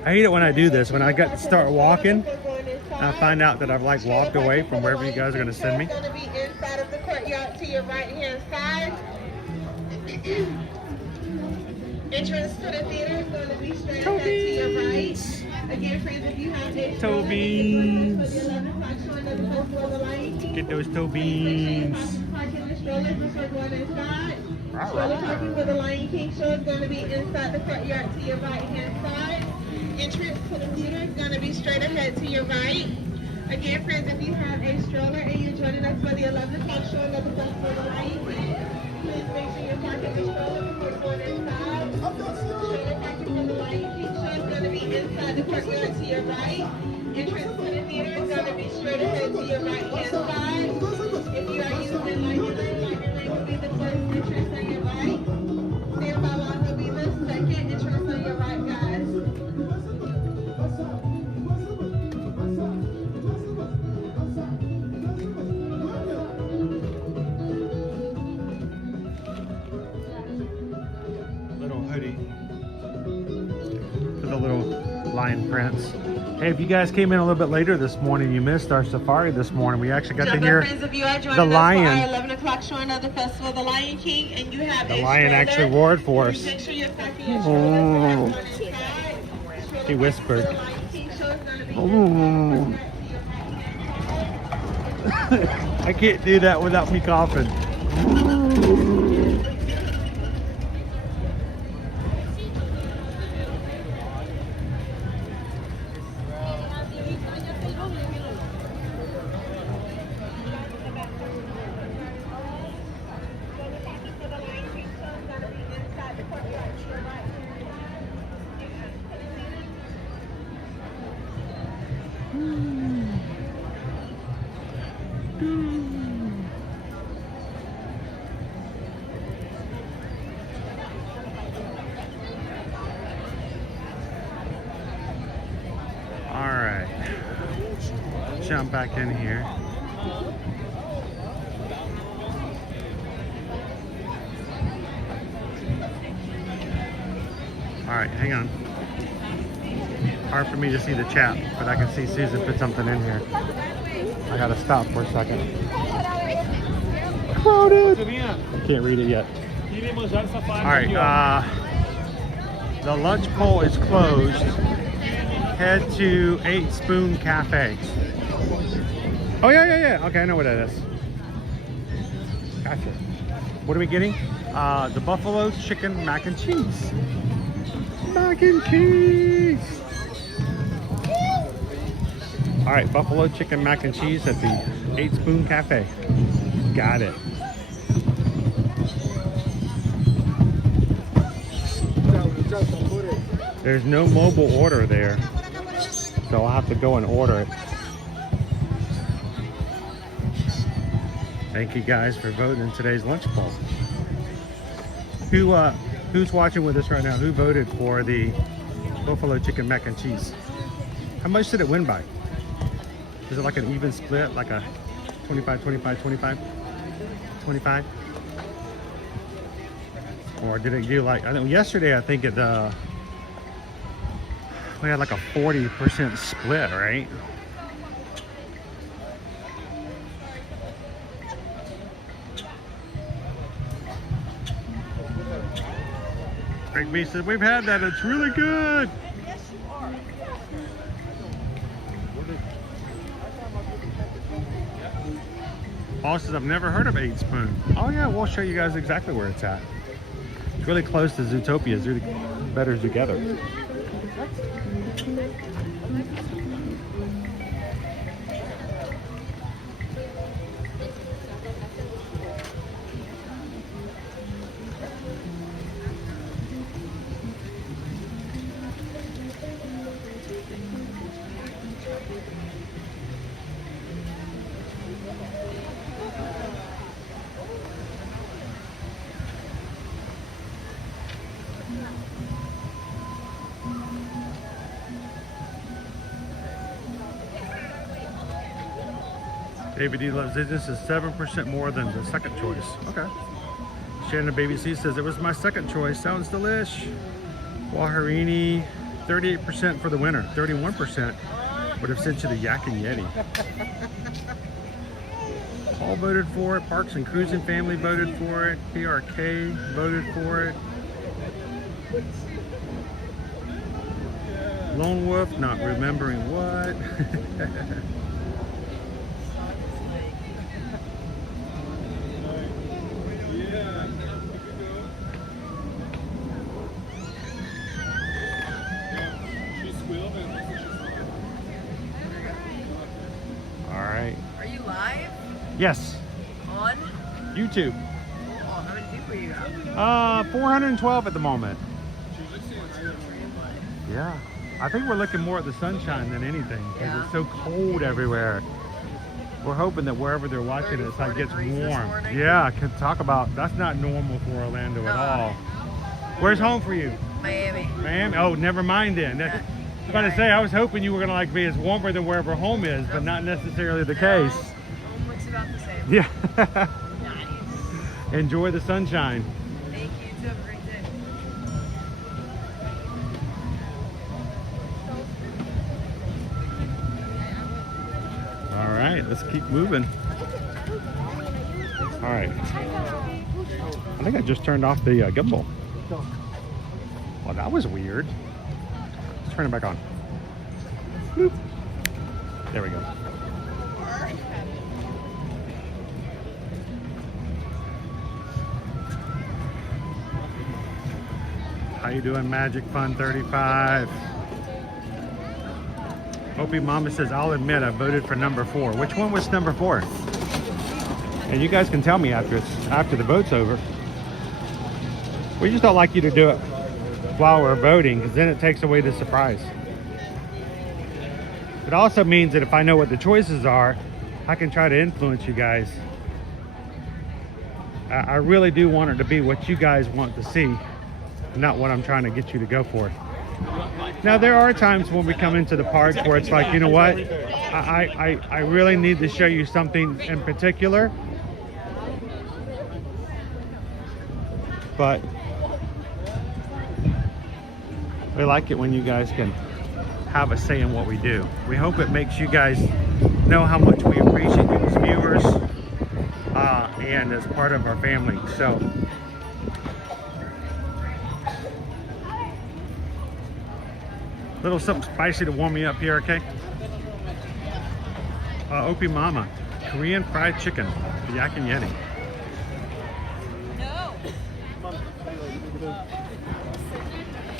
I hate it when I do this. When I got to start walking, and I find out that I've like walked away from wherever you guys are going to send me. It's going to be inside of the courtyard to your right hand side. Entrance to the theater is going to be straight ahead to your right. Again, friends, if you have a Toe beans. for the 11 o'clock showing of the Festival of the Lion King. Get those toe Make sure you beans. park in the strollers before going inside. Stroller parking for the Lion King show is going to be inside the courtyard to your right hand side. Entrance to the theater is going to be straight ahead to your right. Again, friends, if you have a stroller and you're joining us for the 11 o'clock showing of the Festival of the Lion King, please make sure you park in the stroller before going inside. Stroller parking for the Lion King show is going to be inside the courtyard to your right. Entrance to the theater is going to be straight ahead to your right hand side. If you are using Lion Lane will be the first entrance on your right. Standby line will be the second entrance on your right, guys. Little hoodie for the little lion prince. Hey, if you guys came in a little bit later this morning, you missed our safari this morning. We actually got to hear Friends, if you are joining the us for lion. our 11 o'clock showing of the Festival of the Lion King, and you have The a lion stroller, actually roared for us. make sure you're packing your stroller so that's inside. He whispered. The Lion King show is going to be I can't do that without me coughing. Jump back in here. All right, hang on. Hard for me to see the chat, but I can see Susan put something in here. I gotta stop for a second. Crowded. I can't read it yet. All right, the lunch bowl is closed. Head to 8 Spoon Cafe. Oh, yeah. Okay, I know what that is. Gotcha. What are we getting? The buffalo chicken mac and cheese. Mac and cheese. All right, buffalo chicken mac and cheese at the 8 Spoon Cafe. Got it. There's no mobile order there, so I'll have to go and order it. Thank you guys for voting in today's lunch poll. Who's watching with us right now? Who voted for the buffalo chicken mac and cheese? How much did it win by? Is it like an even split, like a 25, 25, 25, 25? Or did it do like, I know yesterday I think it we had like a 40% split, right? Greg B said, we've had that, it's really good. Paul says, I've never heard of 8 Spoon. Oh yeah, we'll show you guys exactly where it's at. It's really close to Zootopia, Better Together. David D loves it. This is 7% more than the second choice. Okay. Shannon Baby C says, it was my second choice. Sounds delish. Waharini, 38% for the winner. 31% would have sent you the Yak and Yeti. Paul voted for it. Parks and Cruising Family voted for it. PRK voted for it. Lone wolf, not remembering what. All right. Are you live? Yes. On? YouTube. Oh, how many people you got? 412 at the moment. Yeah. I think we're looking more at the sunshine than anything because it's so cold everywhere. We're hoping that wherever they're watching it, it gets warm. Yeah, can talk about, that's not normal for Orlando at all. Where's home for you? Miami. Miami? Oh, never mind then. I was about to say, I was hoping you were going to like be as warmer than wherever home is, but not necessarily the case. Home looks about the same. Yeah. Nice. Enjoy the sunshine. Thank you. You have a great day. All right, let's keep moving. All right. I think I just turned off the gimbal. Well, that was weird. Let's turn it back on. Bloop. There we go. How you doing, Magic Fun 35? Opie Mama says, I'll admit I voted for number 4. Which one was number 4? And you guys can tell me after the vote's over. We just don't like you to do it while we're voting, because then it takes away the surprise. It also means that if I know what the choices are, I can try to influence you guys. I really do want it to be what you guys want to see, not what I'm trying to get you to go for. Now, there are times when we come into the parks where it's like, you know what, I really need to show you something in particular. But we like it when you guys can have a say in what we do. We hope it makes you guys know how much we appreciate you as viewers and as part of our family. So little something spicy to warm me up here, okay? Opie Mama, Korean fried chicken, Yak and Yeti.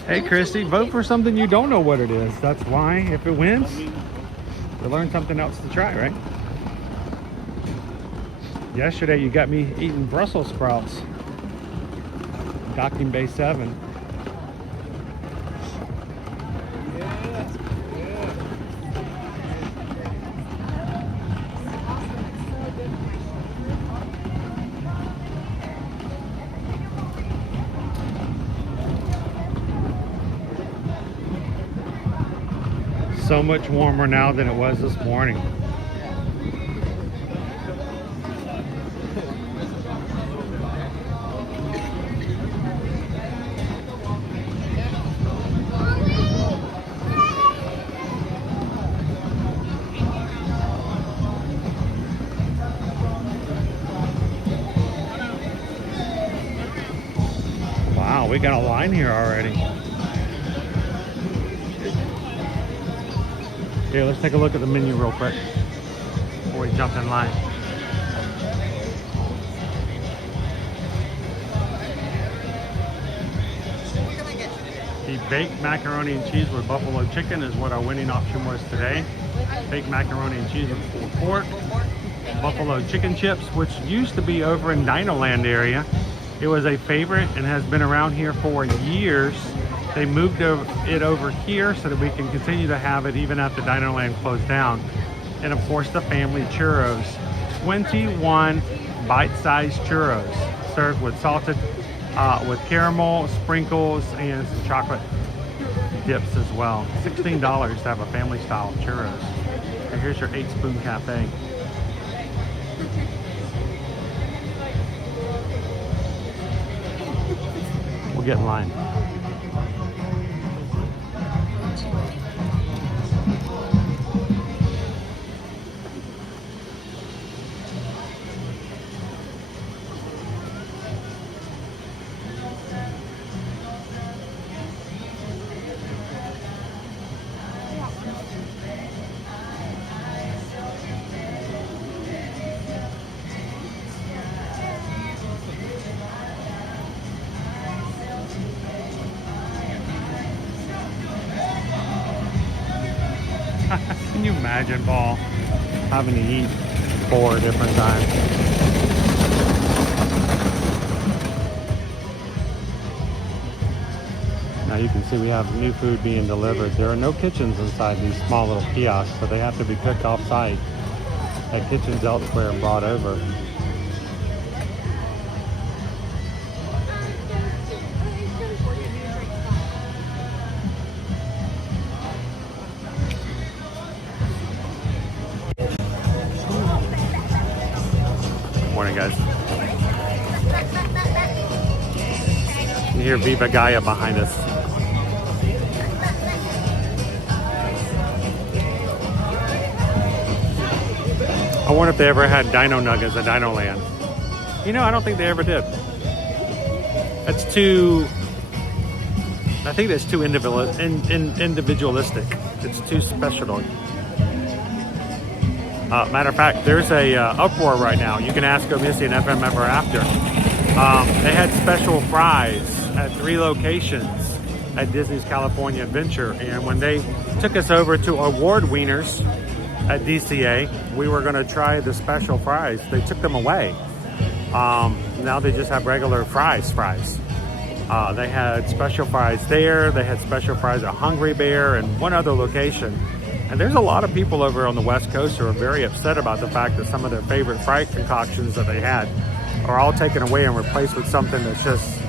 Hey Christy, vote for something you don't know what it is. That's why, if it wins, we learn something else to try, right? Yesterday you got me eating Brussels sprouts. Docking Bay 7. So much warmer now than it was this morning. Wow, we got a line here already. Here, let's take a look at the menu real quick before we jump in line. The baked macaroni and cheese with buffalo chicken is what our winning option was today. Baked macaroni and cheese with pulled pork. Buffalo chicken chips, which used to be over in DinoLand area. It was a favorite and has been around here for years. They moved it over here so that we can continue to have it even after DinoLand closed down. And of course the family churros. 21 bite-sized churros served with salted, with caramel, sprinkles, and some chocolate dips as well. $16 to have a family style of churros. And here's your 8-spoon cafe. We'll get in line. Can you imagine, Paul, having to eat 4 different times? Now you can see we have new food being delivered. There are no kitchens inside these small little kiosks, so they have to be cooked off-site at kitchens elsewhere and brought over. Morning, guys. You hear Viva Gaia behind us. I wonder if they ever had Dino Nuggets at DinoLand. You know, I don't think they ever did. That's too... I think that's too individualistic. It's too special. Matter of fact, there's a uproar right now. You can ask Missy and FM Ever After. They had special fries at 3 locations at Disney's California Adventure, and when they took us over to Award Wieners at DCA, we were going to try the special fries. They took them away. Now they just have regular fries. They had special fries there. They had special fries at Hungry Bear and one other location. And there's a lot of people over on the West Coast who are very upset about the fact that some of their favorite fry concoctions that they had are all taken away and replaced with something that's just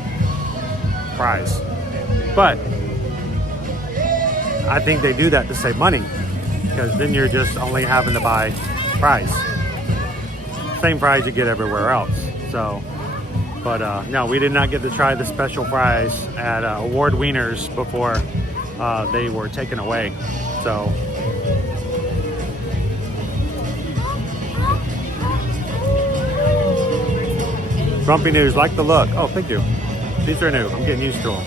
fries. But I think they do that to save money, because then you're just only having to buy fries. Same fries you get everywhere else. So, but no, we did not get to try the special fries at Award Wieners before they were taken away. So. Grumpy News, like the look. Oh, thank you. These are new. I'm getting used to them.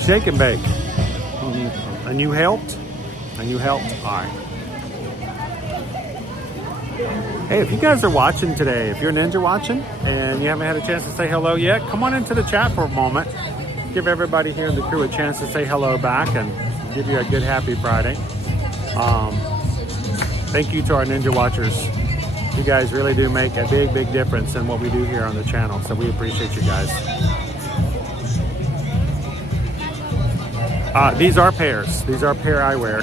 Shake and bake. And you helped? And you helped? All right. Hey, if you guys are watching today, if you're Ninja watching and you haven't had a chance to say hello yet, come on into the chat for a moment. Give everybody here in the crew a chance to say hello back and give you a good, happy Friday. Thank you to our Ninja watchers. You guys really do make a big, big difference in what we do here on the channel. So we appreciate you guys. These are pairs. These are pair eyewear.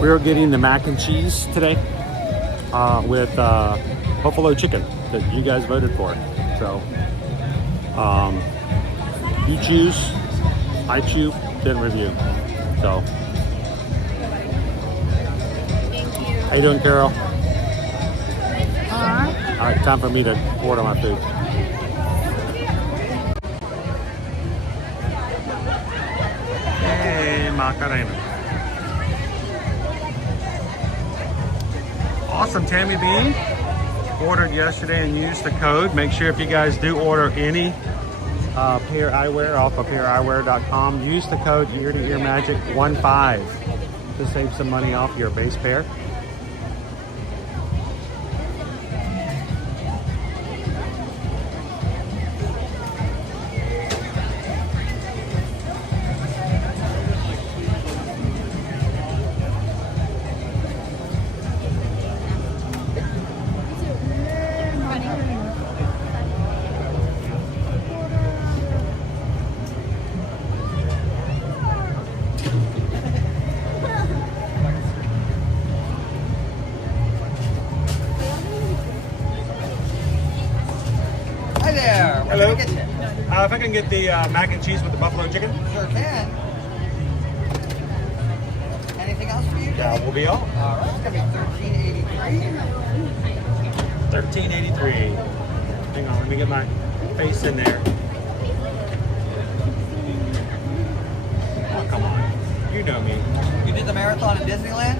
We're getting the mac and cheese today with buffalo chicken that you guys voted for. So you choose, I chew, then review. So Thank you. how you doing, Carol? All right, time for me to order my food. Hey, Macarena. Awesome, Tammy B. Ordered yesterday and used the code. Make sure if you guys do order any pair eyewear off of paireyewear.com, use the code Ear to Ear Magic 15 to save some money off your base pair. Hello. If I can get the mac and cheese with the buffalo chicken. Sure can. Anything else for you? That will be all. All right, it's gonna be $13.83. $13.83. Hang on, let me get my face in there. Oh, come on. You know me. You did the marathon in Disneyland?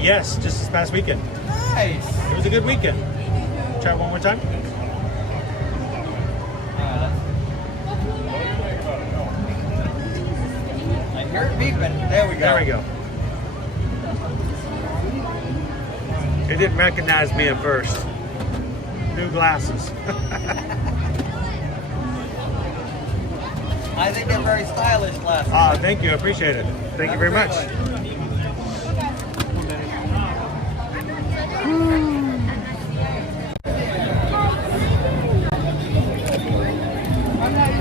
Yes, just this past weekend. Nice. It was a good weekend. Try it one more time. I hear it beeping. There we go. There we go. It didn't recognize me at first. New glasses. I think they're very stylish glasses. Thank you. I appreciate it. Thank you very much.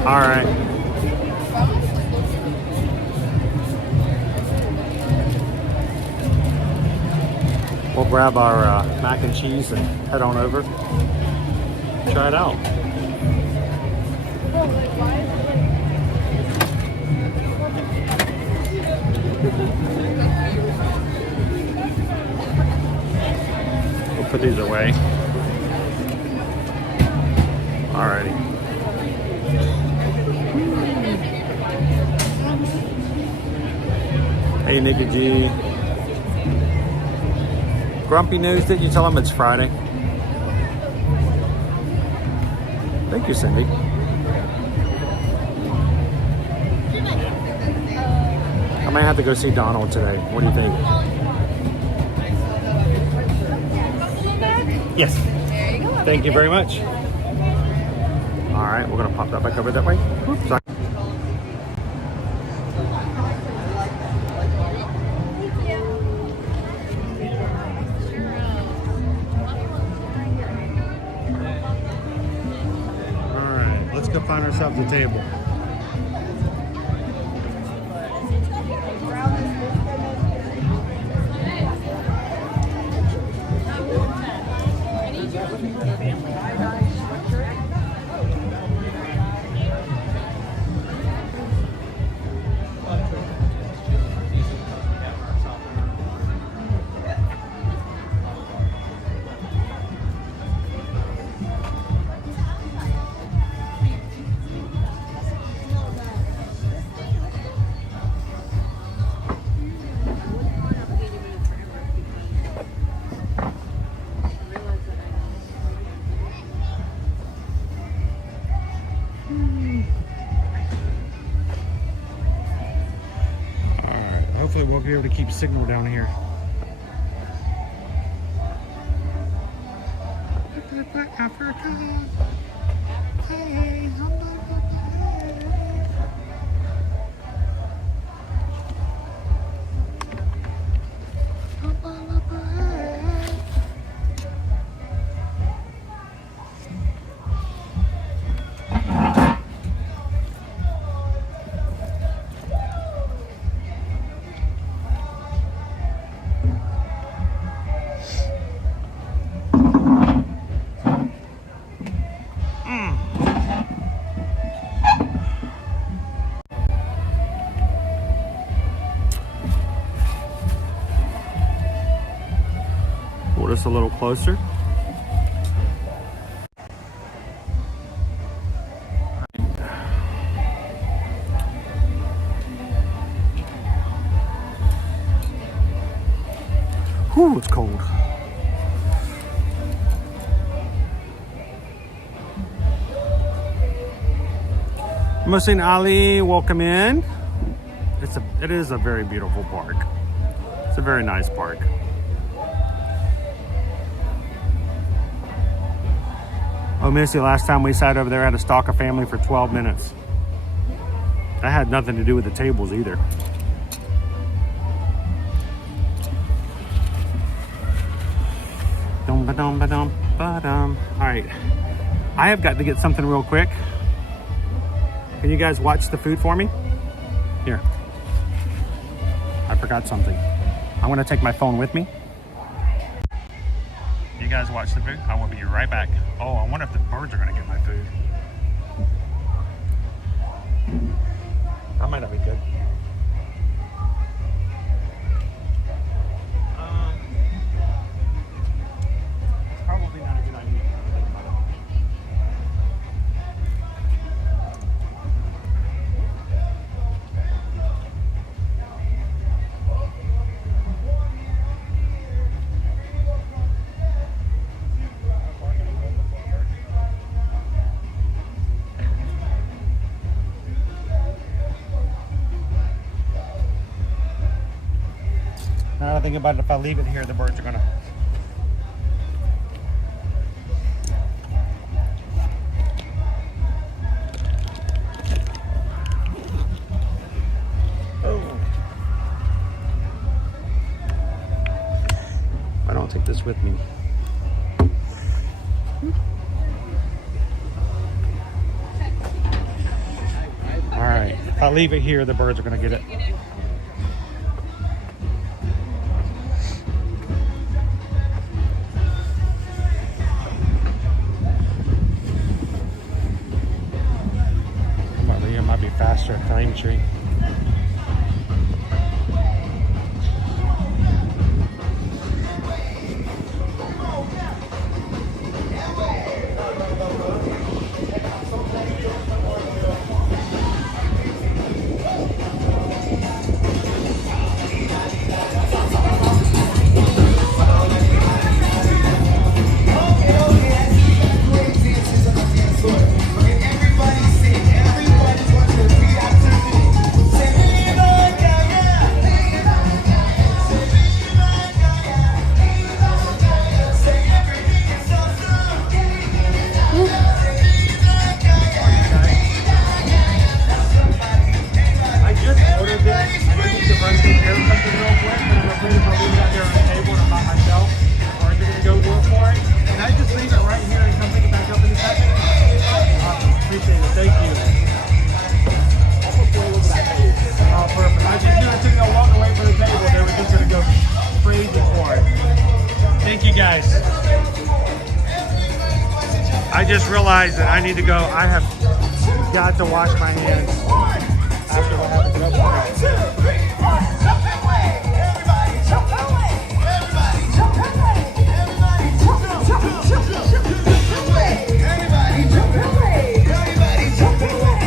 All right. We'll grab our mac and cheese and head on over. Try it out. We'll put these away. Alrighty. Hey, Nikki G. Grumpy news, didn't you tell him it's Friday? Thank you, Cindy. I might have to go see Donald today. What do you think? Yes. There you go. Thank you very much. All right, we're gonna pop that back over that way. Oops, sorry. All right, let's go find ourselves a table. Hopefully we'll be able to keep signal down here. Africa. Hey, pull this a little closer. Whew, it's cold. Musin Ali, welcome in. It is a very beautiful park. It's a very nice park. Oh, Missy, last time we sat over there, I had to stalk a family for 12 minutes. That had nothing to do with the tables either. All right, I have got to get something real quick. Can you guys watch the food for me? Here. I forgot something. I'm gonna take my phone with me. You guys watch the food? I will be right back. Oh, I wonder if the birds are gonna get my food. That might not be good. Probably not a good idea. thinking about it. If I leave it here, the birds are gonna. I don't take this with me. All right, if I leave it here, the birds are gonna get it. It might be faster at Time Tree. I just realized that I need to go. I have got to wash my hands after what happened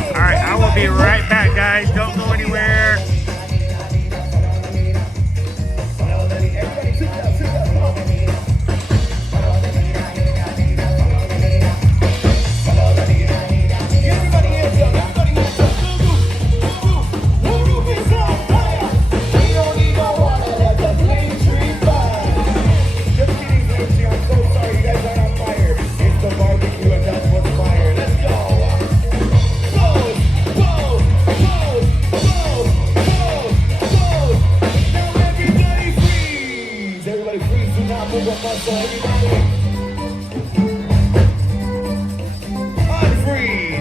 All right, I will be right back, guys. Don't go anywhere.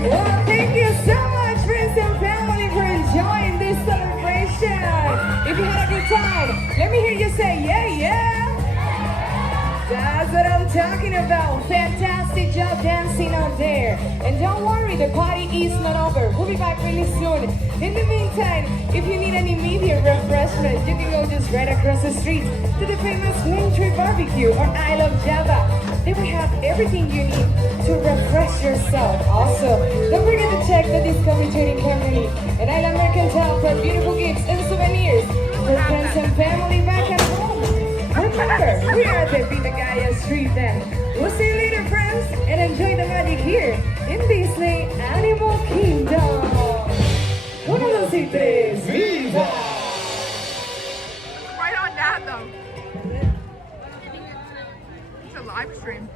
Well, thank you so much, friends and family, for enjoying this celebration. If you had a good time, let me hear you say, yeah, yeah. That's what I'm talking about. Fantastic job dancing out there. And don't worry, the party is not over. We'll be back really soon. In the meantime, if you need an immediate refreshment, you can go just right across the street to the famous Main Tree Barbecue or I Love Java. They will have everything you need to refresh yourself. Also, don't forget to check the Discovery Trading Company and Island Mercantile for beautiful gifts and souvenirs for friends and family back at home. Remember, we are the Viva Gaia Street then. We'll see you later, friends, and enjoy the magic here in Disney Animal Kingdom. 1, 2, 3, Viva! Right on that, though. It's a live stream.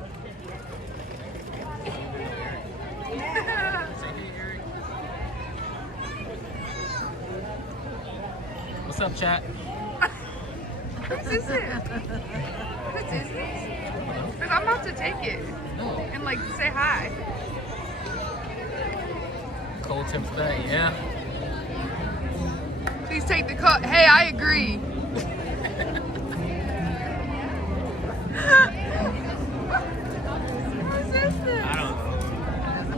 What's up, chat? Whose is it? Whose is it? Because I'm about to take it and like say hi. Cold temps today, yeah. Please take the cup. Hey, I agree. Who's this? I don't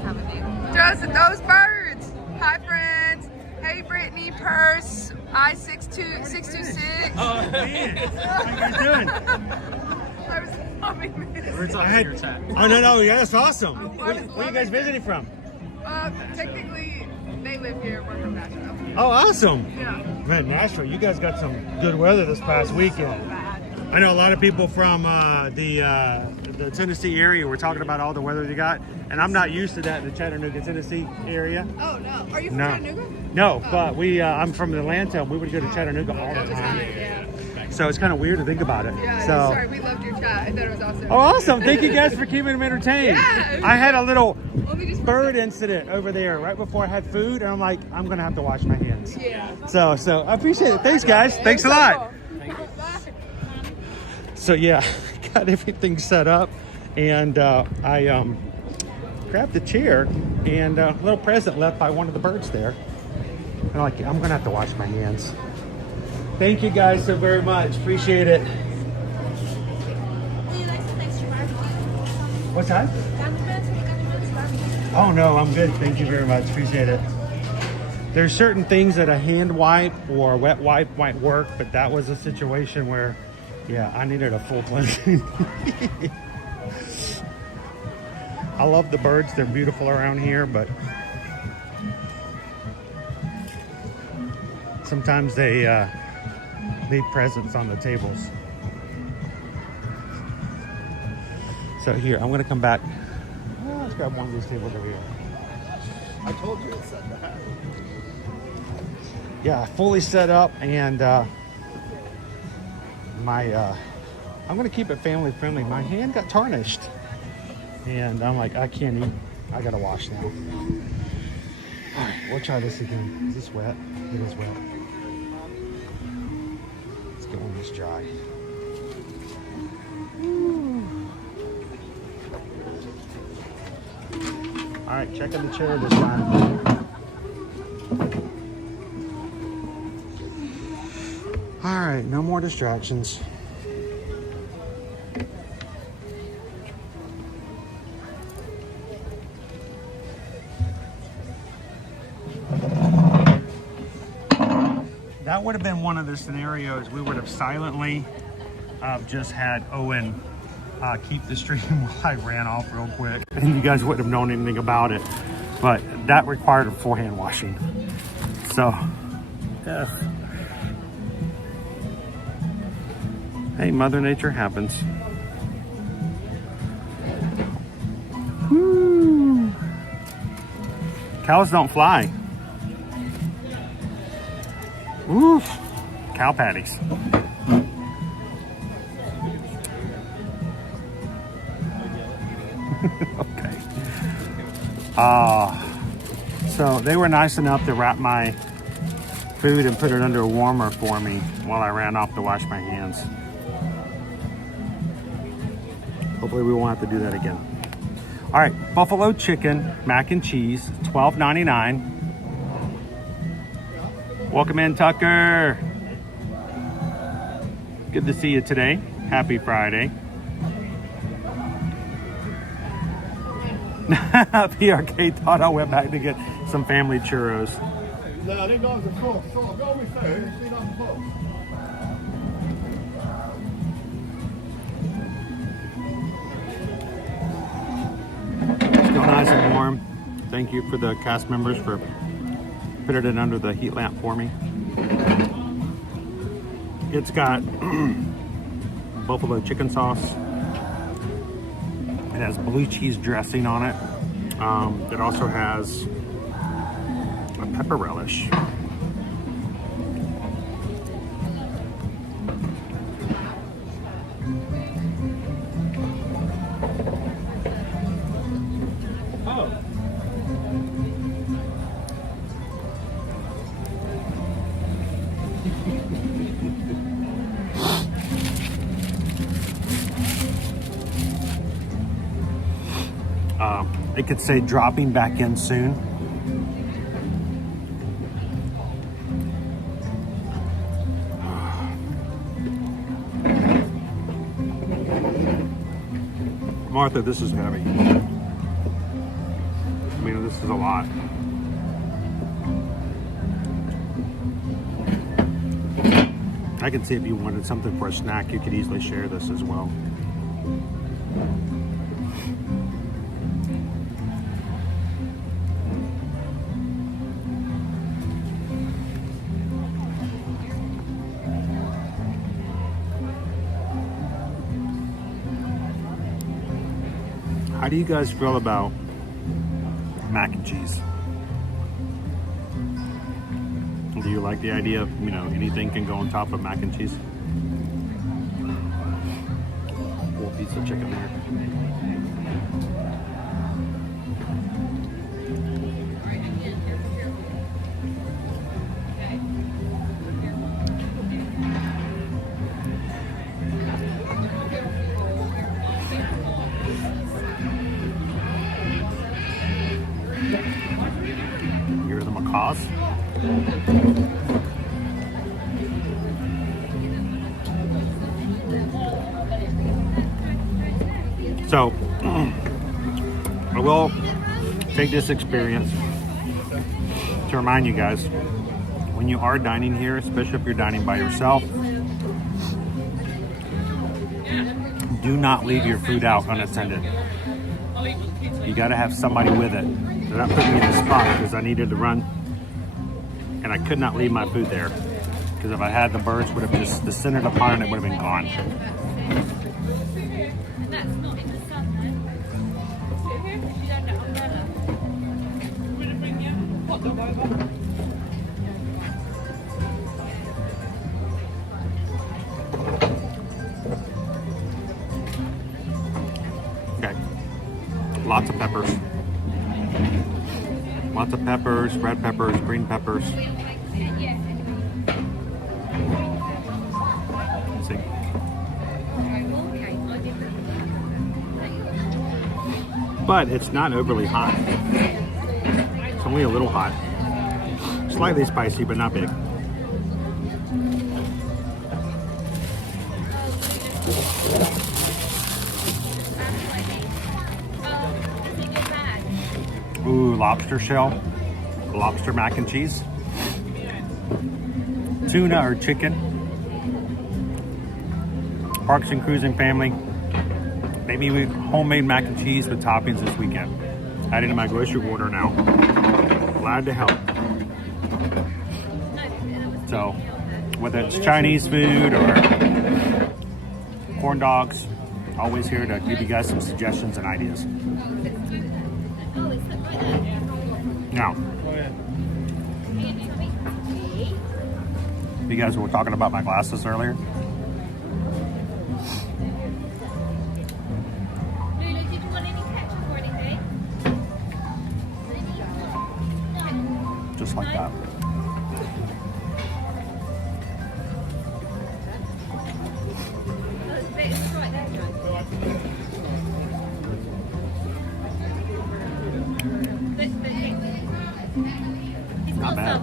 know. Just those birds. Hi, friends. Hey, Brittany, Purse, I626. Oh, man. How you guys doing? I was loving this. We're talking to your chat. Oh, no, yeah, that's awesome. Where are you guys visiting from? Technically, they live here. We're from Nashville. Oh, awesome. Yeah. Man, Nashville, you guys got some good weather this past weekend. I know a lot of people from the Tennessee area were talking about all the weather they got, and I'm not used to that in the Chattanooga, Tennessee area. Oh, no. Are you from Chattanooga? No, but I'm from Atlanta, and we would go to Chattanooga all the time. so it's kind of weird to think about it. Yeah, so sorry, we loved your chat. I thought it was awesome. oh, awesome. Thank you guys for keeping them entertained. Yeah. I had a little bird incident over there right before I had food, and I'm like, I'm gonna have to wash my hands. Yeah. So I appreciate it. Thanks, guys. Thanks a lot. So yeah, got everything set up, and I grabbed a chair, and a little present left by one of the birds there. And I'm like, I'm gonna have to wash my hands. Thank you guys so very much. Appreciate it. What's that? Oh no, I'm good. Thank you very much. Appreciate it. There's certain things that a hand wipe or a wet wipe might work, but that was a situation where, yeah, I needed a full cleansing. I love the birds. They're beautiful around here, but sometimes they leave presents on the tables. So here, I'm gonna come back. Oh, let's grab one of these tables over here. I told you it said that. Yeah, fully set up, and I'm gonna keep it family friendly. My hand got tarnished, and I'm like, I can't eat. I gotta wash now. All right, we'll try this again. Is this wet? It is wet. Let's get one that's dry. All right, checking the chair this time. All right, no more distractions. That would have been one of the scenarios we would have silently just had Owen keep the stream while I ran off real quick, and you guys wouldn't have known anything about it. But that required a full hand washing. So, hey, Mother Nature happens. Woo. Cows don't fly. Oof, cow patties. Okay. So they were nice enough to wrap my food and put it under a warmer for me while I ran off to wash my hands. Hopefully we won't have to do that again. All right, buffalo chicken, mac and cheese, $12.99. Welcome in, Tucker. Good to see you today. Happy Friday. PRK thought I went back to get some family churros. No, I didn't go to the court. So I'll go with her. It's been on the boat. Still nice and warm. Thank you for the cast members for putting it under the heat lamp for me. It's got buffalo chicken sauce. It has blue cheese dressing on it. It also has a pepper relish. It could say dropping back in soon. Martha, this is heavy. I mean, this is a lot. I can see if you wanted something for a snack, you could easily share this as well. How do you guys feel about mac and cheese? Do you like the idea of, you know, anything can go on top of mac and cheese? piece of chicken there. Here are the macaws. So, I will take this experience to remind you guys, when you are dining here, especially if you're dining by yourself, do not leave your food out unattended. You got to have somebody with it. So that put me in the spot because I needed to run, and I could not leave my food there because if I had, the birds would have just descended upon it and it would have been gone. Okay, lots of peppers. Lots of peppers, red peppers, green peppers. Let's see. But it's not overly hot. It's only a little hot. Slightly spicy, but not big. Ooh, lobster shell, lobster mac and cheese, tuna or chicken, Parks and Cruising family, maybe homemade mac and cheese with toppings this weekend. Adding to my grocery order now. Glad to help. So, whether it's Chinese food or corn dogs, always here to give you guys some suggestions and ideas. Now, you guys were talking about my glasses earlier. Just like that. Not bad.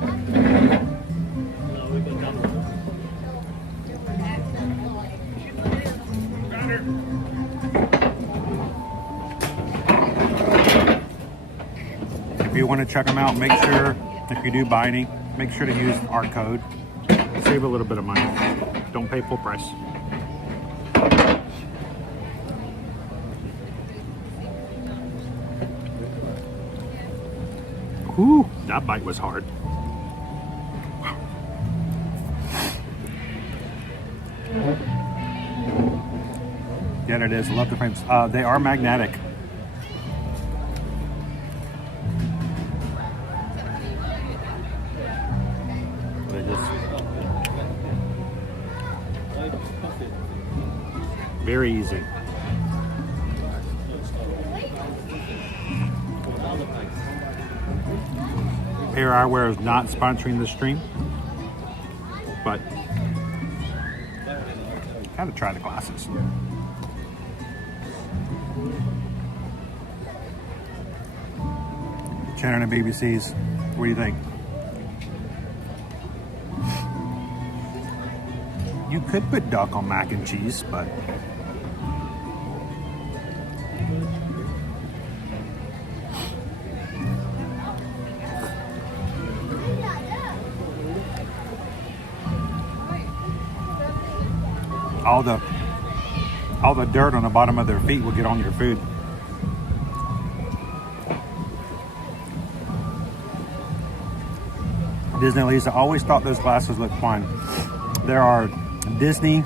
If you want to check them out, make sure, if you do buy any, make sure to use our code. Save a little bit of money. Don't pay full price. Whew, that bite was hard. Yeah, it is. I love the frames. They are magnetic. They just very easy. Pair Eyewear is not sponsoring this stream, but kind of try the glasses. Shannon and BBC's, what do you think? You could put duck on mac and cheese, but all the dirt on the bottom of their feet will get on your food. Disney Lisa, always thought those glasses looked fun. There are Disney,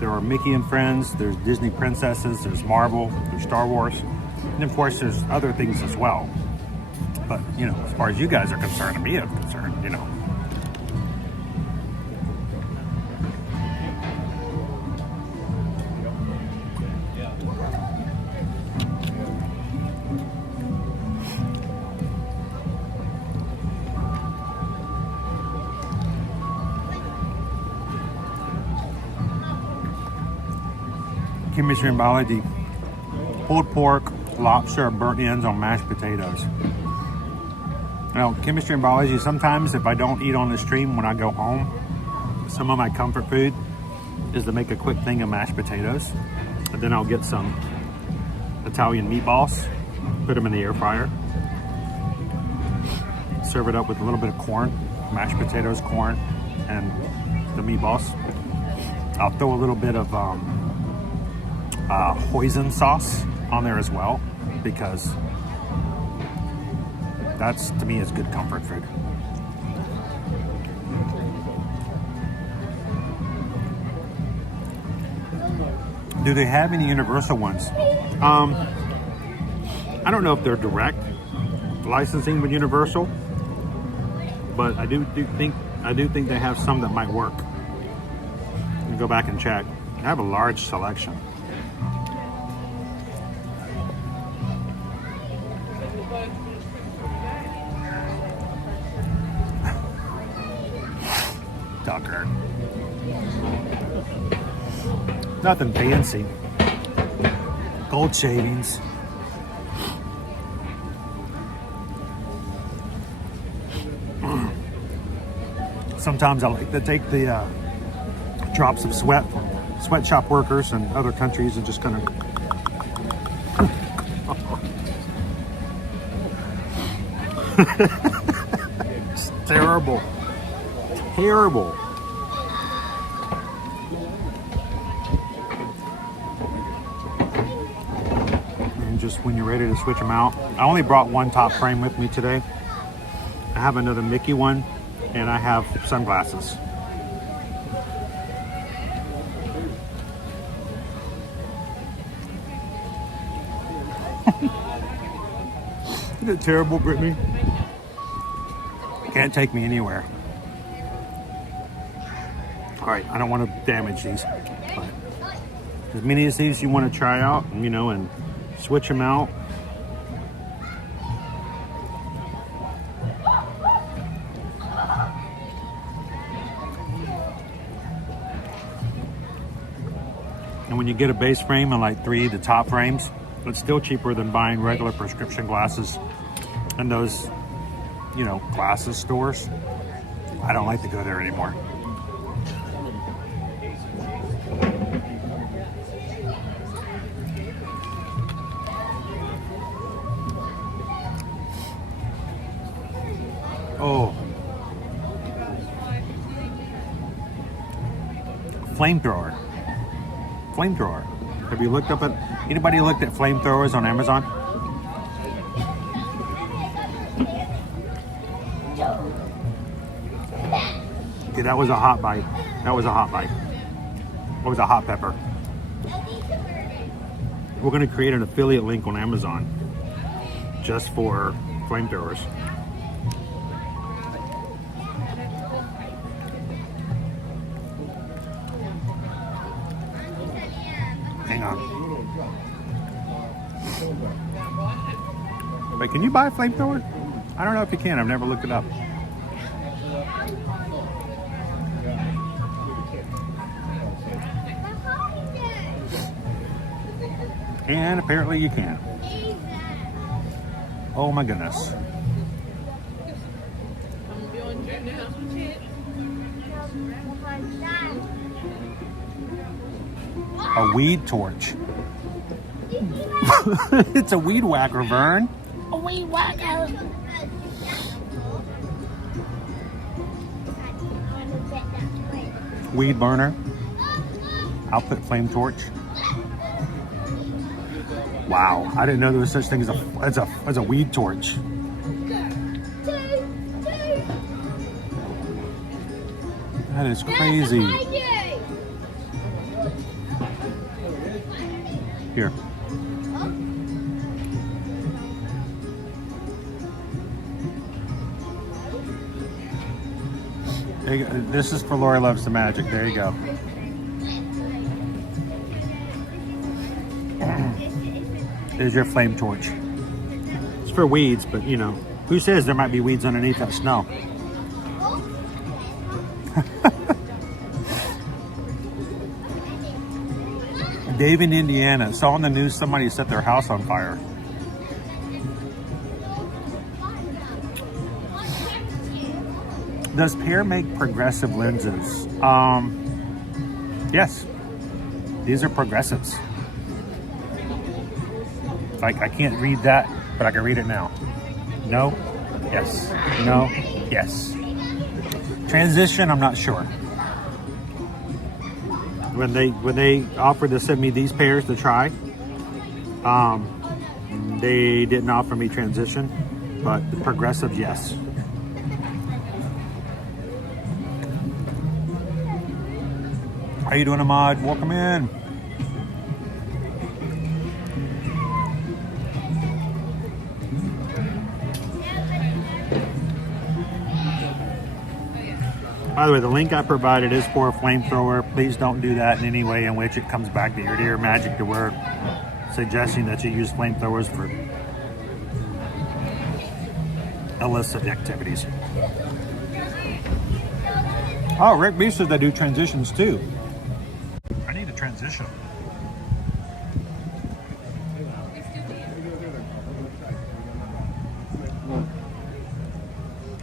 there are Mickey and Friends, there's Disney Princesses, there's Marvel, there's Star Wars, and of course there's other things as well. But, you know, as far as you guys are concerned, and me is concerned, you know. chemistry and biology. Pulled pork, lobster, burnt ends on mashed potatoes. Now, chemistry and biology, sometimes if I don't eat on the stream when I go home, some of my comfort food is to make a quick thing of mashed potatoes. And then I'll get some Italian meatballs, put them in the air fryer. Serve it up with a little bit of corn, mashed potatoes, corn, and the meatballs. I'll throw a little bit of hoisin sauce on there as well, because that's, to me, is good comfort food. Do they have any universal ones? I don't know if they're direct licensing with Universal, but I do think they have some that might work. Let me go back and check. I have a large selection. Tucker. Nothing fancy. Gold shavings. Sometimes I like to take the drops of sweat from sweatshop workers in other countries and just kind of it's terrible. Terrible. And just when you're ready to switch them out. I only brought one top frame with me today. I have another Mickey one, and I have sunglasses. Isn't it terrible, Brittany? Can't take me anywhere. All right, I don't want to damage these, but as many of these you want to try out, you know, and switch them out. And when you get a base frame and like 3 of the top frames, it's still cheaper than buying regular prescription glasses in those, you know, glasses stores. I don't like to go there anymore. Oh. Flamethrower. Flamethrower. Have you looked up at, anybody looked at flamethrowers on Amazon? Okay, that was a hot bite. That was a hot bite. That was a hot pepper. We're going to create an affiliate link on Amazon just for flamethrowers. Hang on. Wait, can you buy a flamethrower? I don't know if you can. I've never looked it up. And apparently you can. Oh my goodness. A weed torch. It's a weed whacker, Vern. A weed whacker. Weed burner. Output flame torch. Wow, I didn't know there was such thing as a weed torch. That is crazy. Here. There you go. This is for Lori Loves the Magic. There you go. There's your flame torch. It's for weeds, but you know, who says there might be weeds underneath that snow? Dave in Indiana. Saw on the news somebody set their house on fire. Does Pear make progressive lenses? Yes. These are progressives. Like, I can't read that, but I can read it now. No, yes, no, yes. Transition, I'm not sure. When they offered to send me these pairs to try, they didn't offer me transition, but the progressive, yes. How you doing, Ahmad? Welcome in. By the way, the link I provided is for a flamethrower. Please don't do that in any way in which it comes back to your dear magic to work, suggesting that you use flamethrowers for illicit activities. Oh, Rick B says they do transitions too. I need a transition.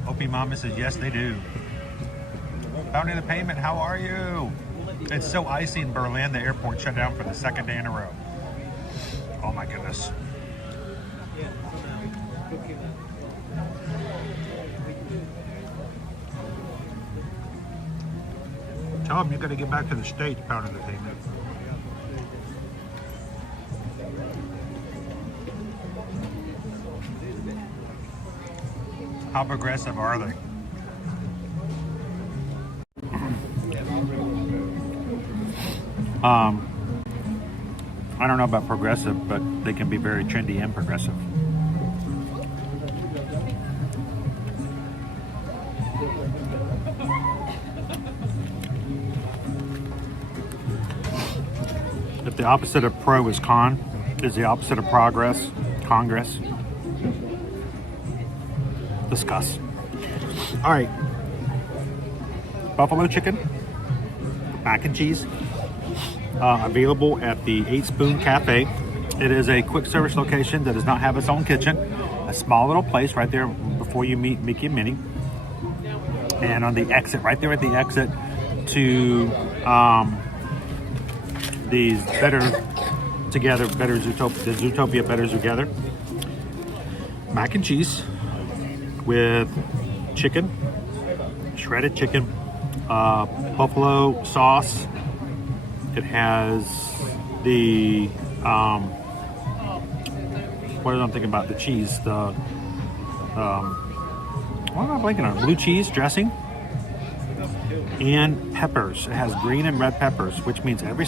Opie Mama says yes, they do. Founding the Payment, how are you? It's so icy in Berlin, the airport shut down for the second day in a row. Oh my goodness. Tell them you got to get back to the States, Pounding the Payment. How progressive are they? I don't know about progressive, but they can be very trendy and progressive. If the opposite of pro is con, is the opposite of progress, Congress. Discuss. All right. Buffalo chicken, mac and cheese, available at the 8 Spoon Cafe. It is a quick service location that does not have its own kitchen. A small little place right there before you meet Mickey and Minnie. And on the exit, right there at the exit to these Better Together, Better Zootopia, the Zootopia Better Together. Mac and cheese with chicken, shredded chicken, buffalo sauce. It has the what am I thinking about? The cheese, the what am I blanking on? Blue cheese dressing and peppers. It has green and red peppers, which means every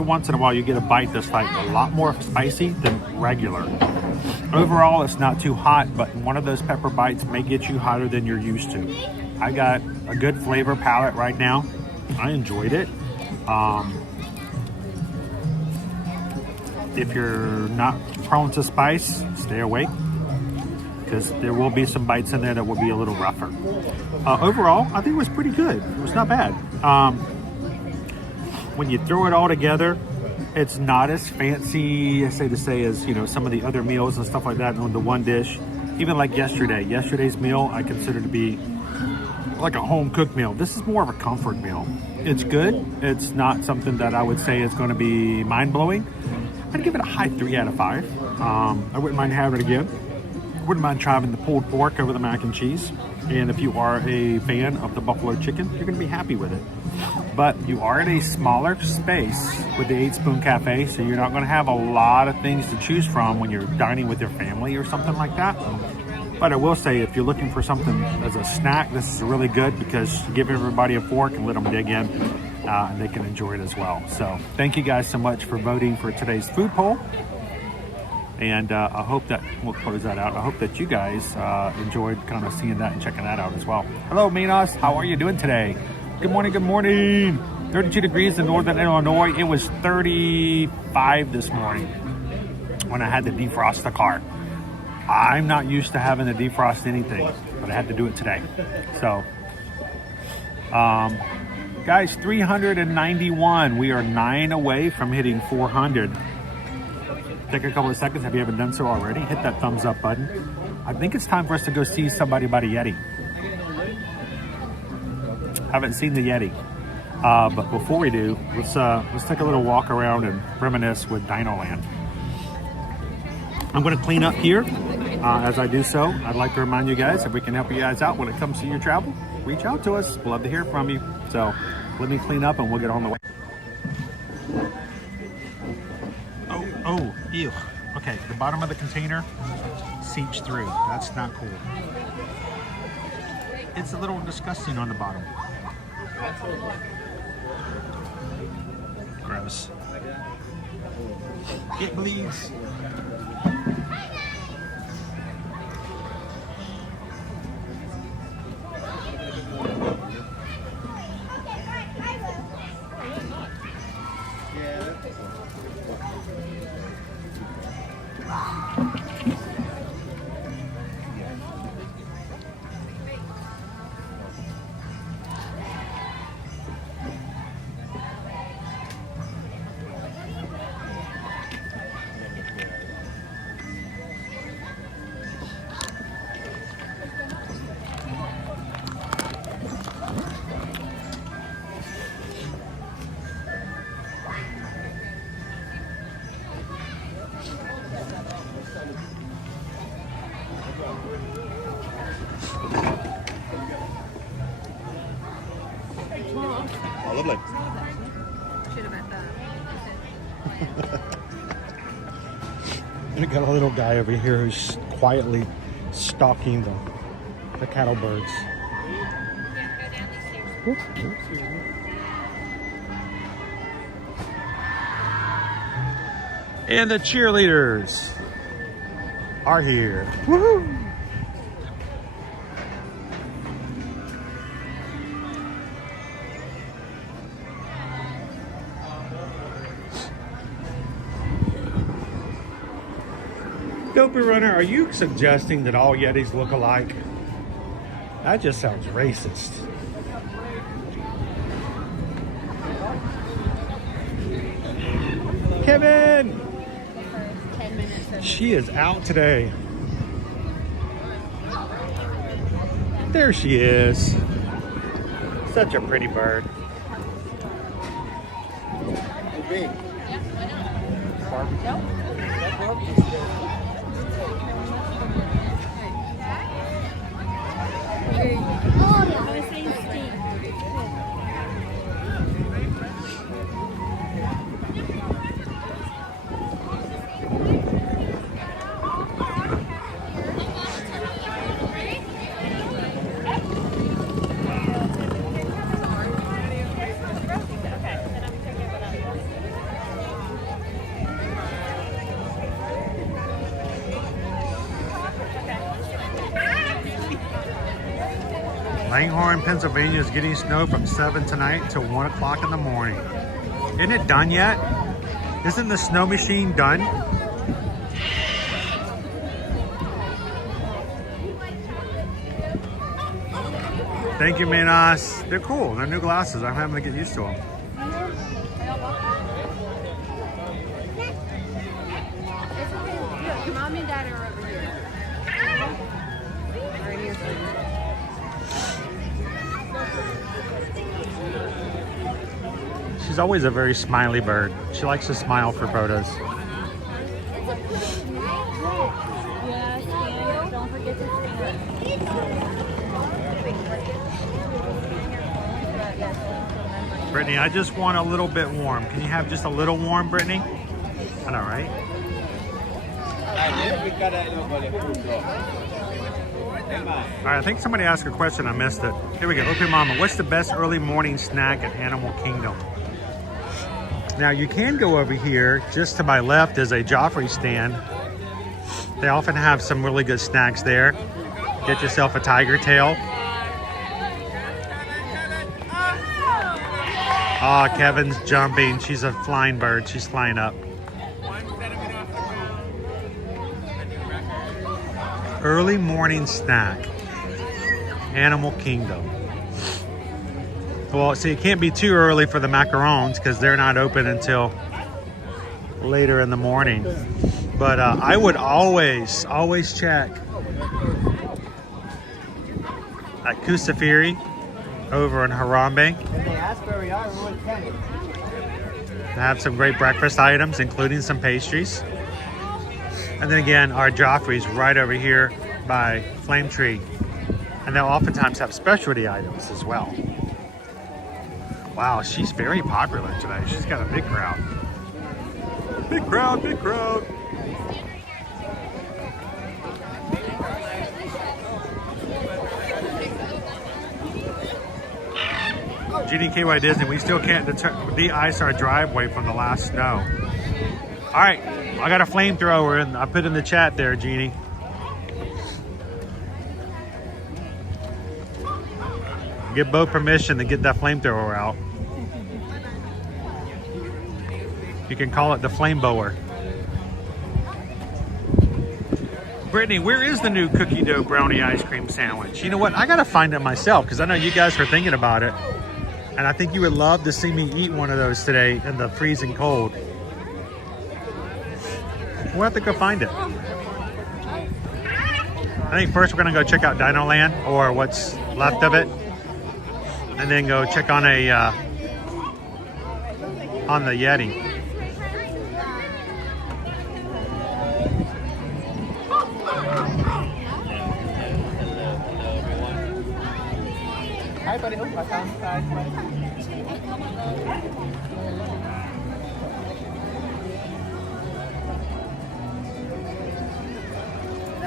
once in a while you get a bite that's like a lot more spicy than regular. Overall, it's not too hot, but one of those pepper bites may get you hotter than you're used to. I got a good flavor palette right now. I enjoyed it. If you're not prone to spice, stay away, because there will be some bites in there that will be a little rougher. Overall, I think it was pretty good. It was not bad. When you throw it all together, it's not as fancy, as some of the other meals and stuff like that on the one dish. Even like yesterday's meal, I consider to be like a home cooked meal. This is more of a comfort meal. It's good. It's not something that I would say is going to be mind blowing. I'd give it a high 3 out of 5. I wouldn't mind having it again. I wouldn't mind trying the pulled pork over the mac and cheese. And if you are a fan of the buffalo chicken, you're going to be happy with it. But you are in a smaller space with the 8 Spoon Cafe, so you're not going to have a lot of things to choose from when you're dining with your family or something like that. But I will say, if you're looking for something as a snack, this is really good because you give everybody a fork and let them dig in, and they can enjoy it as well. So thank you guys so much for voting for today's food poll. And I hope that, we'll close that out. I hope that you guys enjoyed kind of seeing that and checking that out as well. Hello, Minos. How are you doing today? Good morning, good morning. 32 degrees in northern Illinois. It was 35 this morning when I had to defrost the car. I'm not used to having to defrost anything, but I had to do it today. So, Guys, 391. We are 9 away from hitting 400. Take a couple of seconds if you haven't done so already. Hit that thumbs up button. I think it's time for us to go see somebody about a Yeti. Haven't seen the Yeti. But before we do, let's take a little walk around and reminisce with DinoLand. I'm going to clean up here. As I do so, I'd like to remind you guys, if we can help you guys out when it comes to your travel, reach out to us. We'd love to hear from you. So let me clean up and we'll get on the way. Oh, ew. Okay, the bottom of the container seeped through. That's not cool. It's a little disgusting on the bottom. Gross. It bleeds. Oh, lovely. Should have met that. We got a little guy over here who's quietly stalking the cattle birds. And the cheerleaders are here. Woohoo! Dopey Runner, are you suggesting that all Yetis look alike? That just sounds racist. Kevin! She is out today. There she is. Such a pretty bird. Langhorne, Pennsylvania is getting snow from 7 tonight till 1 o'clock in the morning. Isn't it done yet? Isn't the snow machine done? Thank you, Minas. They're cool. They're new glasses. I'm having to get used to them. Your mom and dad are over here. Right here. She's always a very smiley bird. She likes to smile for photos. Don't forget to Brittany, I just want a little bit warm. Can you have just a little warm, Brittany? I know, right? All right, I think somebody asked a question. I missed it. Here we go. Okay, Mama, what's the best early morning snack at Animal Kingdom? Now, you can go over here. Just to my left is a Joffrey stand. They often have some really good snacks there. Get yourself a tiger tail. Ah, Kevin's jumping. She's a flying bird. She's flying up. Early morning snack. Animal Kingdom. Well, see, it can't be too early for the macarons because they're not open until later in the morning. But I would always check at Kusafiri over in Harambe. They have some great breakfast items, including some pastries. And then again, our Joffrey's right over here by Flame Tree. And they'll oftentimes have specialty items as well. Wow, she's very popular today. She's got a big crowd. Big crowd, big crowd. GDKY Disney, we still can't de-ice our driveway from the last snow. All right, I got a flamethrower and I put in the chat there, Jeannie. Give Bo permission to get that flamethrower out. You can call it the flame bower. Brittany, where is the new cookie dough brownie ice cream sandwich? You know what? I gotta find it myself because I know you guys were thinking about it. And I think you would love to see me eat one of those today in the freezing cold. We'll have to go find it. I think first we're gonna go check out DinoLand, or what's left of it. And then go check on on the Yeti. Hi, buddy. Oh, I found size.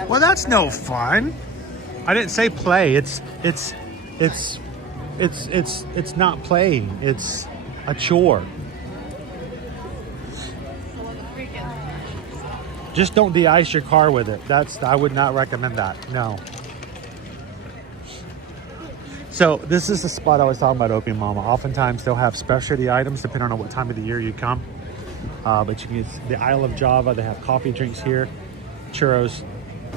Well, that's no fun. I didn't say play. It's not playing. It's a chore. Just don't de-ice your car with it. I would not recommend that. No. So this is the spot I was talking about, Opium Mama. Oftentimes they'll have specialty items depending on what time of the year you come. But you can get the Isle of Java. They have coffee drinks here, churros,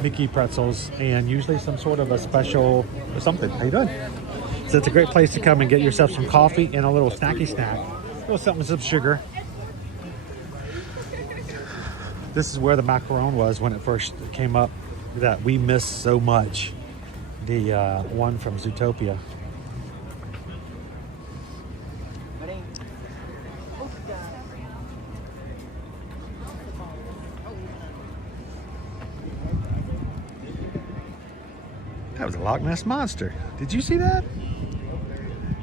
Mickey pretzels, and usually some sort of a special or something. How you doing? So it's a great place to come and get yourself some coffee and a little snacky snack. A little something with some sugar. This is where the macaron was when it first came up that we missed so much. The one from Zootopia. That was a Loch Ness Monster. Did you see that?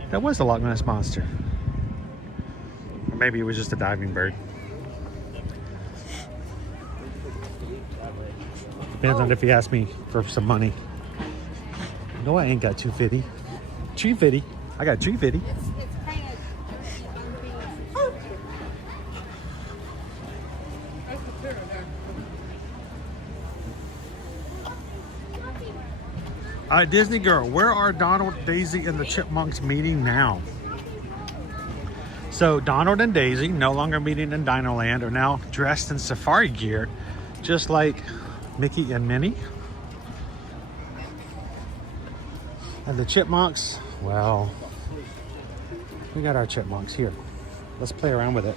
That was the Loch Ness Monster. Or maybe it was just a diving bird. Depends on if you ask me for some money. No, I ain't got 250. 350. I got 350. All right, Disney girl, where are Donald, Daisy, and the Chipmunks meeting now? So Donald and Daisy, no longer meeting in DinoLand, are now dressed in safari gear, just like Mickey and Minnie. And the Chipmunks, well, we got our Chipmunks here. Let's play around with it.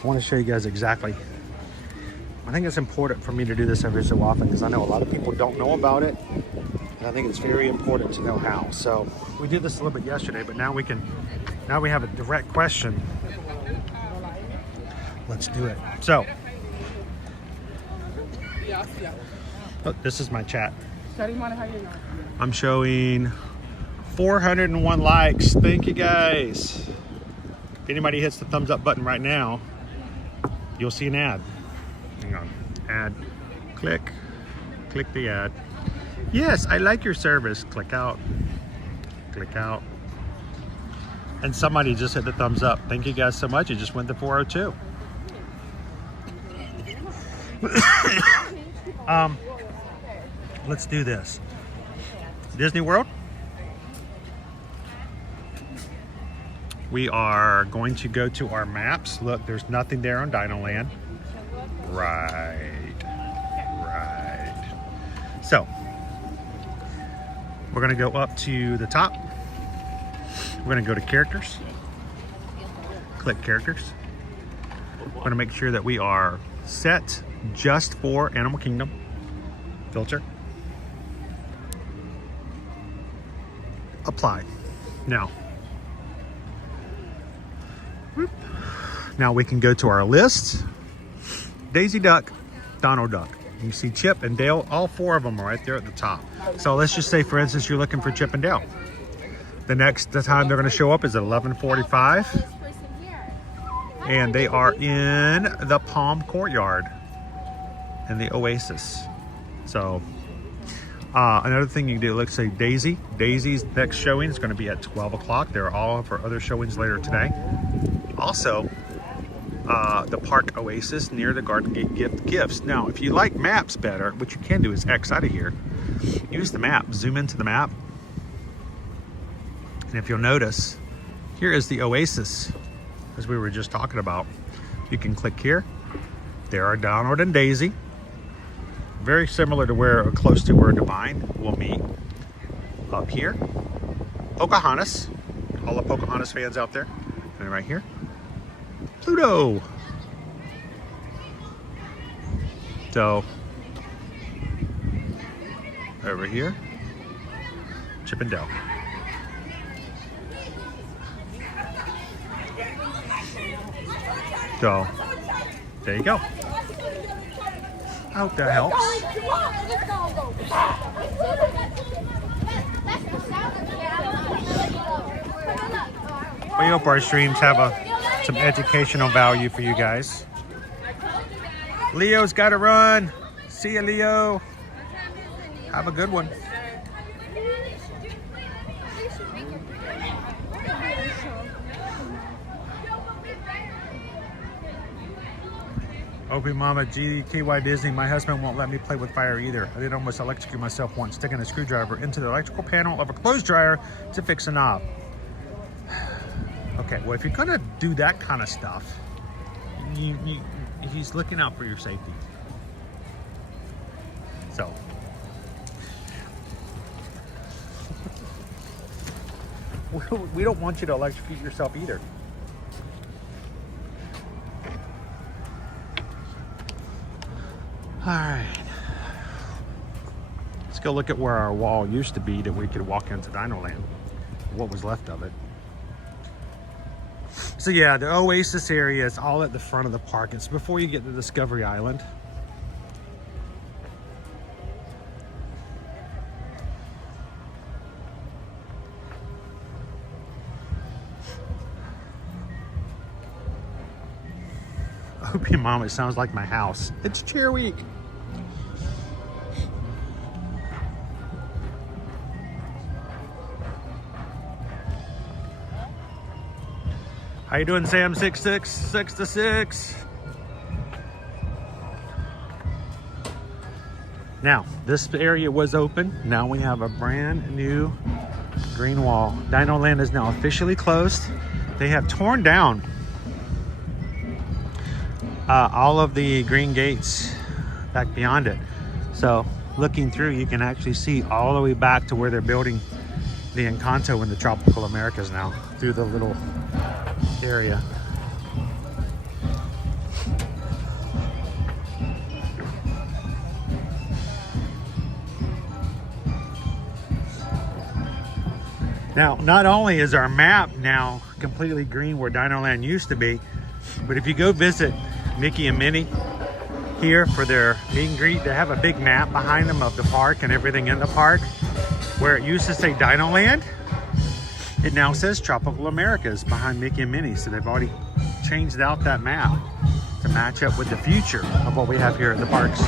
I want to show you guys exactly. I think it's important for me to do this every so often because I know a lot of people don't know about it. And I think it's very important to know how. So we did this a little bit yesterday, but now we have a direct question. Let's do it. So, look, this is my chat. I'm showing 401 likes. Thank you guys. If anybody hits the thumbs up button right now, you'll see an ad. Hang on. Ad. Click. Click the ad. Yes, I like your service. Click out. Click out. And somebody just hit the thumbs up. Thank you guys so much. It just went to 402. Let's do this. Disney World. We are going to go to our maps. Look, there's nothing there on DinoLand. Right. So, we're going to go up to the top. We're going to go to characters. Click characters. We're going to make sure that we are set just for Animal Kingdom. Filter. Apply. Now we can go to our list. Daisy Duck, Donald Duck. You see Chip and Dale, all four of them are right there at the top. So let's just say, for instance, you're looking for Chip and Dale. The time they're going to show up is at 11:45. And they are in the Palm Courtyard in the Oasis. So another thing you can do, let's say Daisy. Daisy's next showing is going to be at 12 o'clock. There are all of her other showings later today. Also, the Park Oasis near the Garden Gate Gifts. Now, if you like maps better, what you can do is X out of here. Use the map, zoom into the map. And if you'll notice, here is the Oasis, as we were just talking about. You can click here. There are Donald and Daisy. Very similar to close to where Divine will meet. Up here, Pocahontas. All the Pocahontas fans out there. And right here, Pluto. So, over here, Chip and Dale. So, there you go. I hope that helps. We hope our streams have some educational value for you guys. Leo's got to run. See ya, Leo. Have a good one. Opie Mama, GTY Disney, my husband won't let me play with fire either. I did almost electrocute myself once, sticking a screwdriver into the electrical panel of a clothes dryer to fix a knob. Okay, well, if you're gonna do that kind of stuff, he's looking out for your safety. So. We don't want you to electrocute yourself either. All right, let's go look at where our wall used to be that we could walk into DinoLand, what was left of it. So yeah, the Oasis area is all at the front of the park. It's before you get to Discovery Island. Opie Mom, it sounds like my house. It's cheer week. How you doing, Sam? 6 to 6. Now, this area was open. Now we have a brand new green wall. DinoLand is now officially closed. They have torn down all of the green gates back beyond it. So looking through, you can actually see all the way back to where they're building the Encanto in the Tropical Americas now, through the little area. Now, not only is our map now completely green where DinoLand used to be, but if you go visit Mickey and Minnie here for their meet and greet, they have a big map behind them of the park and everything in the park. Where it used to say DinoLand, it now says Tropical Americas behind Mickey and Minnie. So they've already changed out that map to match up with the future of what we have here at the parks.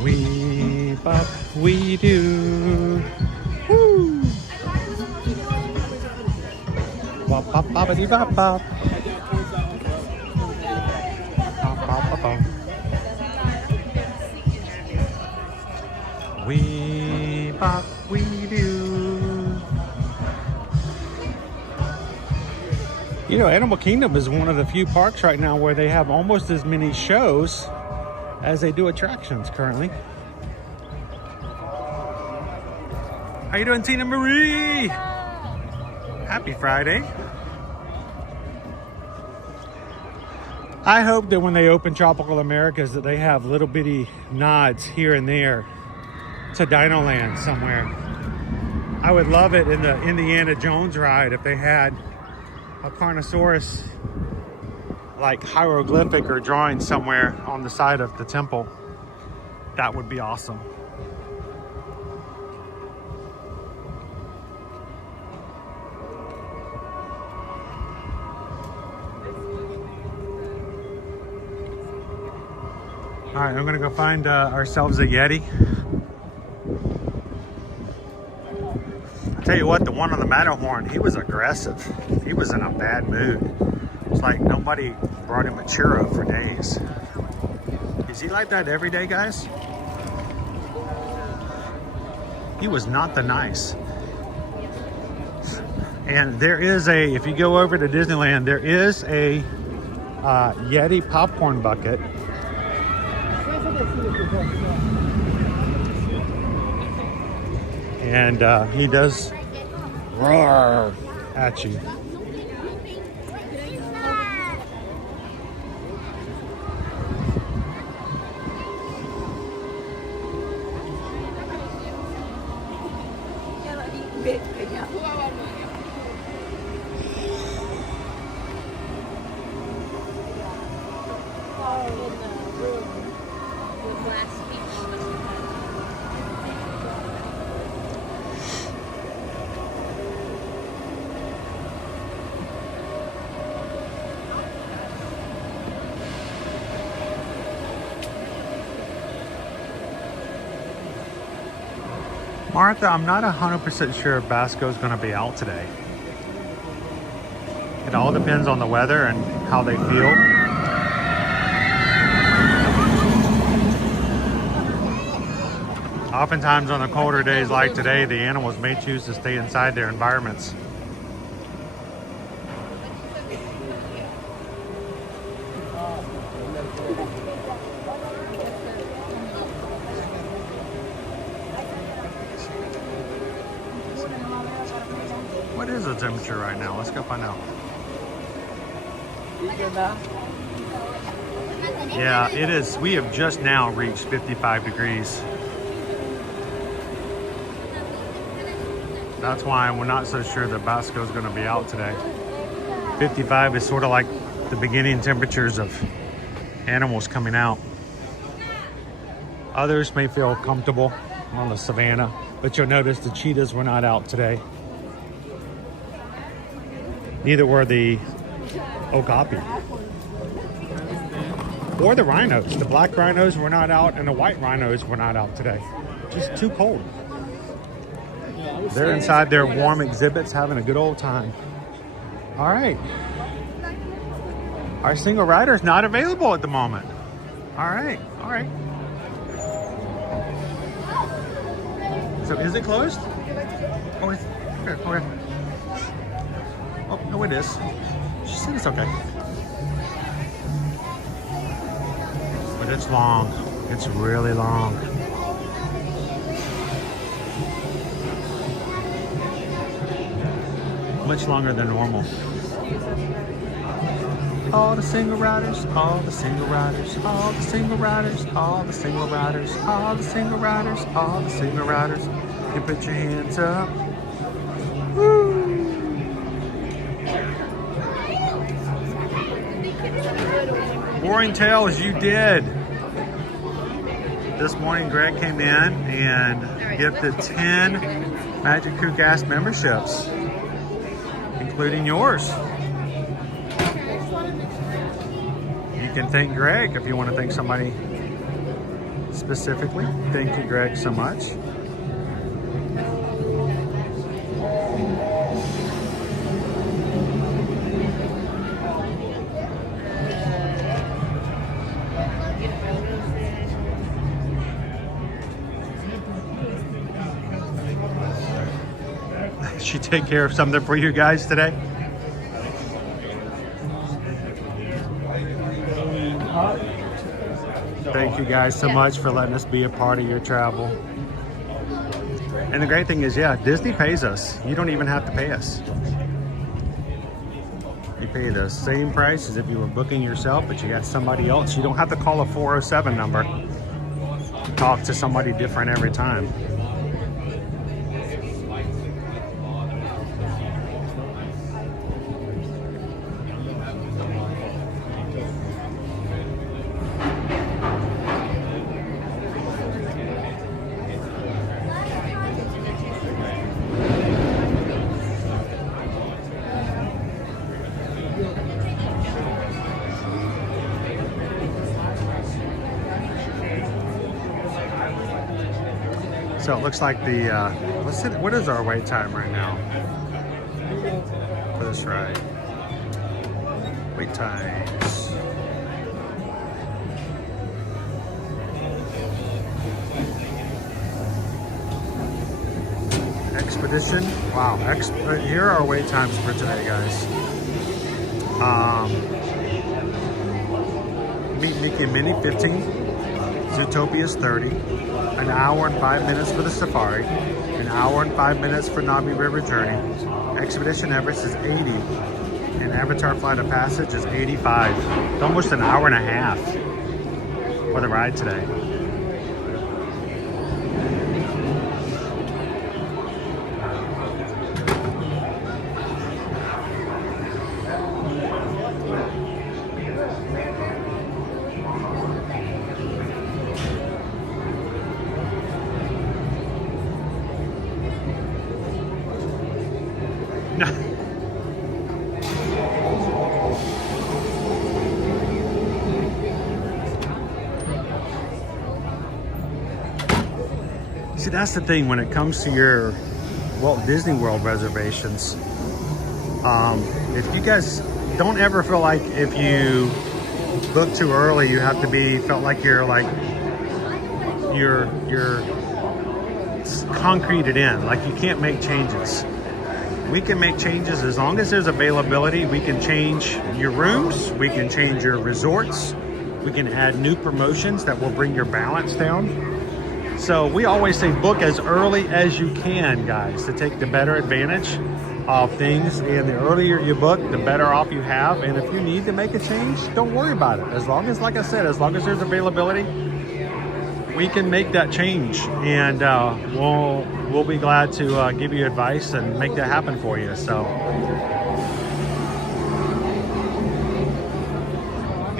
We bop, we do. Woo! Bop, bop, boppity, bop, bop. Bop, bop, bop, bop. We bop, we do. You know, Animal Kingdom is one of the few parks right now where they have almost as many shows as they do attractions currently. How you doing, Tina Marie? Happy Friday. I hope that when they open Tropical Americas that they have little bitty nods here and there to DinoLand somewhere. I would love it in the Indiana Jones ride if they had a Carnosaurus like hieroglyphic or drawing somewhere on the side of the temple. That would be awesome. All right, I'm gonna go find ourselves a Yeti. I'll tell you what, the one on the Matterhorn, he was aggressive. He was in a bad mood. It's like nobody brought him a churro for days. Is he like that every day, guys? He was not the nice. And there is a, if you go over to Disneyland, there is a Yeti popcorn bucket. And he does roar at you. Martha, I'm not 100% sure if Basco's going to be out today. It all depends on the weather and how they feel. Oftentimes on the colder days like today, the animals may choose to stay inside their environments. What is the temperature right now? Let's go find out. Yeah, it is. We have just now reached 55 degrees. That's why we're not so sure that Basco's going to be out today. 55 is sort of like the beginning temperatures of animals coming out. Others may feel comfortable on the savannah, but you'll notice the cheetahs were not out today. Neither were the okapi or the rhinos. The black rhinos were not out and the white rhinos were not out today. Just too cold. They're inside their warm exhibits having a good old time. All right. Our single rider is not available at the moment. All right. All right. So is it closed? Oh, it's here. Okay. Oh, no, it is. She said it's okay. But it's long. It's really long. Much longer than normal. All the single riders, all the single riders, all the single riders, all the single riders, all the single riders, all the single riders. You put your hands up. Woo! Boring Tales, you did. This morning, Greg came in and gifted 10 Magic Crew Gas memberships, including yours. You can thank Greg if you want to thank somebody specifically. Thank you, Greg, so much. She take care of something for you guys today? Thank you guys so much for letting us be a part of your travel. And the great thing is, yeah, Disney pays us. You don't even have to pay us. You pay the same price as if you were booking yourself, but you got somebody else. You don't have to call a 407 number. Talk to somebody different every time. So it looks like the, what is our wait time right now for this ride? Wait times. Expedition. Wow. Here are our wait times for today, guys. Meet Mickey and Minnie, 15. Zootopia is 30. An hour and 5 minutes for the safari. An hour and 5 minutes for Navi River Journey. Expedition Everest is 80. And Avatar Flight of Passage is 85. It's almost an hour and a half for the ride today. See, that's the thing when it comes to your Walt Disney World reservations. If you guys don't ever feel like if you book too early, you have to be felt like you're concreted in, like you can't make changes. We can make changes as long as there's availability. We can change your rooms, we can change your resorts, we can add new promotions that will bring your balance down. So we always say book as early as you can, guys, to take the better advantage of things. And the earlier you book, the better off you have. And if you need to make a change, don't worry about it. As long as, like I said, as long as there's availability, we can make that change. And we'll be glad to give you advice and make that happen for you. So,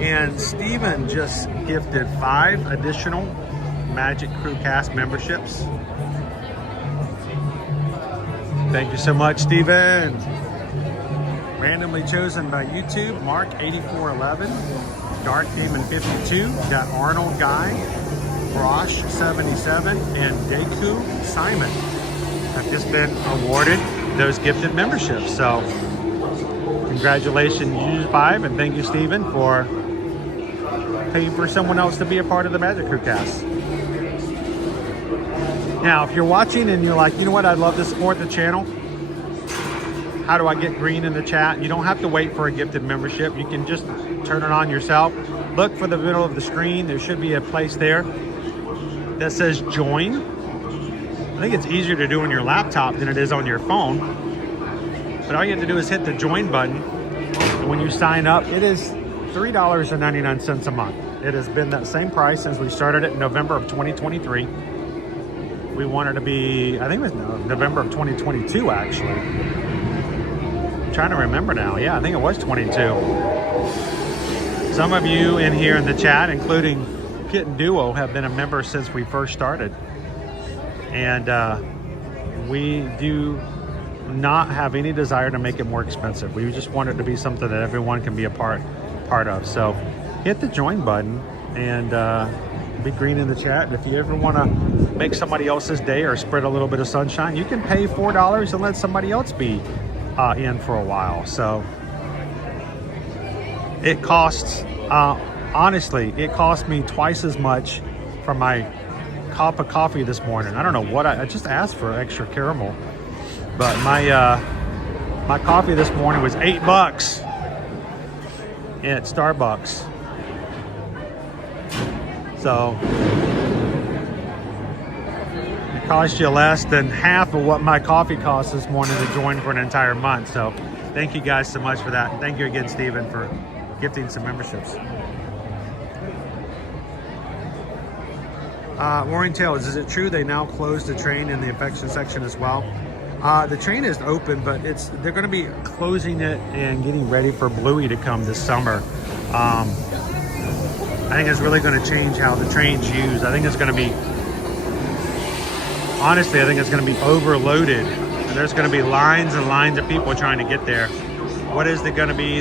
and Steven just gifted 5 additional Magic Crew Cast memberships. Thank you so much, Steven. Randomly chosen by YouTube, Mark 8411, Dark Demon 52, got Arnold Guy, Rosh 77, and Deku Simon have just been awarded those gifted memberships. So congratulations, you 5, and thank you, Steven, for paying for someone else to be a part of the Magic Crew Cast. Now, if you're watching and you're like, you know what, I'd love to support the channel. How do I get green in the chat? You don't have to wait for a gifted membership. You can just turn it on yourself. Look for the middle of the screen. There should be a place there that says join. I think it's easier to do on your laptop than it is on your phone. But all you have to do is hit the join button. And when you sign up, it is $3.99 a month. It has been that same price since we started it in November of 2023. We wanted to be, I think it was November of 2022, actually. I'm trying to remember now. Yeah, I think it was 22. Some of you in here in the chat, including Kitten Duo, have been a member since we first started. And we do not have any desire to make it more expensive. We just want it to be something that everyone can be a part of. So hit the join button and be green in the chat. And if you ever want to make somebody else's day or spread a little bit of sunshine, you can pay $4 and let somebody else be in for a while. So it costs, honestly, it cost me twice as much for my cup of coffee this morning. I don't know what I just asked for extra caramel, but my coffee this morning was $8 at Starbucks. So it costs you less than half of what my coffee cost this morning to join for an entire month. So thank you guys so much for that. And thank you again, Stephen, for gifting some memberships. Roaring Tales, is it true they now closed the train in the affection section as well? The train is open, but they're going to be closing it and getting ready for Bluey to come this summer. I think it's really going to change how the train's used. I think it's going to be, honestly, I think it's going to be overloaded. And there's going to be lines and lines of people trying to get there. What is going to be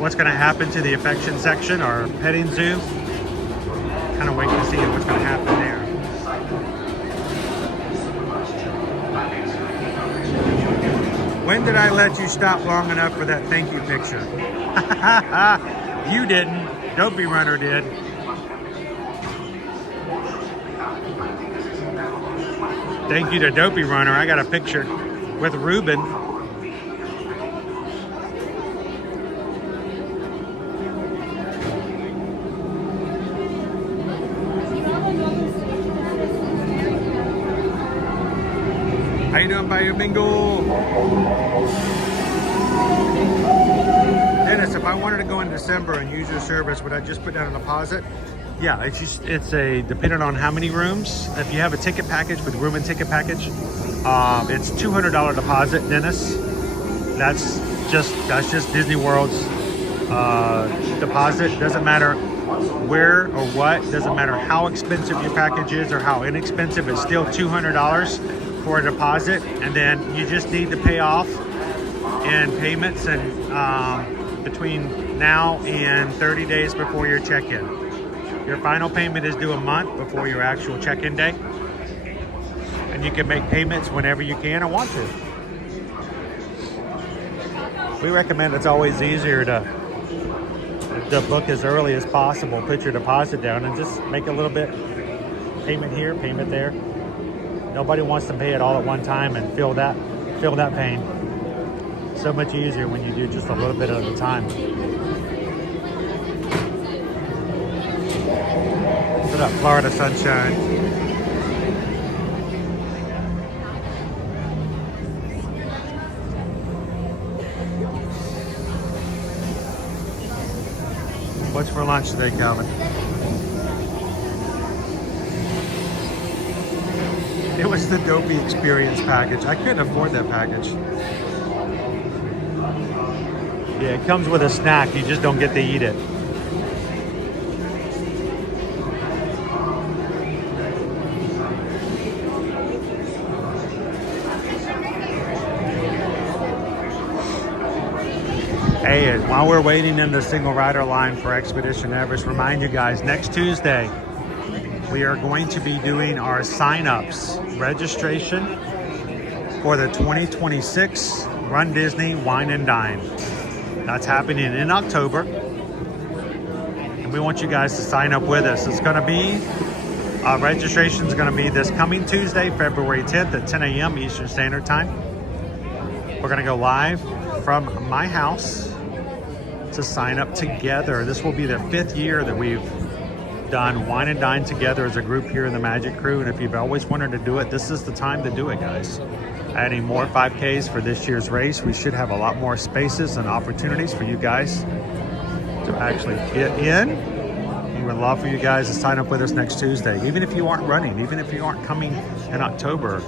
what's going to happen to the affection section or petting zoo? Kind of waiting to see what's going to happen there. When did I let you stop long enough for that thank you picture? You didn't. Dopey Runner did. Thank you to Dopey Runner. I got a picture with Ruben. How you doing, Bayou Bingo? Dennis, if I wanted to go in December and use your service, would I just put down a deposit? Yeah, it's depending on how many rooms. If you have a ticket package with room and ticket package, it's $200 deposit, Dennis. That's just Disney World's deposit. Doesn't matter where or what, doesn't matter how expensive your package is or how inexpensive, it's still $200 for a deposit, and then you just need to pay off in payments and between now and 30 days before your check-in. Your final payment is due a month before your actual check-in day, and you can make payments whenever you can or want to. We recommend it's always easier to book as early as possible, put your deposit down, and just make a little bit payment here, payment there. Nobody wants to pay it all at one time and feel that pain. So much easier when you do just a little bit at a time. What up, Florida sunshine? What's for lunch today, Calvin? It was the Dopey Experience package. I couldn't afford that package. Yeah, it comes with a snack. You just don't get to eat it. Hey, and while we're waiting in the single rider line for Expedition Everest, remind you guys, next Tuesday, we are going to be doing our sign-ups registration for the 2026 Run Disney Wine and Dine. That's happening in October, and we want you guys to sign up with us. It's going to be, registration is going to be this coming Tuesday, February 10th at 10 a.m. Eastern Standard Time. We're going to go live from my house to sign up together. This will be the 5th year that we've done Wine and Dine together as a group here in the Magic Crew, and if you've always wanted to do it, this is the time to do it, guys. Adding more 5Ks for this year's race, we should have a lot more spaces and opportunities for you guys to actually get in. We would love for you guys to sign up with us next Tuesday. Even if you aren't running, even if you aren't coming in October,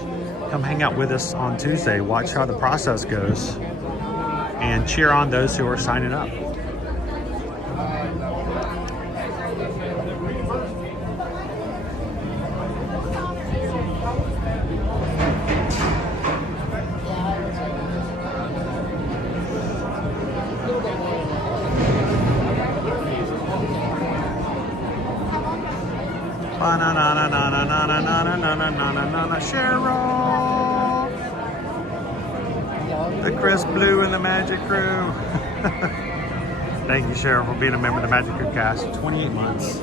come hang out with us on Tuesday, watch how the process goes, and cheer on those who are signing up. na na na na na na na na na na na na na Cheryl. The Chris Blue and the Magic Crew. Thank you, Cheryl, for being a member of the Magic Crew cast. 28 months.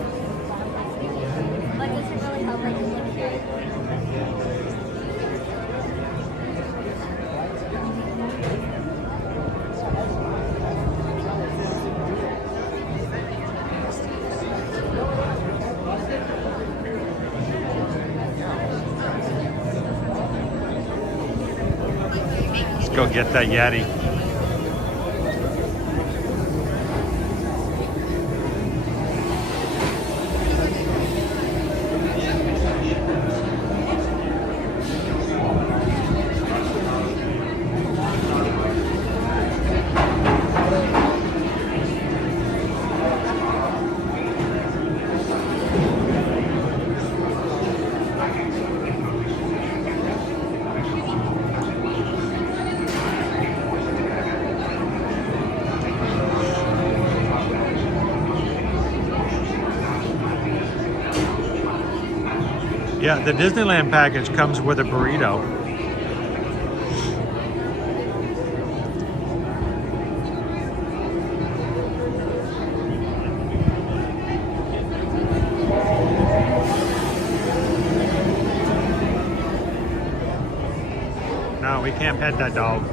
Let's go get that Yeti. Yeah, the Disneyland package comes with a burrito. No, we can't pet that dog.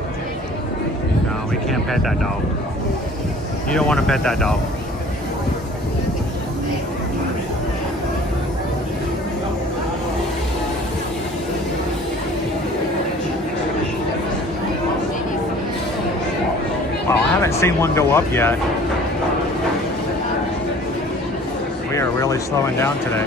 No, we can't pet that dog. You don't want to pet that dog. Well, I haven't seen one go up yet. We are really slowing down today.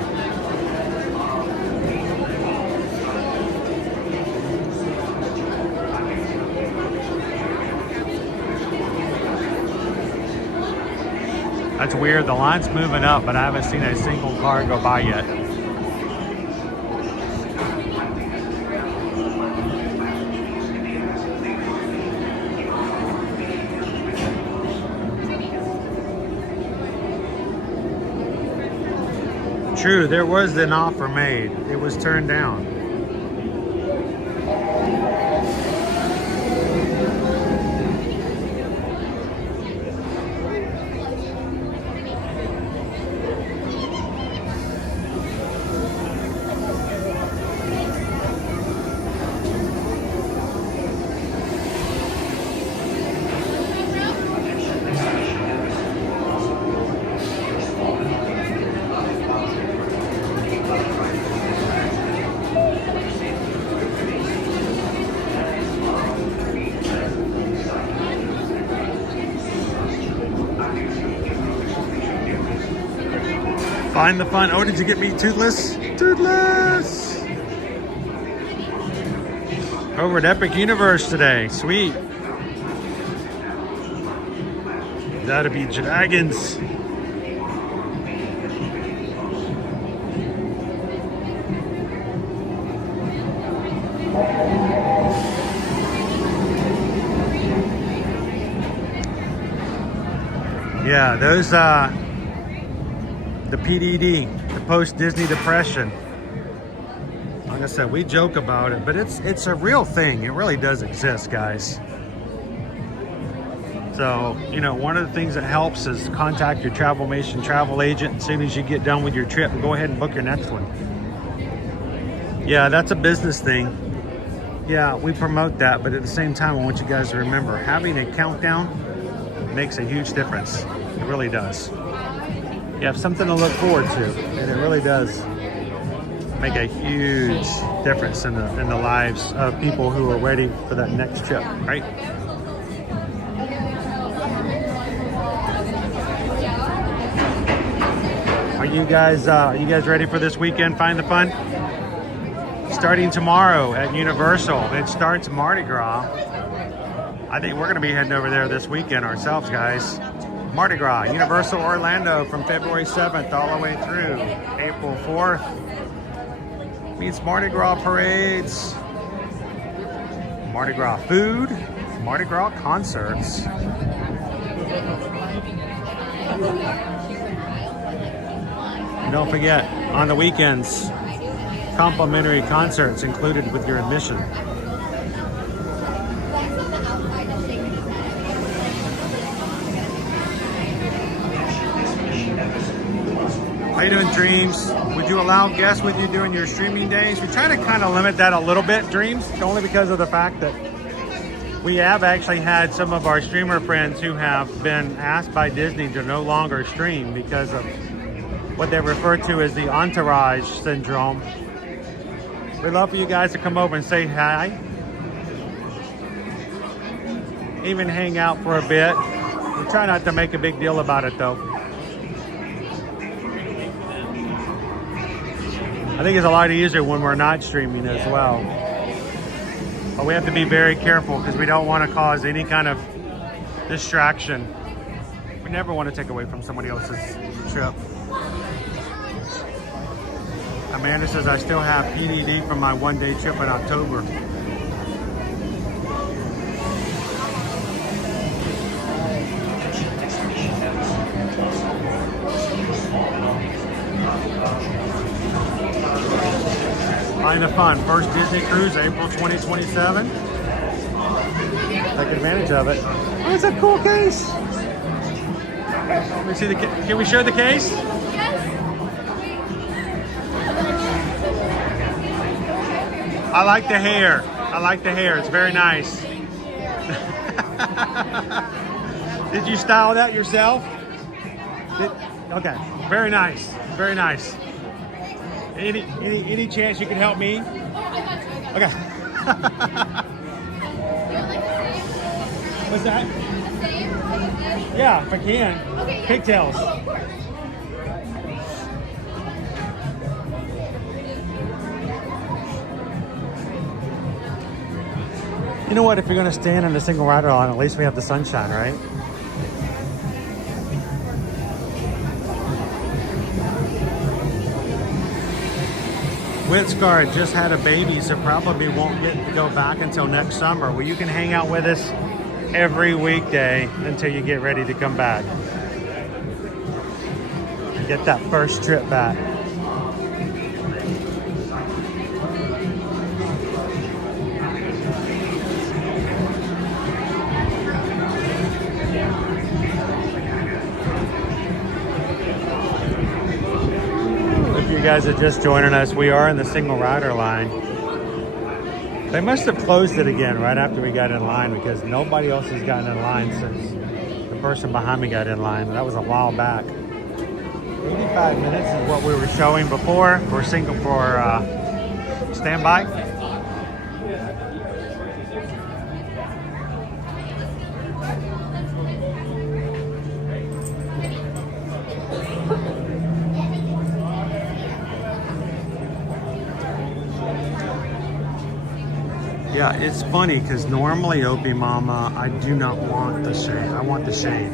That's weird. The line's moving up, but I haven't seen a single car go by yet. True, there was an offer made. It was turned down. Find the fun. Oh, did you get me Toothless? Toothless! Over at Epic Universe today. Sweet. That'll be dragons. Yeah, those the PDD, the post-Disney depression. Like I said, we joke about it, but it's a real thing. It really does exist, guys. So, you know, one of the things that helps is contact your Travelmation travel agent as soon as you get done with your trip and go ahead and book your next one. Yeah, that's a business thing. Yeah, we promote that, but at the same time, I want you guys to remember, having a countdown makes a huge difference. It really does. You have something to look forward to, and it really does make a huge difference in the lives of people who are ready for that next trip, right? Are you guys ready for this weekend? Find the fun? Starting tomorrow at Universal, it starts Mardi Gras. I think we're going to be heading over there this weekend ourselves, guys. Mardi Gras, Universal Orlando from February 7th all the way through April 4th. Means Mardi Gras parades, Mardi Gras food, Mardi Gras concerts. And don't forget, on the weekends, complimentary concerts included with your admission. How you doing, Dreams? Would you allow guests with you during your streaming days? We're trying to kind of limit that a little bit, Dreams, only because of the fact that we have actually had some of our streamer friends who have been asked by Disney to no longer stream because of what they refer to as the entourage syndrome. We'd love for you guys to come over and say hi. Even hang out for a bit. We try not to make a big deal about it though. I think it's a lot easier when we're not streaming as well. But we have to be very careful because we don't want to cause any kind of distraction. We never want to take away from somebody else's trip. Amanda says, I still have PDD from my one-day trip in October. Find the fun. First Disney cruise, April 2027. Take advantage of it. Oh, it's a cool case. Let me see the case. Can we show the case? I like the hair. I like the hair. It's very nice. Did you style that yourself? Okay. Very nice. Very nice. Any chance you can help me? Okay. What's that? Yeah, if I can. Pigtails. You know what? If you're going to stand in a single rider line, at least we have the sunshine, right? Whitscar just had a baby, so probably won't get to go back until next summer. Well, you can hang out with us every weekday until you get ready to come back. And get that first trip back. You guys are just joining us. We are in the single rider line. They must have closed it again right after we got in line because nobody else has gotten in line since the person behind me got in line. That was a while back. 85 minutes is what we were showing before for single for standby. Yeah, it's funny because normally, Opie Mama, I do not want the shade. I want the shade.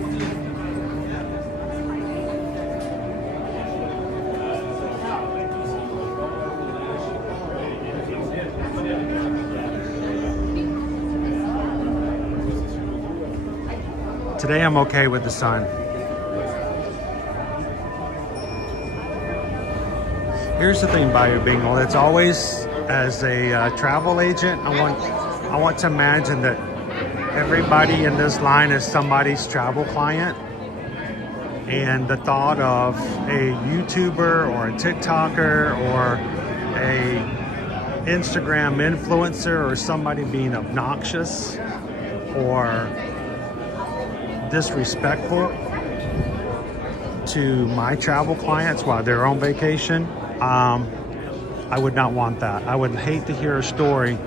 Today I'm okay with the sun. Here's the thing, Bayou Bingle. It's always, as a travel agent, I want to imagine that everybody in this line is somebody's travel client, and the thought of a YouTuber or a TikToker or a Instagram influencer or somebody being obnoxious or disrespectful to my travel clients while they're on vacation, I would not want that. I would hate to hear a story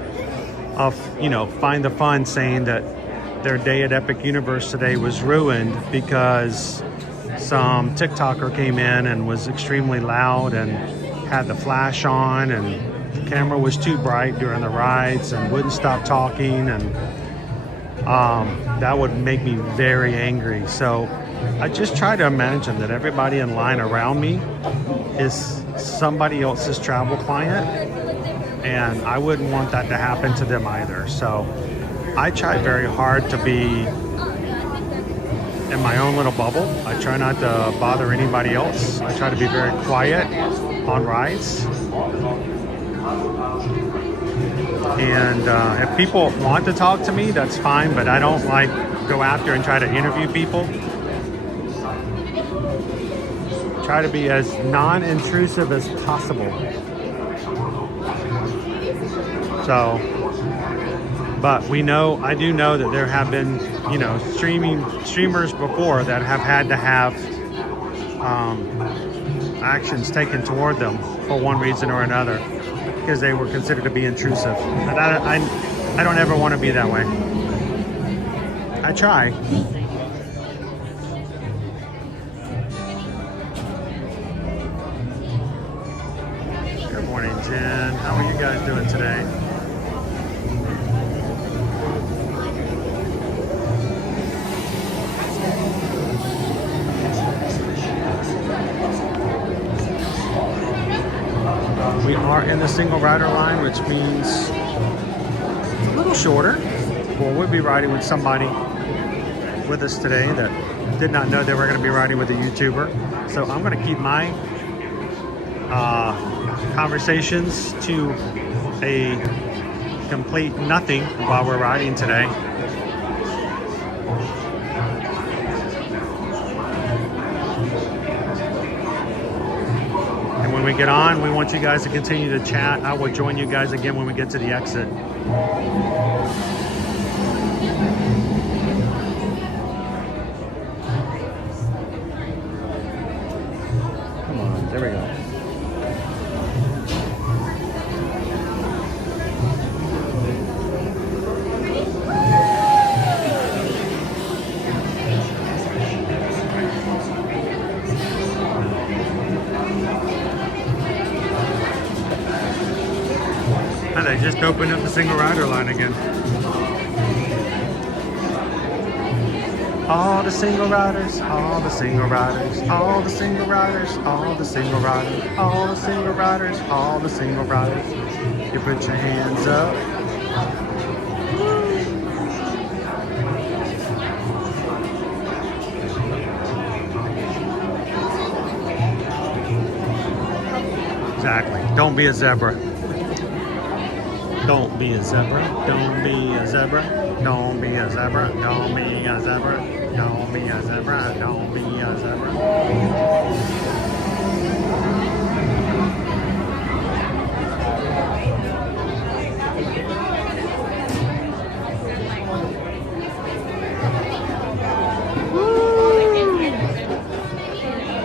of, Find the Fun saying that their day at Epic Universe today was ruined because some TikToker came in and was extremely loud and had the flash on and the camera was too bright during the rides and wouldn't stop talking, and that would make me very angry. So I just try to imagine that everybody in line around me is somebody else's travel client, and I wouldn't want that to happen to them either. So I try very hard to be in my own little bubble. I try not to bother anybody else. I try to be very quiet on rides. And if people want to talk to me, that's fine, but I don't like go after and try to interview people. Try to be as non-intrusive as possible. So, but I do know that there have been, you know, streamers before that have had to have actions taken toward them for one reason or another, because they were considered to be intrusive. But I don't ever want to be that way. I try. Good morning, Jen. How are you guys doing today? We are in the single rider line, which means it's a little shorter. Well, we'll be riding with somebody with us today that did not know they were going to be riding with a YouTuber. So I'm going to keep my conversations to a complete nothing while we're riding today. When we get on, we want you guys to continue to chat. I will join you guys again when we get to the exit. Come on, there we go. They just opened up the single rider line again. All the single riders, all the single riders, all the single riders, all the single riders, all the single riders, all the single riders. You put your hands up. Exactly. Don't be a zebra. Don't be a zebra, don't be a zebra, don't be a zebra, don't be a zebra, don't be a zebra, don't be a zebra.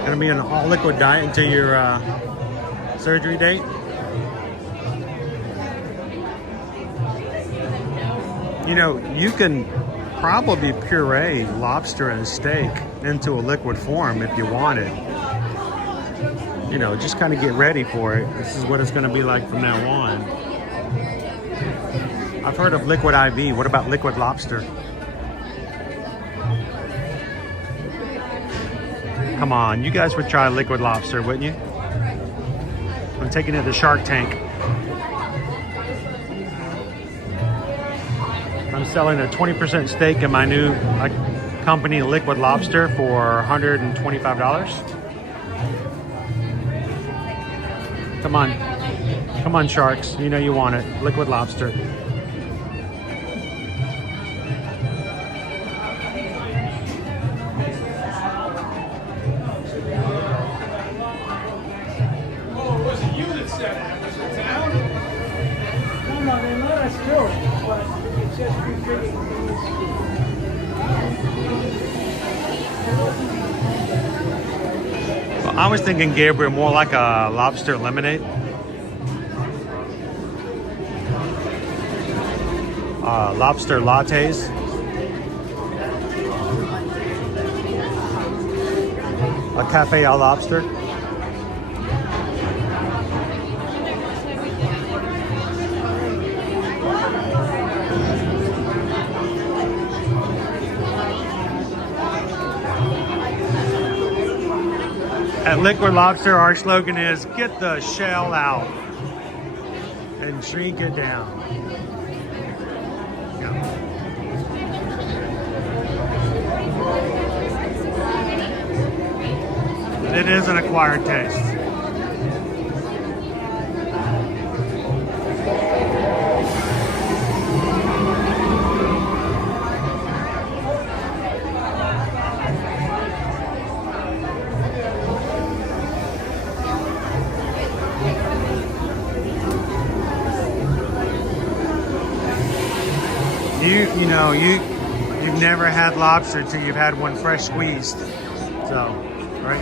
Gonna be an all liquid diet until your surgery date. You know, you can probably puree lobster and steak into a liquid form if you want it. You know, just kind of get ready for it. This is what it's going to be like from now on. I've heard of liquid IV. What about liquid lobster? Come on, you guys would try liquid lobster, wouldn't you? I'm taking it to Shark Tank. I'm selling a 20% stake in my new company, Liquid Lobster, for $125. Come on. Come on, sharks. You know you want it. Liquid Lobster. Well, I was thinking, Gabriel, more like a lobster lemonade. Lobster lattes. A cafe au lobster. At Liquid Lobster, our slogan is, get the shell out and shrink it down. Yeah. it is an acquired taste. You've never had lobster till you've had one fresh squeezed. So, right?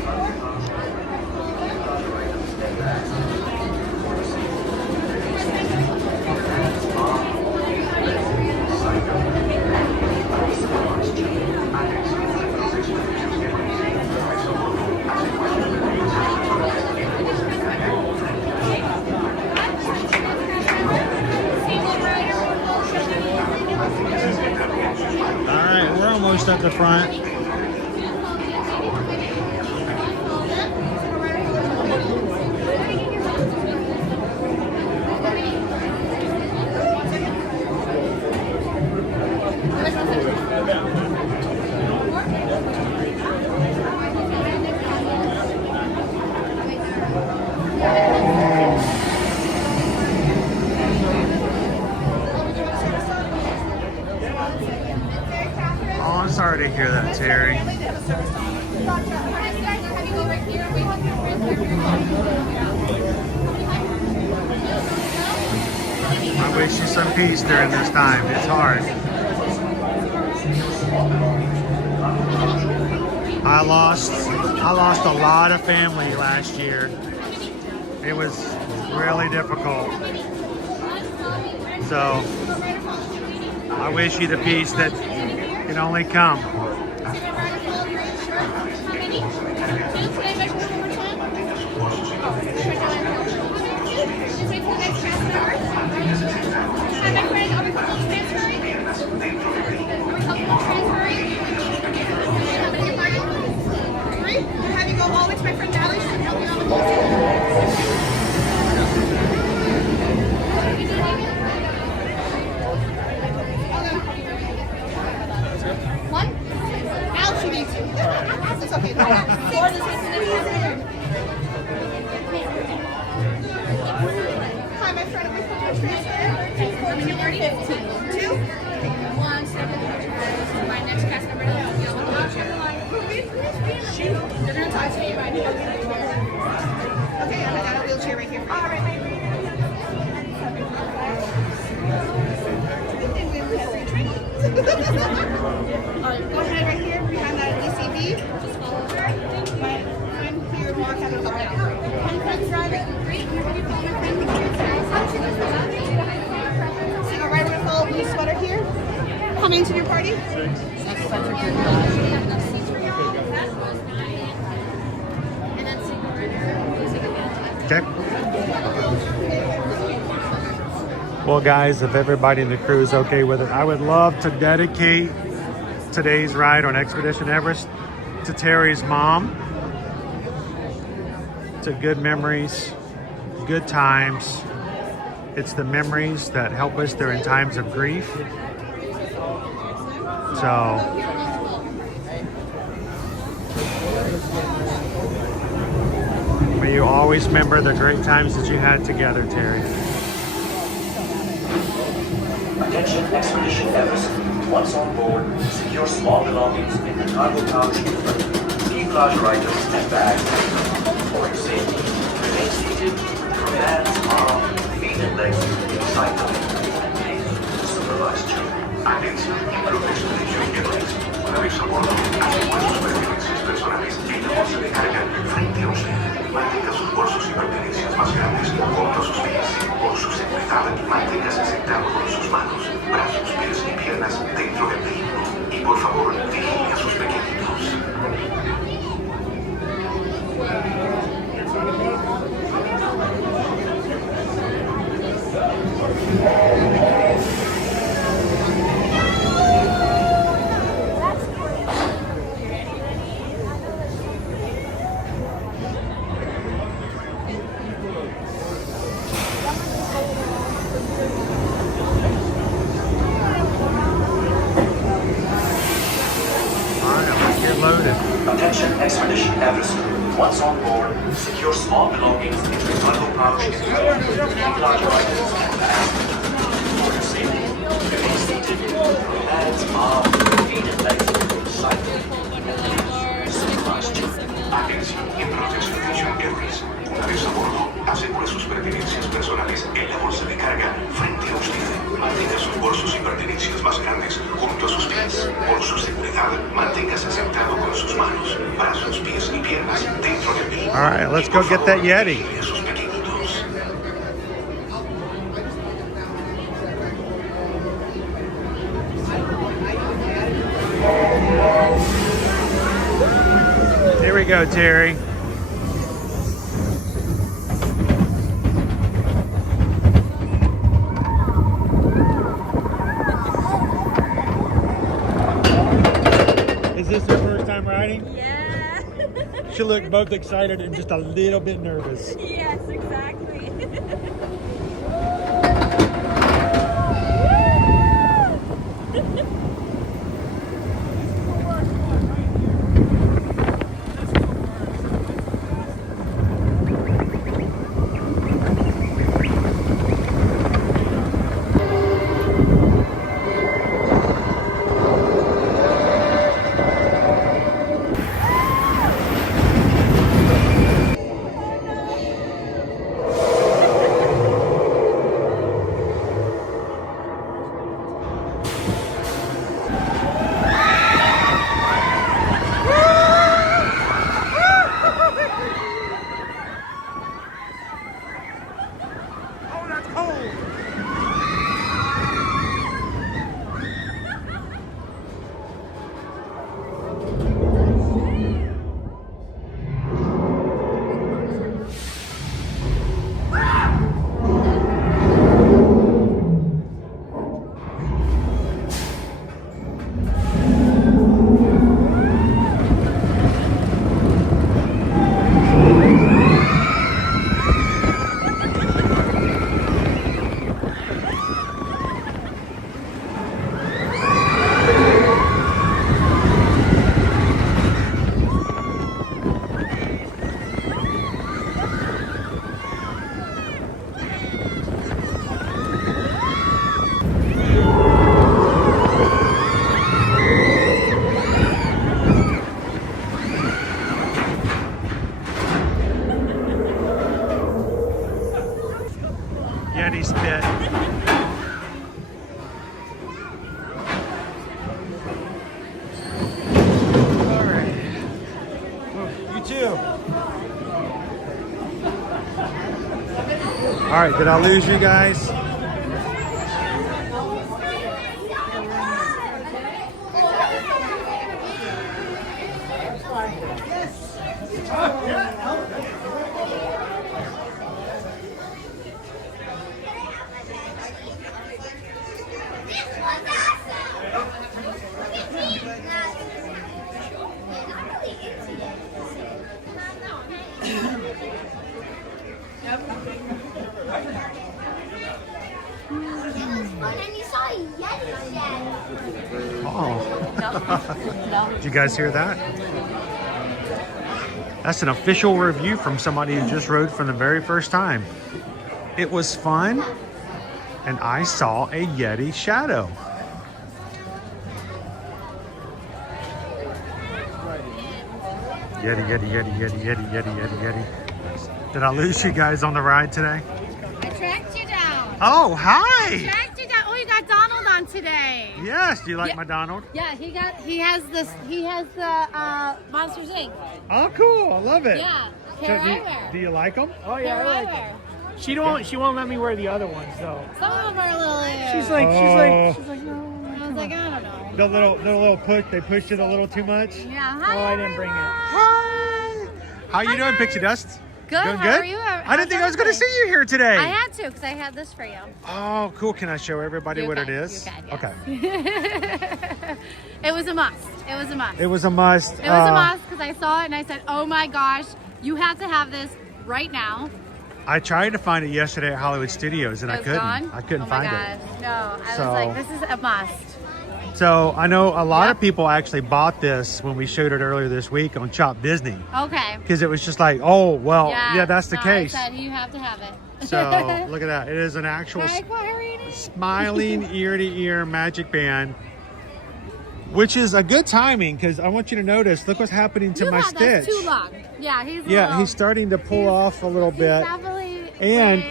Almost at the front. Sorry to hear that, Terry. I wish you some peace during this time. It's hard. I lost a lot of family last year. It was really difficult. So I wish you the peace that can only come. Have you go all the way to my friend Dallas and help you out with this? One? Ouch, you need to. It's okay. Four to squeeze in. Hi, my friend. Are we from your transfer? 14, 2? 1, 7, my next cast number. Shoot. They're going to talk to me right now. Okay, I got a wheelchair right here. All right. Alright, go ahead right here behind that DCB. Just follow her. My friend here, walk out and help out. One friend's driving. Great. You're going to follow my friend. So go right over to follow blue sweater here. How many's in your party? 6. Okay. Well, guys, if everybody in the crew is okay with it, I would love to dedicate today's ride on Expedition Everest to Terry's mom, to good memories, good times. It's the memories that help us during times of grief. So, may you always remember the great times that you had together, Terry. Attention Expedition Everest. Once on board, secure small belongings in the cargo pouch in front. Leave larger items and bags. For your safety, remain seated, your hands, arms, feet and legs inside the and please supervise children. Atención, protección de inquietudes. Una vez a bordo, asegure sus pertenencias personales en la bolsa de carga frente a usted. Mantenga sus bolsos y pertenencias más grandes junto a sus pies. Por su seguridad, manténgase sentado con sus manos, brazos, pies y piernas dentro del vehículo. Y por favor, vigile a sus pequeñitos. Attention Expedition Everest crew. Once on board, secure small belongings in the cargo pouch in front. Keep larger items and bags. For your safety, remain seated. Hands, arms, feet and legs slightly. And please, sit crossed. Atención, entró de servicio en Everest. Una vez a bordo, asegure sus pertenencias personales en la bolsa de carga frente a usted. Mantenga sus bolsos y pertenencias más grandes junto a sus pies. Por su seguridad, manténgase sentado con sus manos, brazos, pies y piernas dentro del vehículo. All right, let's go get that Yeti. A sus pequeñitos. Here we go, Terry. Is this your first time riding? Yeah. She looked both excited and just a little bit nervous. Yes, exactly. Yeti spit. All right. You too. All right, did I lose you guys? Oh. Did you guys hear that? That's an official review from somebody who just rode for the very first time. It was fun, and I saw a Yeti shadow. Yeti, Yeti, Yeti, Yeti, Yeti, Yeti, Yeti, Yeti. Did I lose you guys on the ride today? I tracked you down. Oh, hi! I tracked you down. Oh, you got Donald on today. Yes, do you like my Donald? Yeah, he has the Monsters Inc. Oh, cool! I love it. Yeah, So pair I wear. do you like them? Oh yeah, Pair I like wear. it. She won't let me wear the other ones though. Some of them are a little. She's like no. I was like, I don't know. The little push, they pushed it a little too much. Yeah. Oh, I didn't bring it. Hi. How you doing, Pixie Dust? Good. Doing How good? are you? I didn't think I was going to see you here today. I had to because I had this for you. Oh, cool. Can I show everybody You what can, it is? you can, yes. Okay. It was a must. It was a must. It was a must. It was a must because I saw it and I said, oh my gosh, you have to have this right now. I tried to find it yesterday at Hollywood Studios and It I was couldn't. gone? I couldn't oh my find gosh. it. No, I So- was like, this is a must. So I know a lot of people actually bought this when we showed it earlier this week on Shop Disney. Okay. Because it was just like, oh, well, yeah, that's the no, case. I said you have to have it. So look at that. It is an actual smiling ear-to-ear magic band, which is a good timing because I want you to notice, look what's happening to my stitch. That's too long. Yeah, he's starting to pull off a little bit. And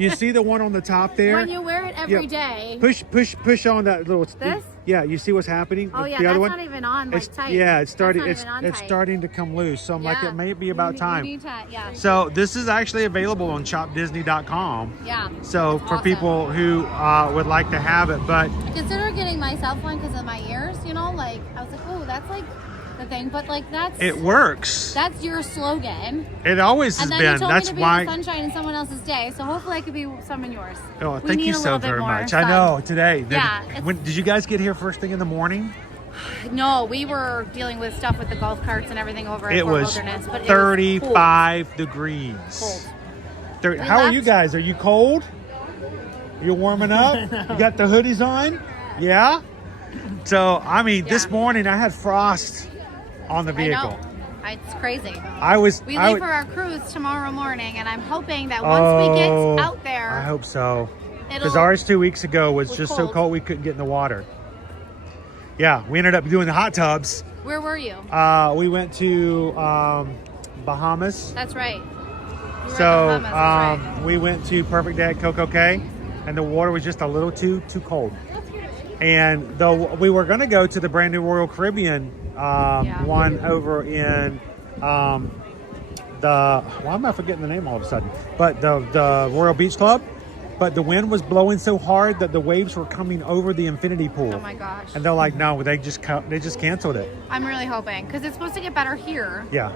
you see the one on the top there? When you wear it every day. Push on that little. This? Yeah, you see what's happening? Oh yeah, the other that's one? not even on like tight. Yeah, it's starting. That's It's starting to come loose. So I'm like, it may be about time. You need to, yeah. So this is actually available on shopdisney.com. Yeah. So for people who would like to have it, but consider getting myself one because of my ears. You know, like I was like, oh, that's like the thing, but like that's it works. That's your slogan. It always has and then been. You told That's me to be why. in the sunshine in someone else's day, so hopefully I could be some in yours. Oh, We thank need you a so little bit very more much. sun. I know today. Yeah, Did you guys get here first thing in the morning? No, we were dealing with stuff with the golf carts and everything over at It Fort was Wilderness, but 35 degrees. Cold. How are you guys? Are you cold? You're warming up? You got the hoodies on? Yeah? So, I mean, this morning I had frost on the vehicle. I know. It's crazy. We leave for our cruise tomorrow morning, and I'm hoping that once we get out there, I hope so. Because ours 2 weeks ago was just so cold we couldn't get in the water. Yeah, we ended up doing the hot tubs. Where were you? We went to Bahamas. That's right. So we went to Perfect Day at Coco Cay, and the water was just a little too cold. And though we were going to go to the brand new Royal Caribbean one over in why am I forgetting the name all of a sudden? But the Royal Beach Club. But the wind was blowing so hard that the waves were coming over the infinity pool. Oh my gosh! And they're like, no, they just canceled it. I'm really hoping because it's supposed to get better here. Yeah.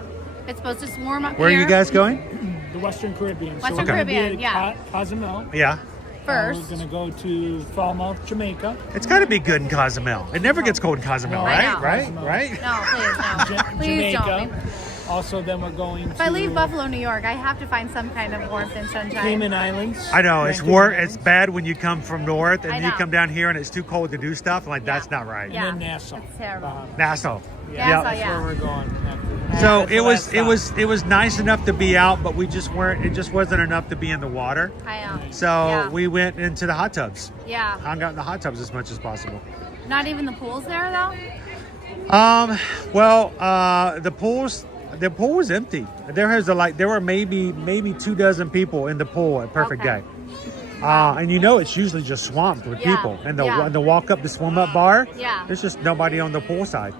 It's supposed to warm up. Where here. are you guys going? The Western Caribbean. Western Caribbean, yeah. Cozumel. Yeah. First. We're going to go to Falmouth, Jamaica. It's got to be good in Cozumel. It never gets cold in Cozumel, right? Cozumel. Right? No, please, no. Please Jamaica. don't. Also, then we're going to... If I leave Buffalo, New York, I have to find some kind of warmth and sunshine. Cayman Islands. I know, it's bad when you come from north and you come down here and it's too cold to do stuff. Like, that's not right. And then Nassau. It's terrible. Nassau. That's where we're going. So it was nice enough to be out, but it just wasn't enough to be in the water. I know. So we went into the hot tubs. Yeah. Hung out in the hot tubs as much as possible. Not even the pools there though? The pool was empty. There were maybe 24 people in the pool at Perfect Day. And it's usually just swamped with people. And the walk up, the swim up bar, there's just nobody on the pool side.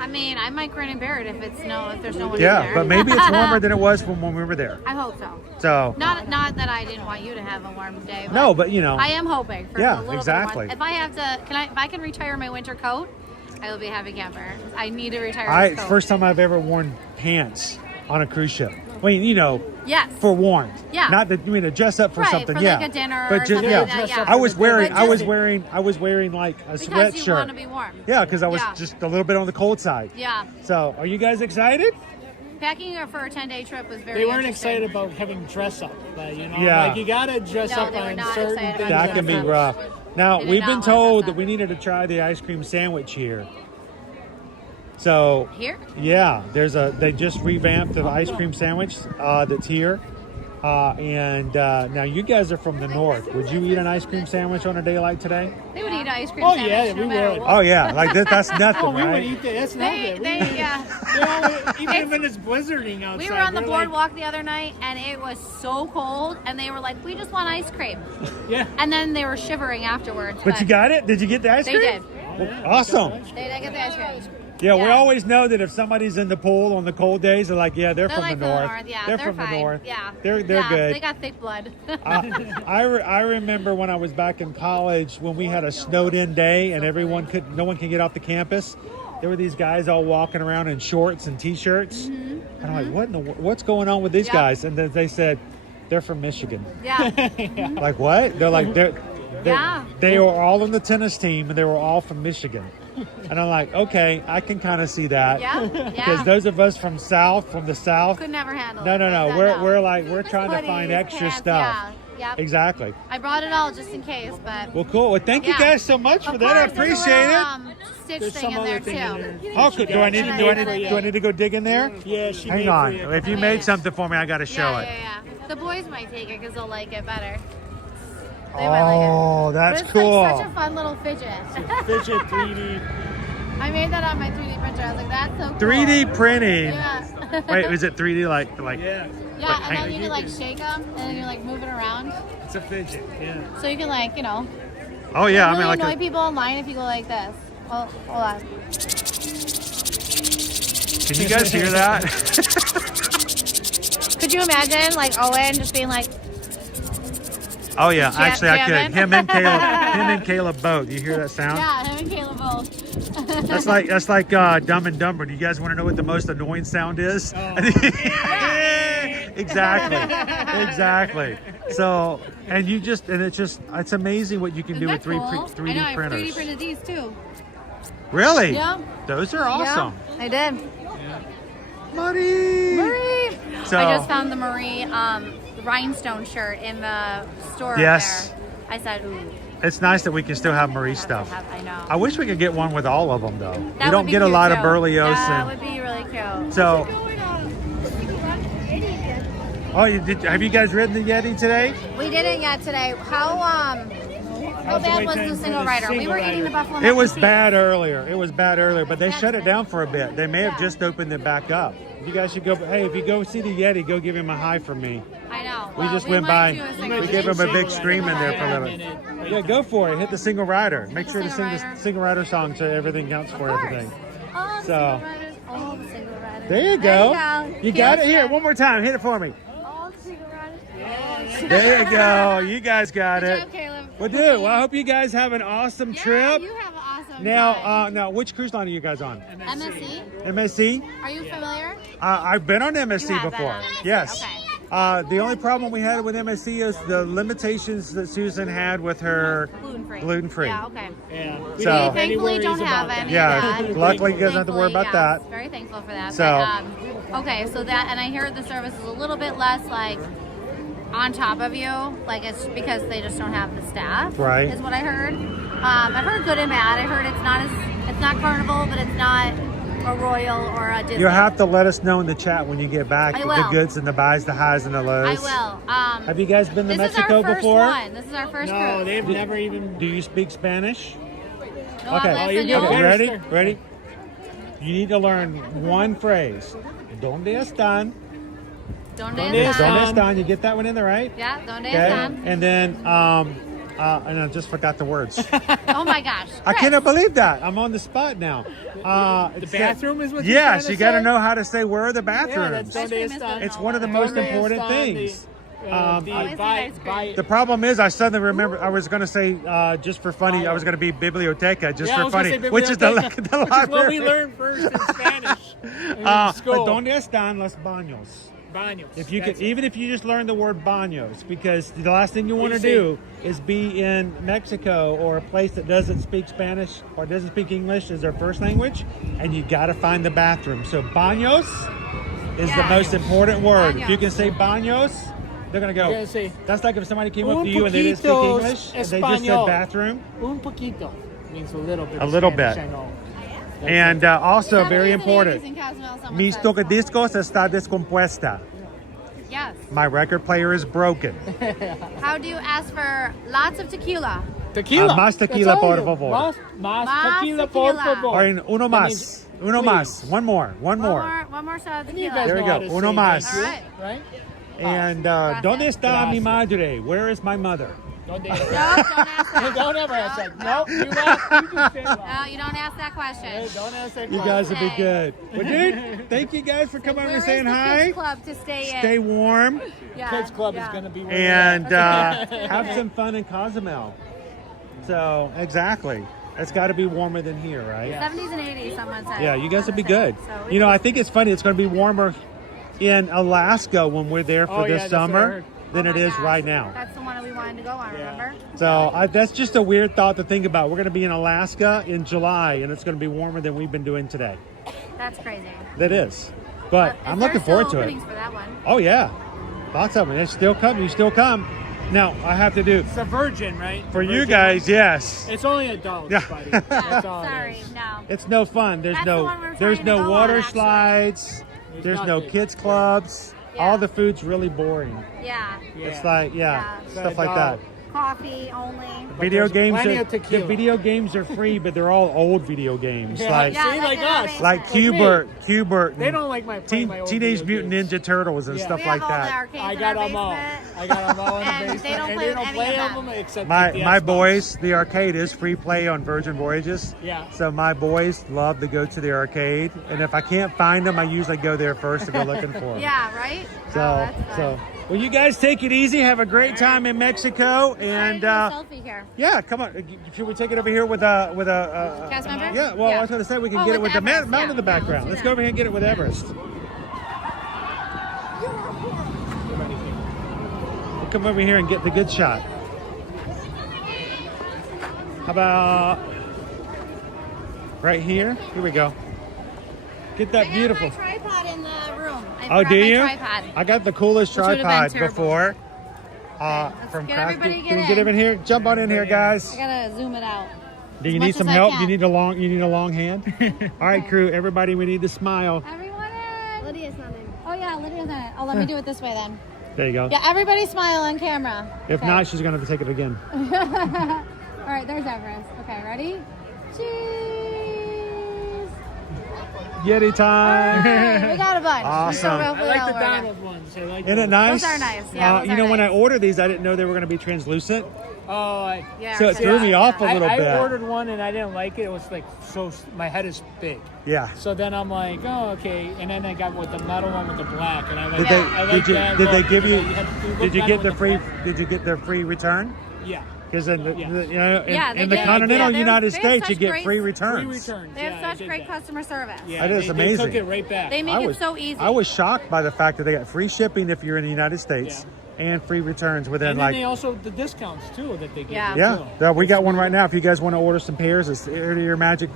I mean, I might grin and bear it if there's no one in there. Yeah, but maybe it's warmer than it was when we were there. I hope so. So not that I didn't want you to have a warm day. But no, but I am hoping for a little exactly. bit more. If I can retire my winter coat, I will be a happy camper. I need to retire this coat. First time I've ever worn pants on a cruise ship. I mean, yes, for warmth. Yeah. Not that to dress up for something. For yeah. like a dinner but or something like that, yeah. I was wearing like a because sweatshirt. you want to be warm. Yeah, because I was just a little bit on the cold side. Yeah. So, are you guys excited? Packing for a 10-day trip was very They weren't interesting. excited about having dress up. But, Yeah. Like you got to dress up they were on not certain excited things. about That can be dress up. rough. Now, They did we've not been want to told dress that up. we needed to try the ice cream sandwich here. So Here? Yeah, they just revamped the ice cream sandwich that's here. Now you guys are from the north. Would you eat an ice cream sandwich on a day like today? They would eat an ice cream Oh, sandwich yeah, no we matter would. what. Oh yeah, like that's nothing, Oh, we would right? eat that. That's nothing. Even when it's blizzarding outside. We were on the we're boardwalk the other night, and it was so cold, and they were like, "We just want ice cream." Yeah. And then they were shivering afterwards. But you got it? Did you get the ice They cream? did. Awesome. They did get the ice cream. Yeah, we always know that if somebody's in the pool on the cold days, they're like, yeah, they're from like the north. Yeah, they're from fine. the north. Yeah, They're yeah, good. They got thick blood. I remember when I was back in college when we had a snowed in day and no one can get off the campus. There were these guys all walking around in shorts and t-shirts. And I'm like, what's going on with these guys? And then they said, they're from Michigan. Yeah. Like what? They're like, Yeah. they were all on the tennis team and they were all from Michigan. And I'm like, okay, I can kind of see that. Yeah. Because those of us from the south Could never handle no, it. we're trying to find extra stuff. Yep. Exactly. I brought it all just in case, but. Well, cool. Well, thank you Yeah. guys so much for Of that. I course, there's a appreciate little, it. Stitch There's thing some in other there thing too. in there. Oh, do I need to go dig in there? Yeah, she Hang made on. for you. If you made something for me, I got to show Yeah, it. yeah, yeah. The boys might take it because they'll like it better. They might like it. Oh, that's But it's cool. like such a fun little fidget. Fidget 3D. I made that on my 3D printer. I was like, that's so cool. 3D printing. Yeah. Wait, is it 3D like? Yeah. Yeah, and then you can like shake them, and then you like move it around. It's a fidget. Yeah. So you can like, you know. Oh yeah, I really mean like. annoy people online if you go like this. Oh, hold on. Can you guys hear that? Could you imagine like Owen just being like, Oh yeah, actually I jamming? could. Him and Caleb both. You hear that sound? yeah, him and Caleb both. That's like Dumb and Dumber. Do you guys want to know what the most annoying sound is? Exactly. So, and it's amazing what you can do with 3D I know, printers. I 3D printed these too. Really? Yeah. Those are awesome. Yeah, I did. Marie. So, I just found the Marie rhinestone shirt in the store Yes. there. I said, ooh. it's nice that we can still have Marie stuff. I know. I wish we could get one with all of them though. That We don't would be get a cute, lot of too. Berlioz. That would be really cute. So, have you guys ridden the Yeti today? We didn't yet today. How bad was the single rider? We were eating the buffalo. It was bad earlier. But they shut it down for a bit. They may have just opened it back up. You guys should go. Hey, if you go see the Yeti, go give him a hi from me. I know. We just went by. We gave him a big scream in there for a little. Yeah, go for it. Hit the single rider. Make sure to sing the single rider song so everything counts for everything. Oh, So all the single riders. there you go. You got it. Here, one more time. Hit it for me. All the single riders. There you go. You guys got Good it. job, Caleb. Well, dude. Well, I hope you guys have an awesome trip. You have an awesome Now, which cruise line are you guys on? MSC. MSC. Are you familiar? I've been on MSC You have been before. on MSC, Yes. okay. The only problem we had with MSC is the limitations that Susan had with her gluten free. Yeah, okay. Yeah. So- We thankfully don't have any Yeah, of that. luckily you guys don't have to worry about Thankfully, that. Very thankful for that. So- But, okay, so that, and I hear the service is a little bit less like on top of you, like it's because they just don't have the staff. Right. Is what I heard. I've heard good and bad. I heard it's not Carnival, but it's not a Royal or a Disney. You'll have to let us know in the chat when you get back I the will. goods and the buys, the highs and the I lows. will. Have you guys been to This Mexico is our first before? one. This is our first No, cruise. they've never even. Do you speak Spanish? No, Okay. I'm you're listening. good. Ready? Ready? You need to learn one phrase. ¿Dónde están? ¿Dónde ¿Dónde están? ¿Dónde están? You get that one in there, right? Yeah, ¿dónde Okay. están? And then, and I just forgot the words. Oh my gosh. I Chris. cannot believe that. I'm on the spot now. The bathroom is what you're Yes, trying you to got to say? know how to say where are the Yeah, bathrooms. that's ¿Dónde están? It's one of the most ¿Dónde important están things. The The problem is, I suddenly remember I was going to say, just for funny, I was going to be biblioteca, just Yeah, I for was gonna funny, say which is the biblioteca, the which is what library. we learned first in Spanish in But school. ¿Dónde están los baños? Baños. If you That's could, even if you just learn the word baños, because the last thing you want to Easy. do is be in Mexico or a place that doesn't speak Spanish or doesn't speak English as their first language, and you got to find the bathroom. So baños is the most important word. If you can say baños, they're gonna go. You're gonna say, That's like if somebody came up "Un to you and they didn't speak poquito English, and they just said español." bathroom. Un poquito means a little bit. A of little Spanish, bit. I know. And also Is that very what the ladies important, in Cozumel someone mis says? tocadiscos está descompuesta. Yes. My record player is broken. How do you ask for lots of tequila? Tequila. Más tequila, That's all por you- favor. Más tequila, por tequila. favor. Or in uno That más. means Uno please. más. One more. One more. One more shot of You tequila. guys There we know go. how to Uno say más. thank you, All right. right? And ¿dónde está mi madre? Where is my mother? Don't No, don't ask that. Don't ever ask that. No, you ask. You can say that. No, you don't ask that question. Hey, don't ask that You question. guys will be Okay. good. Well, dude, thank you guys for coming over Where and is saying the hi. kids club to stay in? Stay warm Yeah, Kids Club yeah. is going to be where and we're at. have some fun in Cozumel. So, exactly. It's got to be warmer than here, right? 70s and 80s, someone said. Yeah, you guys will be good. So You know, I think it's funny. It's going to be warmer in Alaska when we're there for Oh, yeah, this that's what I summer heard. than Oh it my is gosh. right now. That's the one that we wanted to go on, remember? So that's just a weird thought to think about. We're going to be in Alaska in July, and it's going to be warmer than we've been doing today. That's crazy. That is. But I'm Is there looking forward still to it. openings for that one? Oh, yeah. Lots of them. They still come. You still come. Now I have to do It's a Virgin, right? for The you Virgin guys. one? Yes. It's only adults, Yeah. buddy. That's all it Sorry, is. no. It's no fun. There's That's the one we're there's trying to no go water on, actually. slides. There's no nothing. kids clubs. All the food's really boring. Yeah. It's like stuff like that. Coffee only. Video there's games plenty are, of tequila. the video games are free, but they're all old video games. Yeah, like see, like us. like Cubert. They don't like my old Teenage video Mutant Ninja Turtles and Yeah. stuff We like have all the that. arcades I in got our them all. basement. I got them all in the And basement. they don't and play they with don't any play of them them. except My with the my Xbox. boys, the arcade is free play on Virgin Voyages. Yeah. So my boys love to go to the arcade, and if I can't find them, I usually go there first to go looking for them. Yeah, right? So well, you guys take it easy. Have a great time in Mexico, and selfie here. yeah, come on. Should we take it over here with a Cast member? Yeah. Well, I was going to say we can get it with the Everest, mountain in the background. Let's go over here and get it with Everest. We'll come over here and get the good shot. How about right here? Here we go. Get that beautiful. I have my tripod in the room. I Oh, forgot do my you? tripod. I got the coolest Which would've been tripod terrible. before. let's From get Craft. everybody Can we get get in. in here? Jump on in here, guys. I gotta zoom it out. Do you as need much some as I help? can. You need a long hand. All right, crew. Everybody, we need to smile. Everyone in. Lydia's not in. Oh yeah, Lydia's not in. Oh, let me do it this way then. There you go. Yeah, everybody smile on camera. If Okay. not, she's gonna have to take it again. All right, there's Everest. Okay, ready? Cheese. Yeti time. Hey, we got a bunch. Awesome. So I hopefully like all the order. Donald ones. I like Isn't it nice? Those are nice. Yeah, those you are know, when I nice. ordered these, I didn't know they were going to be translucent. Oh, Yeah, So it threw me off a little I bit. ordered one and I didn't like it. It was like my head is big. Yeah. So then I'm like, oh, okay. And then I got with the metal one with the black, and I like. Did I like that they look, give you? because have to look Did you better get with the free? black. Did you get the free return? Yeah. Because in the, Yeah. you know, Yeah, in they the did. continental Yeah, United they have States, you such get great- free Free returns. returns. They have Yeah, I such did great that. customer service. Yeah, That is they amazing. took it right back. They make it so easy. I was shocked by the fact that they got free shipping if you're in the United States and free returns within And then like. they also the discounts too that they give. Yeah. you, Yeah, too. yeah, we got one right now. If you guys want to order some pairs, it's Your Magic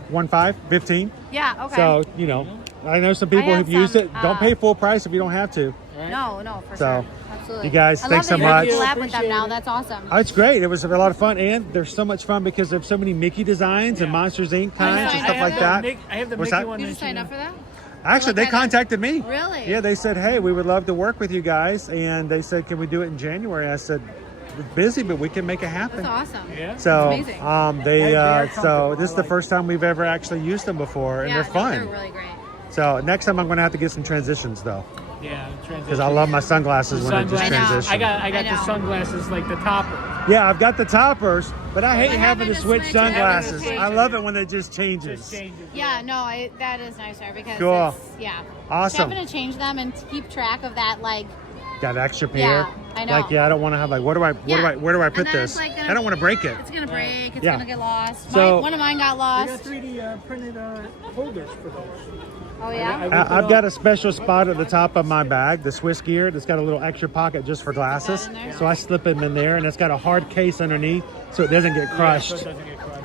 15. Yeah, okay. So, you know, I know some people I have who've used some, it. Don't pay full price if you don't have to. No, for So, sure. Absolutely. you guys, I thanks love so that much. you collab with them now. That's awesome. Oh, it's great. It was a lot of fun, and there's so much fun because there's so many Mickey designs and Monsters Inc. kinds and stuff like that. I have the What's Mickey that? one. You that just signed up for that? Actually, they contacted me. Really? Yeah, they said, hey, we would love to work with you guys, and they said, can we do it in January? I said, we're busy, but we can make it happen. That's awesome. Yeah. So, That's amazing. so this is the first time we've ever actually used them before, and Yeah, they're fun. They're really great. So next time I'm going to have to get some transitions though, Yeah, because I love my sunglasses when I just transition. I got the sunglasses like the topper. Yeah, I've got the toppers, but I hate But having to having to switch switch sunglasses. it, I love it when it just changes. Yeah, no, that is nicer because Cool. it's, yeah. Awesome. Having to change them and to keep track of that, like, Got an extra pair. Yeah, I know. Like, I don't want to have like, where do I put And then this? it's like I don't want to break it. It's gonna break. It's Yeah. gonna get lost. So- One of mine got They lost. got 3D printed holders for those. Oh yeah. I've got a special spot at the top of my bag, the Swiss gear, that's got a little extra pocket just for glasses. So I slip them in there, and it's got a hard case underneath so it doesn't get crushed.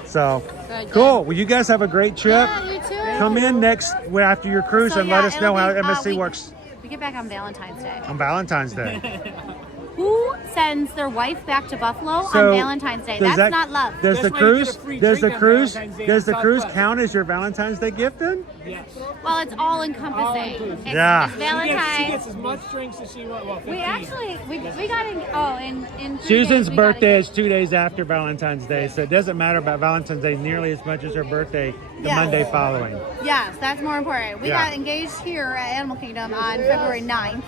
So, Good, cool. Well, you guys have a great trip. Yeah, you too. Come in next after your cruise So, and yeah, let us know how it'll be, MSC we- works We get back on Valentine's Day. on Valentine's Day. Who sends their wife back to Buffalo So, on Valentine's Day? does That's that- not love. Does the That's why you get a cruise? free Does the drink on cruise? Valentine's Day Does on the cruise Southwest. count as your Valentine's Day gift then? Yes. Well, it's all encompassing. It's, Yeah. It's She Valentine's. gets as much drinks as she wants. Well, 15. We actually we got in 3 Susan's days, we got birthday is 2 days after Valentine's Day, so it doesn't matter about Valentine's Day nearly as much as her birthday the Yeah. Monday following. Yes, that's more important. We Yeah. got engaged here at Animal Kingdom on February 9th.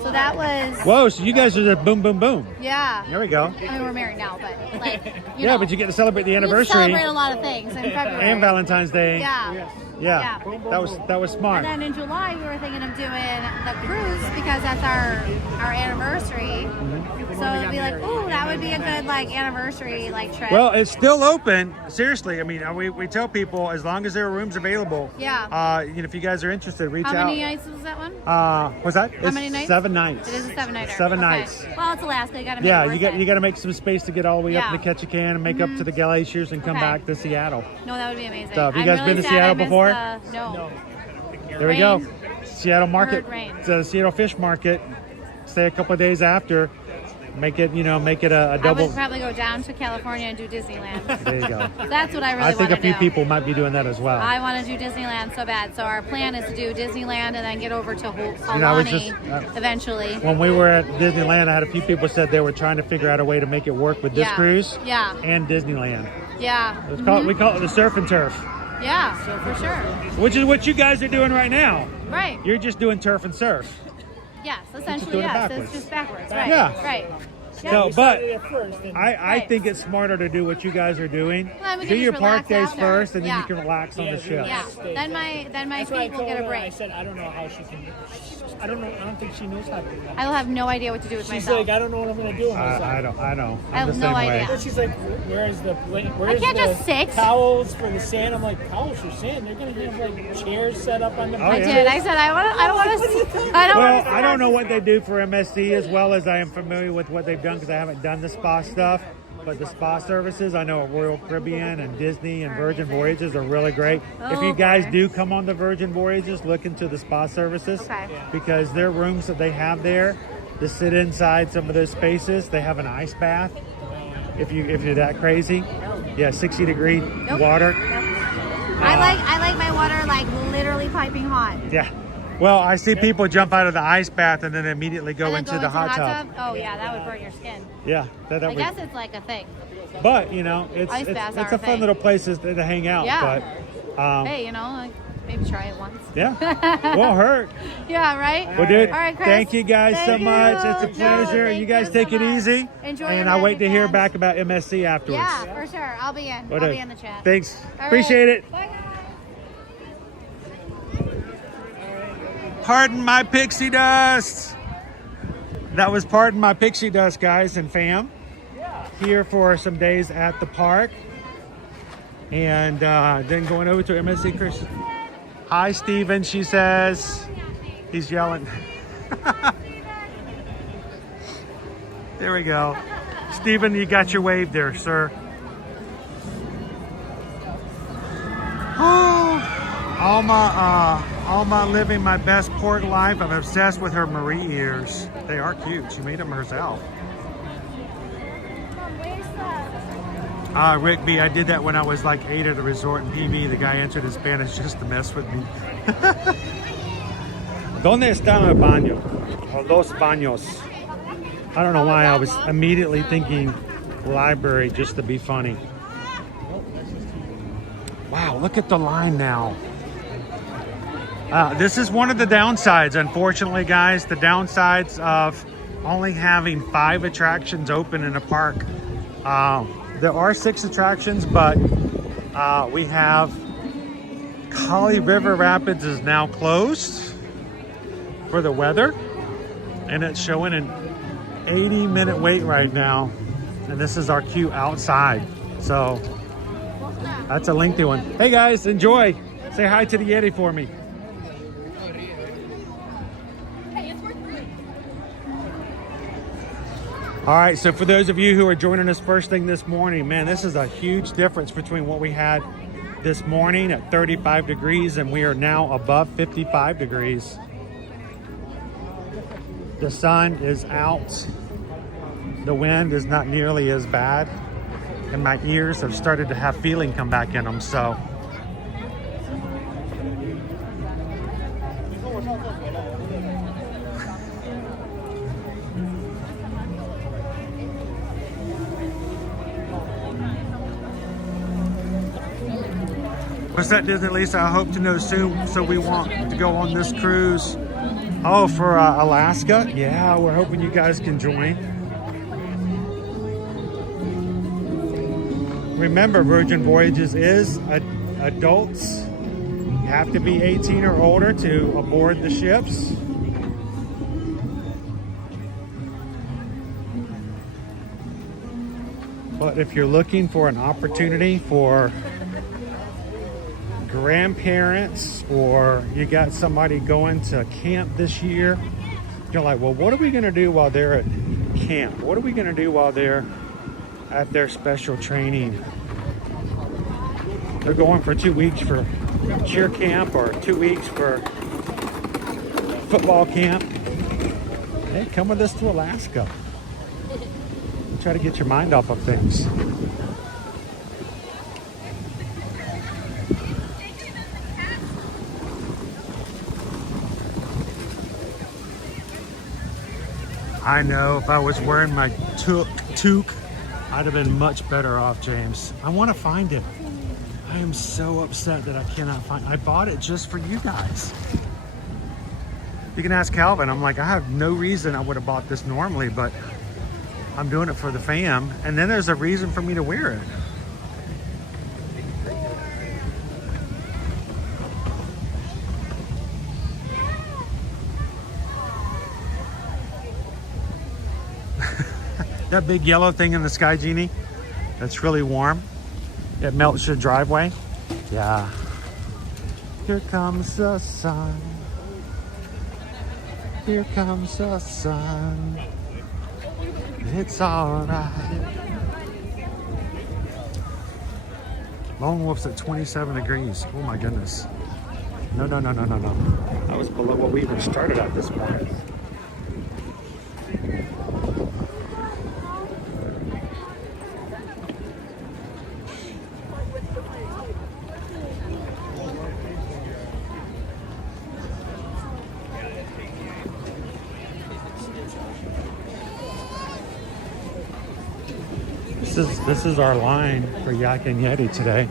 So that was Whoa, so you guys are just boom, boom, boom. yeah. There we go. I mean, we're married now, but like Yeah, know, but you get to celebrate the we anniversary celebrate a lot of things in February and Valentine's Day. Yeah. Yeah, that was smart. And then in July, we were thinking of doing the cruise because that's our anniversary. Mm-hmm. So it'd be like, ooh, that would be a good like anniversary like trip. Well, it's still open. Seriously, I mean, we tell people as long as there are rooms available. Yeah. You know, if you guys are interested, reach How out. many nights was that one? What's that? How many nights? 7 nights. It is a 7-nighter. 7 Okay. nights. Well, it's Alaska. You gotta make Yeah, it worth you got to make some space to get all the way up Yeah. to Ketchikan and make up to the glaciers and come Okay. back to Seattle. No, that would be amazing. So, have you I'm guys really been to sad Seattle I missed before? No. There we go. Rain. Seattle Market. Heard rain. It's a Seattle Fish Market. Stay a couple of days after. Make it, make it a I double. would probably go down to California and do Disneyland. There you go. That's what I really I think want a to few do. people might be doing that as well. I want to do Disneyland so bad. So our plan is to do Disneyland and then get over to I was Aulani eventually. When we were at Disneyland, I had a few people said they were trying to figure out a way to make it work with this cruise and Disneyland. Yeah. We call it the surf and turf, Yeah, for sure. which is what you guys are doing right now. Right. You're just doing turf and surf. Yes, essentially, doing it yes. backwards. It's just backwards. Right. Yeah. Right. So, but I Right. think it's smarter to do what you guys are doing. Well, we Do can your just park relax days after. first, and then Yeah. you can relax on the ship. Yeah. Then my feet will get a break. I said, I don't know how she can. I don't know. I don't think she knows how to do that. I will have no idea what to do with She's myself. like, I don't know what I'm gonna do with myself. I know. I have I'm the no same idea. way. But she's like, where's the where's can't the just sit. towels for the sand? I'm like, towels for sand? They're gonna have like chairs set up on the. I did. I said I don't want to. I don't Well, want to. I don't know what they do for MSC as well as I am familiar with what they've done because I haven't done the spa stuff. But the spa services, I know at Royal Caribbean and Disney and Virgin Voyages are really great. If you guys do come on the Virgin Voyages, look into the spa services because their rooms that they have there to sit inside some of those spaces, they have an ice bath. If you're that crazy, 60-degree water. I like my water like literally piping hot. Yeah. Well, I see people jump out of the ice bath and then immediately go into the hot tub. Oh yeah, that would burn your skin. Yeah, that I would. guess it's like a thing. But it's Ice baths it's are a a fun thing. little places to hang out. Yeah. But Hey, like, maybe try it once. yeah, won't hurt. Yeah, right? Well, dude, All right, Chris. thank you guys so Thank much. you. It's a pleasure. Thank You guys you take so it much. easy. Enjoy and your I'll wait to hear Magic back about MSC afterwards. Yeah, for sure. I'll be in. Well, I'll dude, be in the chat. Thanks. All Appreciate right. it. Pardon my pixie dust. That was Pardon My Pixie Dust, guys and fam. Here for some days at the park. And then going over to MSC Chris. Hi, Steven, she says. He's yelling. There we go. Steven, you got your wave there, sir. Alma living my best pork life. I'm obsessed with her Marie ears. They are cute. She made them herself. Rigby, I did that when I was like 8 at a resort in PV. The guy answered in Spanish just to mess with me. ¿Dónde están el baño? O los baños? I don't know why I was immediately thinking library just to be funny. Wow, look at the line now. This is one of the downsides, unfortunately, guys. The downsides of only having 5 attractions open in a park. There are 6 attractions, but we have Kali River Rapids is now closed for the weather, and it's showing an 80-minute wait right now, and this is our queue outside. So that's a lengthy one. Hey guys, enjoy. Say hi to the Yeti for me. All right, so for those of you who are joining us first thing this morning, man, this is a huge difference between what we had this morning at 35 degrees and we are now above 55 degrees. The sun is out. The wind is not nearly as bad. And my ears have started to have feeling come back in them, so. What's that, Disney Lisa? I hope to know soon, so we want to go on this cruise. Oh, for Alaska? Yeah, we're hoping you guys can join. Remember, Virgin Voyages is adults. You have to be 18 or older to aboard the ships. But if you're looking for an opportunity for grandparents, or you got somebody going to camp this year, you're like, well, what are we going to do while they're at camp? What are we going to do while they're at their special training? They're going for 2 weeks for cheer camp or 2 weeks for football camp. Hey, come with us to Alaska. Try to get your mind off of things. I know if I was wearing my toque, I'd have been much better off, James. I want to find it. I am so upset that I cannot find it. I bought it just for you guys. You can ask Calvin. I'm like, I have no reason I would have bought this normally, but I'm doing it for the fam. And then there's a reason for me to wear it. That big yellow thing in the sky, Jeannie, that's really warm. It melts your driveway. Yeah. Here comes the sun. Here comes the sun. It's all right. Lone Wolf's at 27 degrees. Oh my goodness. No. That was below what we even started at this morning. This is our line for Yak and Yeti today.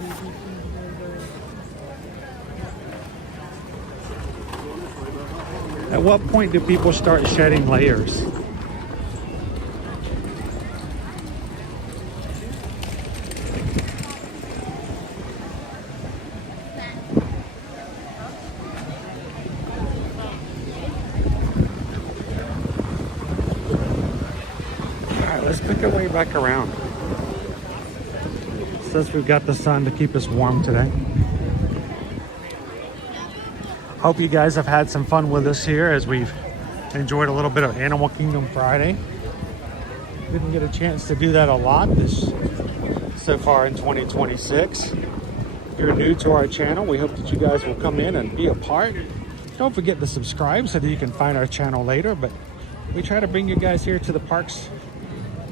At what point do people start shedding layers? All right, let's pick our way back around. Since we've got the sun to keep us warm today. Hope you guys have had some fun with us here as we've enjoyed a little bit of Animal Kingdom Friday. Didn't get a chance to do that a lot so far in 2026. If you're new to our channel, we hope that you guys will come in and be a part. Don't forget to subscribe so that you can find our channel later, but we try to bring you guys here to the parks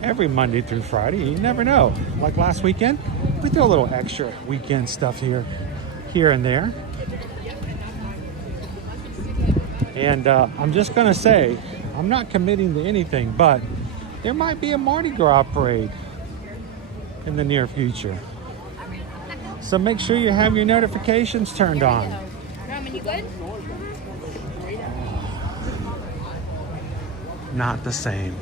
every Monday through Friday. You never know. Like last weekend, we do a little extra weekend stuff here and there. And I'm just gonna say, I'm not committing to anything, but there might be a Mardi Gras parade in the near future. So make sure you have your notifications turned on. Ramen, you good? Not the same.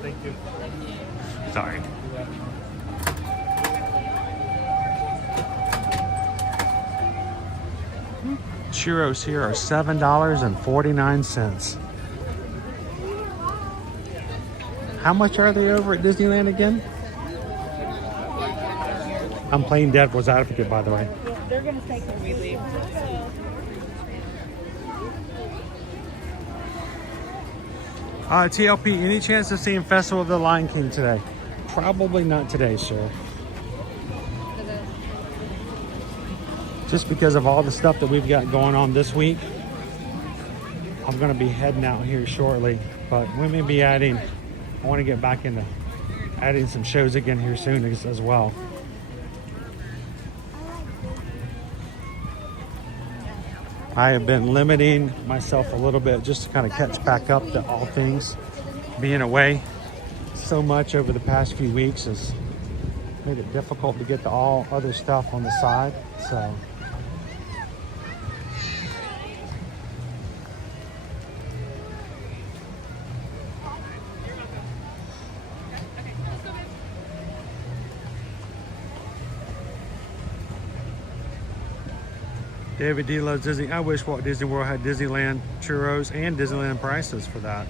Thank you. Sorry. Churros here are $7.49. How much are they over at Disneyland again? I'm playing devil's advocate, by the way. They're gonna take when we leave. TLP, any chance of seeing Festival of the Lion King today? Probably not today, sir. Just because of all the stuff that we've got going on this week, I'm going to be heading out here shortly. But we may be I want to get back into adding some shows again here soon as well. I have been limiting myself a little bit just to kind of catch back up to all things. Being away so much over the past few weeks has made it difficult to get to all other stuff on the side. So David D loves Disney. I wish Walt Disney World had Disneyland churros and Disneyland prices for that.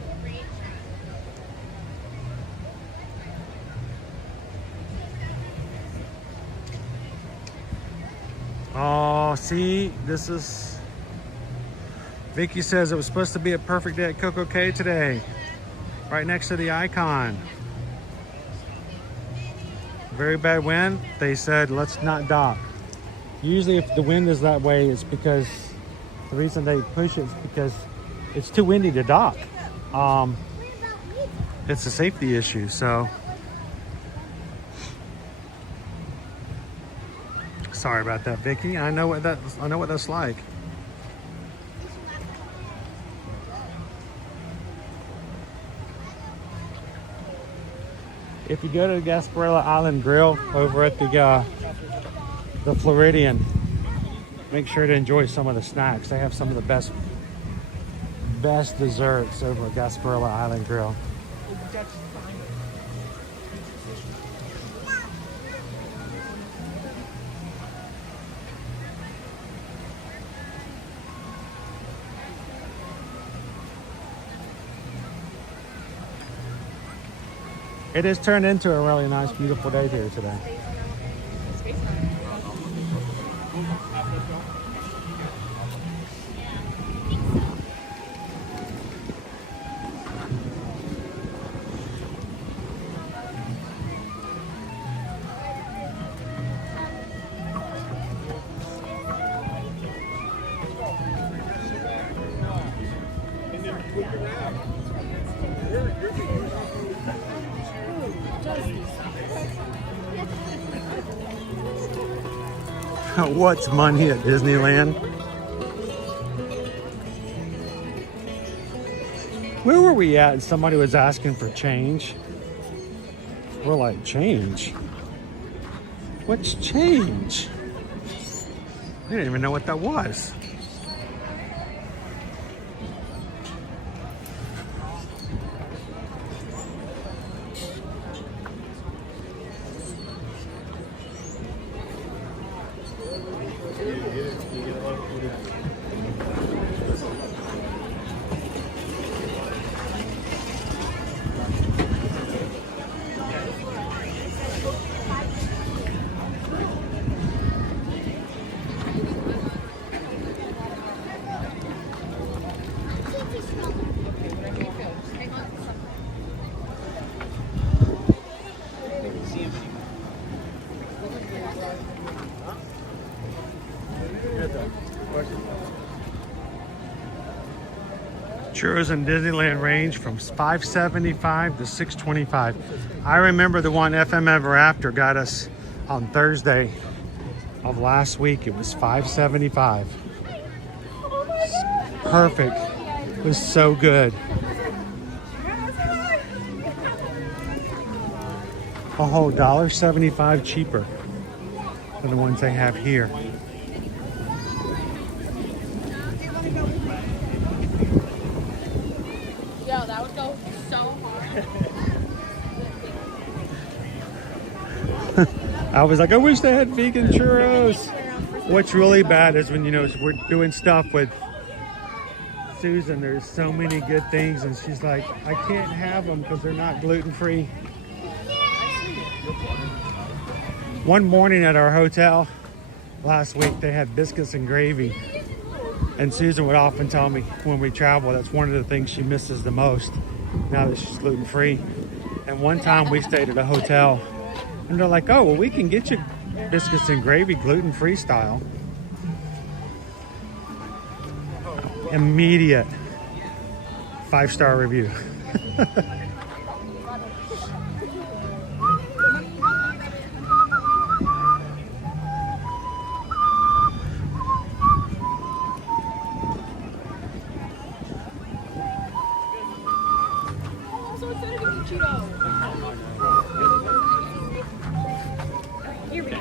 Oh, see, this is... Vicky says it was supposed to be a perfect day at Coco Cay today. Right next to the icon. Very bad wind. They said, let's not dock. Usually if the wind is that way, it's because the reason they push it is because it's too windy to dock. It's a safety issue, so. Sorry about that, Vicky. I know what that's like. If you go to the Gasparilla Island Grill over at the Floridian, make sure to enjoy some of the snacks. They have some of the best desserts over at Gasparilla Island Grill. It has turned into a really nice, beautiful day here today. What's money at Disneyland? Where were we at? Somebody was asking for change. We're like, change? What's change? I didn't even know what that was. Churros in Disneyland range from $5.75 to $6.25. I remember the one FM Ever After got us on Thursday of last week. It was $5.75. Perfect. It was so good. A whole $1.75 cheaper than the ones they have here. Yo, that would go so hard. I was like, I wish they had vegan churros. What's really bad is when, you know, we're doing stuff with Susan, there's so many good things, and she's like, I can't have them because they're not gluten-free. One morning at our hotel last week, they had biscuits and gravy. And Susan would often tell me when we travel, that's one of the things she misses the most now that she's gluten-free. And one time we stayed at a hotel and they're like, oh, well, we can get you biscuits and gravy gluten-free style. Immediate 5-star review. Here we go.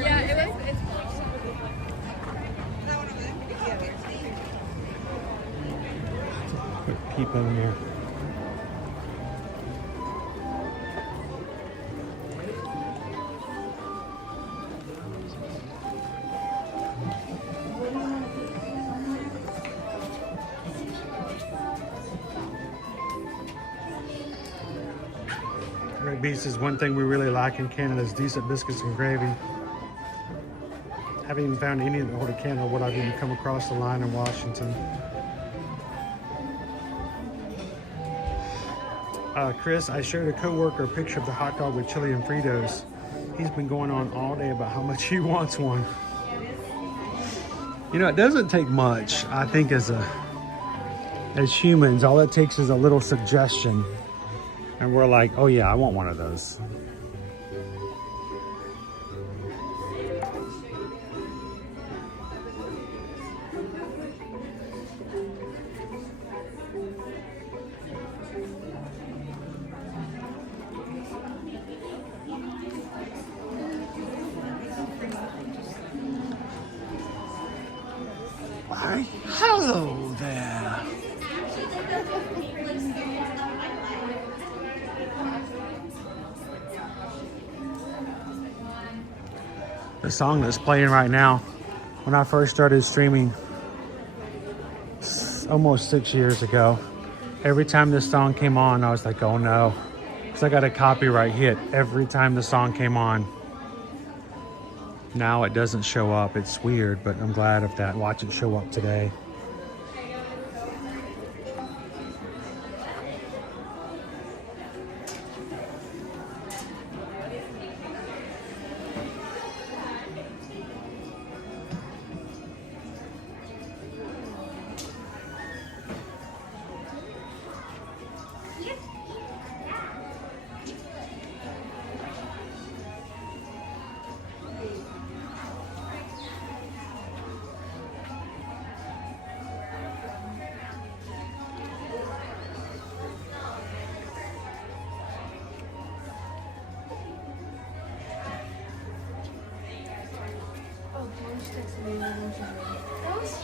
Yeah, it was. It's Put people in there. Beast is one thing we really like in Canada is decent biscuits and gravy. Haven't even found any that order Canada what I've even come across the line in Washington. Chris, I showed a coworker a picture of the hot dog with chili and Fritos. He's been going on all day about how much he wants one. You know, it doesn't take much, I think, as humans. All it takes is a little suggestion. And we're like, oh yeah, I want one of those. Why, hello there. The song that's playing right now, when I first started streaming almost 6 years ago, every time this song came on, I was like, oh no, because I got a copyright hit every time the song came on. Now it doesn't show up. It's weird, but I'm glad of that. Watch it show up today.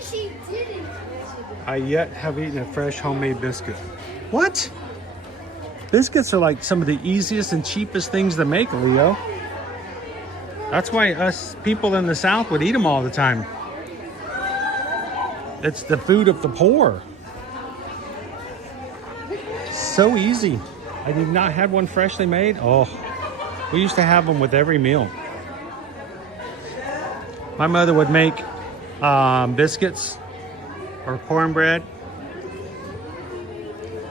She didn't. I yet have eaten a fresh homemade biscuit. What? Biscuits are like some of the easiest and cheapest things to make, Leo. That's why us people in the South would eat them all the time. It's the food of the poor. So easy. I did not have one freshly made. Oh, we used to have them with every meal. My mother would make biscuits or cornbread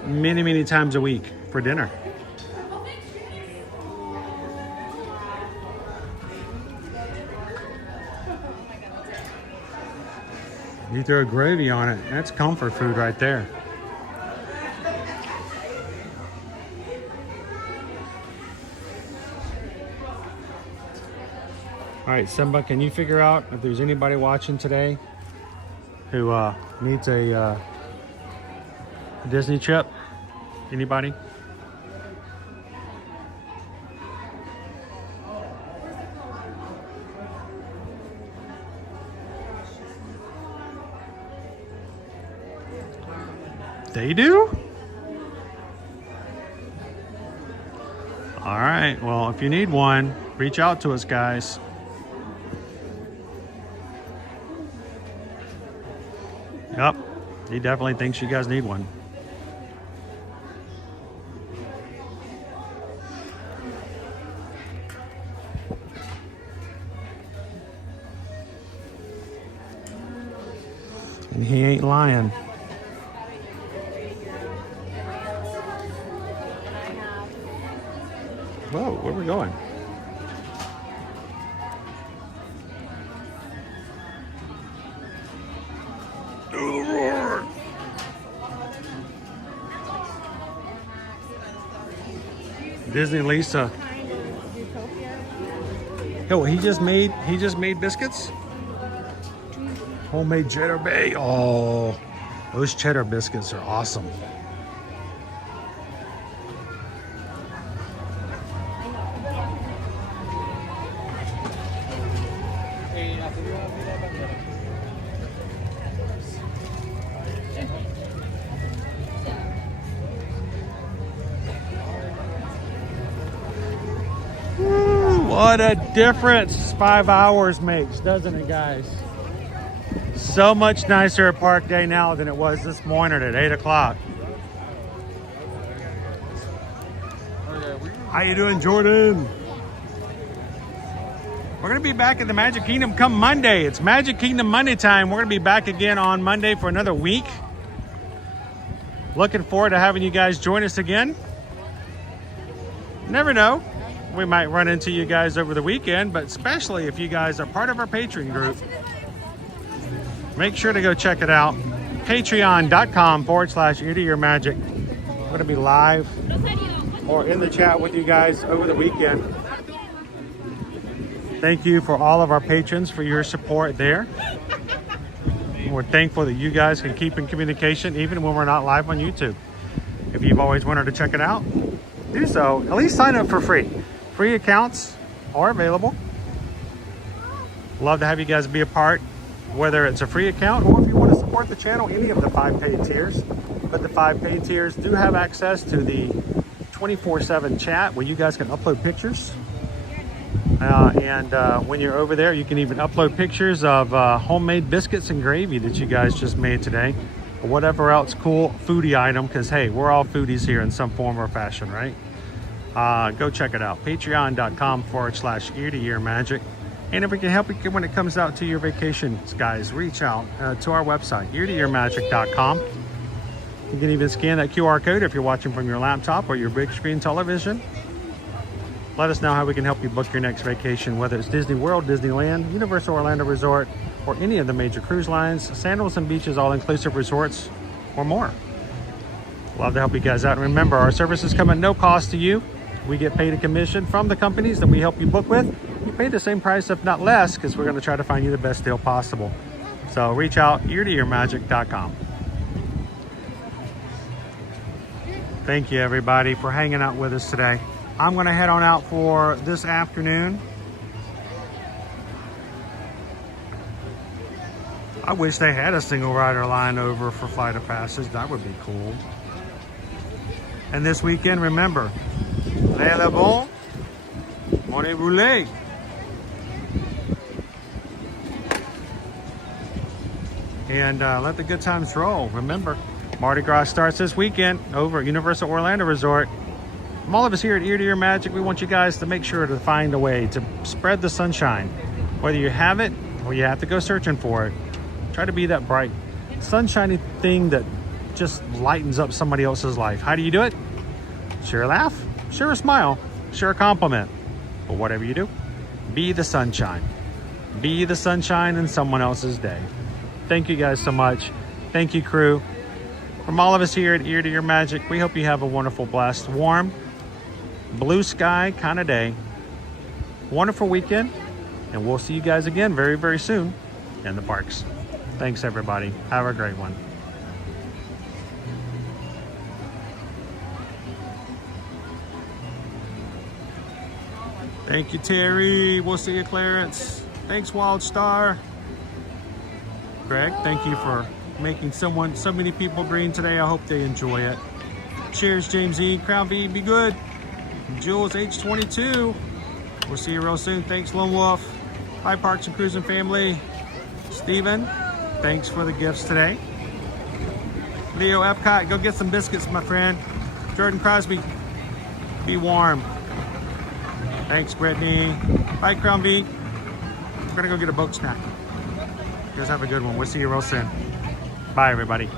many times a week for dinner. You throw gravy on it, that's comfort food right there. All right, Simba, can you figure out if there's anybody watching today who needs a Disney trip? Anybody? They do? All right, well, if you need one, reach out to us, guys. Yep, he definitely thinks you guys need one. And he ain't lying. Whoa, where are we going? Disney Lisa. Oh, he just made biscuits? Homemade cheddar bay. Oh, those cheddar biscuits are awesome. What a difference 5 hours makes, doesn't it, guys? So much nicer at Park Day now than it was this morning at 8 o'clock. Oh yeah, we How you doing, Jordan? We're going to be back at the Magic Kingdom come Monday. It's Magic Kingdom Monday time. We're going to be back again on Monday for another week. Looking forward to having you guys join us again. Never know. We might run into you guys over the weekend, but especially if you guys are part of our Patreon group, make sure to go check it out. Patreon.com/eartoyourmagic. I'm going to be live or in the chat with you guys over the weekend. Thank you for all of our patrons for your support there. We're thankful that you guys can keep in communication even when we're not live on YouTube. If you've always wanted to check it out, do so. At least sign up for free. Free accounts are available. Love to have you guys be a part, whether it's a free account or if you want to support the channel, any of the 5 paid tiers. But the 5 paid tiers do have access to the 24/7 chat where you guys can upload pictures. When you're over there, you can even upload pictures of homemade biscuits and gravy that you guys just made today, or whatever else cool foodie item, because hey, we're all foodies here in some form or fashion, right? Go check it out. Patreon.com/eartoyourmagic. And if we can help you when it comes out to your vacations, guys, reach out to our website, eartoyourmagic.com. You can even scan that QR code if you're watching from your laptop or your big screen television. Let us know how we can help you book your next vacation, whether it's Disney World, Disneyland, Universal Orlando Resort, or any of the major cruise lines, Sandals and Beaches, all-inclusive resorts, or more. Love to help you guys out. And remember, our services come at no cost to you. We get paid a commission from the companies that we help you book with. You pay the same price, if not less, because we're going to try to find you the best deal possible. So reach out, eartoyourmagic.com. Thank you, everybody, for hanging out with us today. I'm going to head on out for this afternoon. I wish they had a single rider line over for Flight of Passage. That would be cool. And this weekend, remember, les bon, monnaie roulée. And let the good times roll. Remember, Mardi Gras starts this weekend over at Universal Orlando Resort. From all of us here at Ear to Ear Magic, we want you guys to make sure to find a way to spread the sunshine. Whether you have it or you have to go searching for it, try to be that bright, sunshiny thing that just lightens up somebody else's life. How do you do it? Share a laugh, share a smile, share a compliment. But whatever you do, be the sunshine. Be the sunshine in someone else's day. Thank you guys so much. Thank you, crew. From all of us here at Ear to Ear Magic, we hope you have a wonderful, blessed, warm, blue sky kind of day. Wonderful weekend. And we'll see you guys again very, very soon in the parks. Thanks, everybody. Have a great one. Thank you, Terry. We'll see you, Clarence. Thanks, Wild Star. Greg, thank you for making so many people green today. I hope they enjoy it. Cheers, James E. Crown V, be good. Jules H22. We'll see you real soon. Thanks, Lone Wolf. Hi, Parks and Cruising family. Steven, thanks for the gifts today. Leo Epcot, go get some biscuits, my friend. Jordan Crosby, be warm. Thanks, Brittany. Bye, Crown V. We're gonna go get a boat snack. You guys have a good one. We'll see you real soon. Bye, everybody.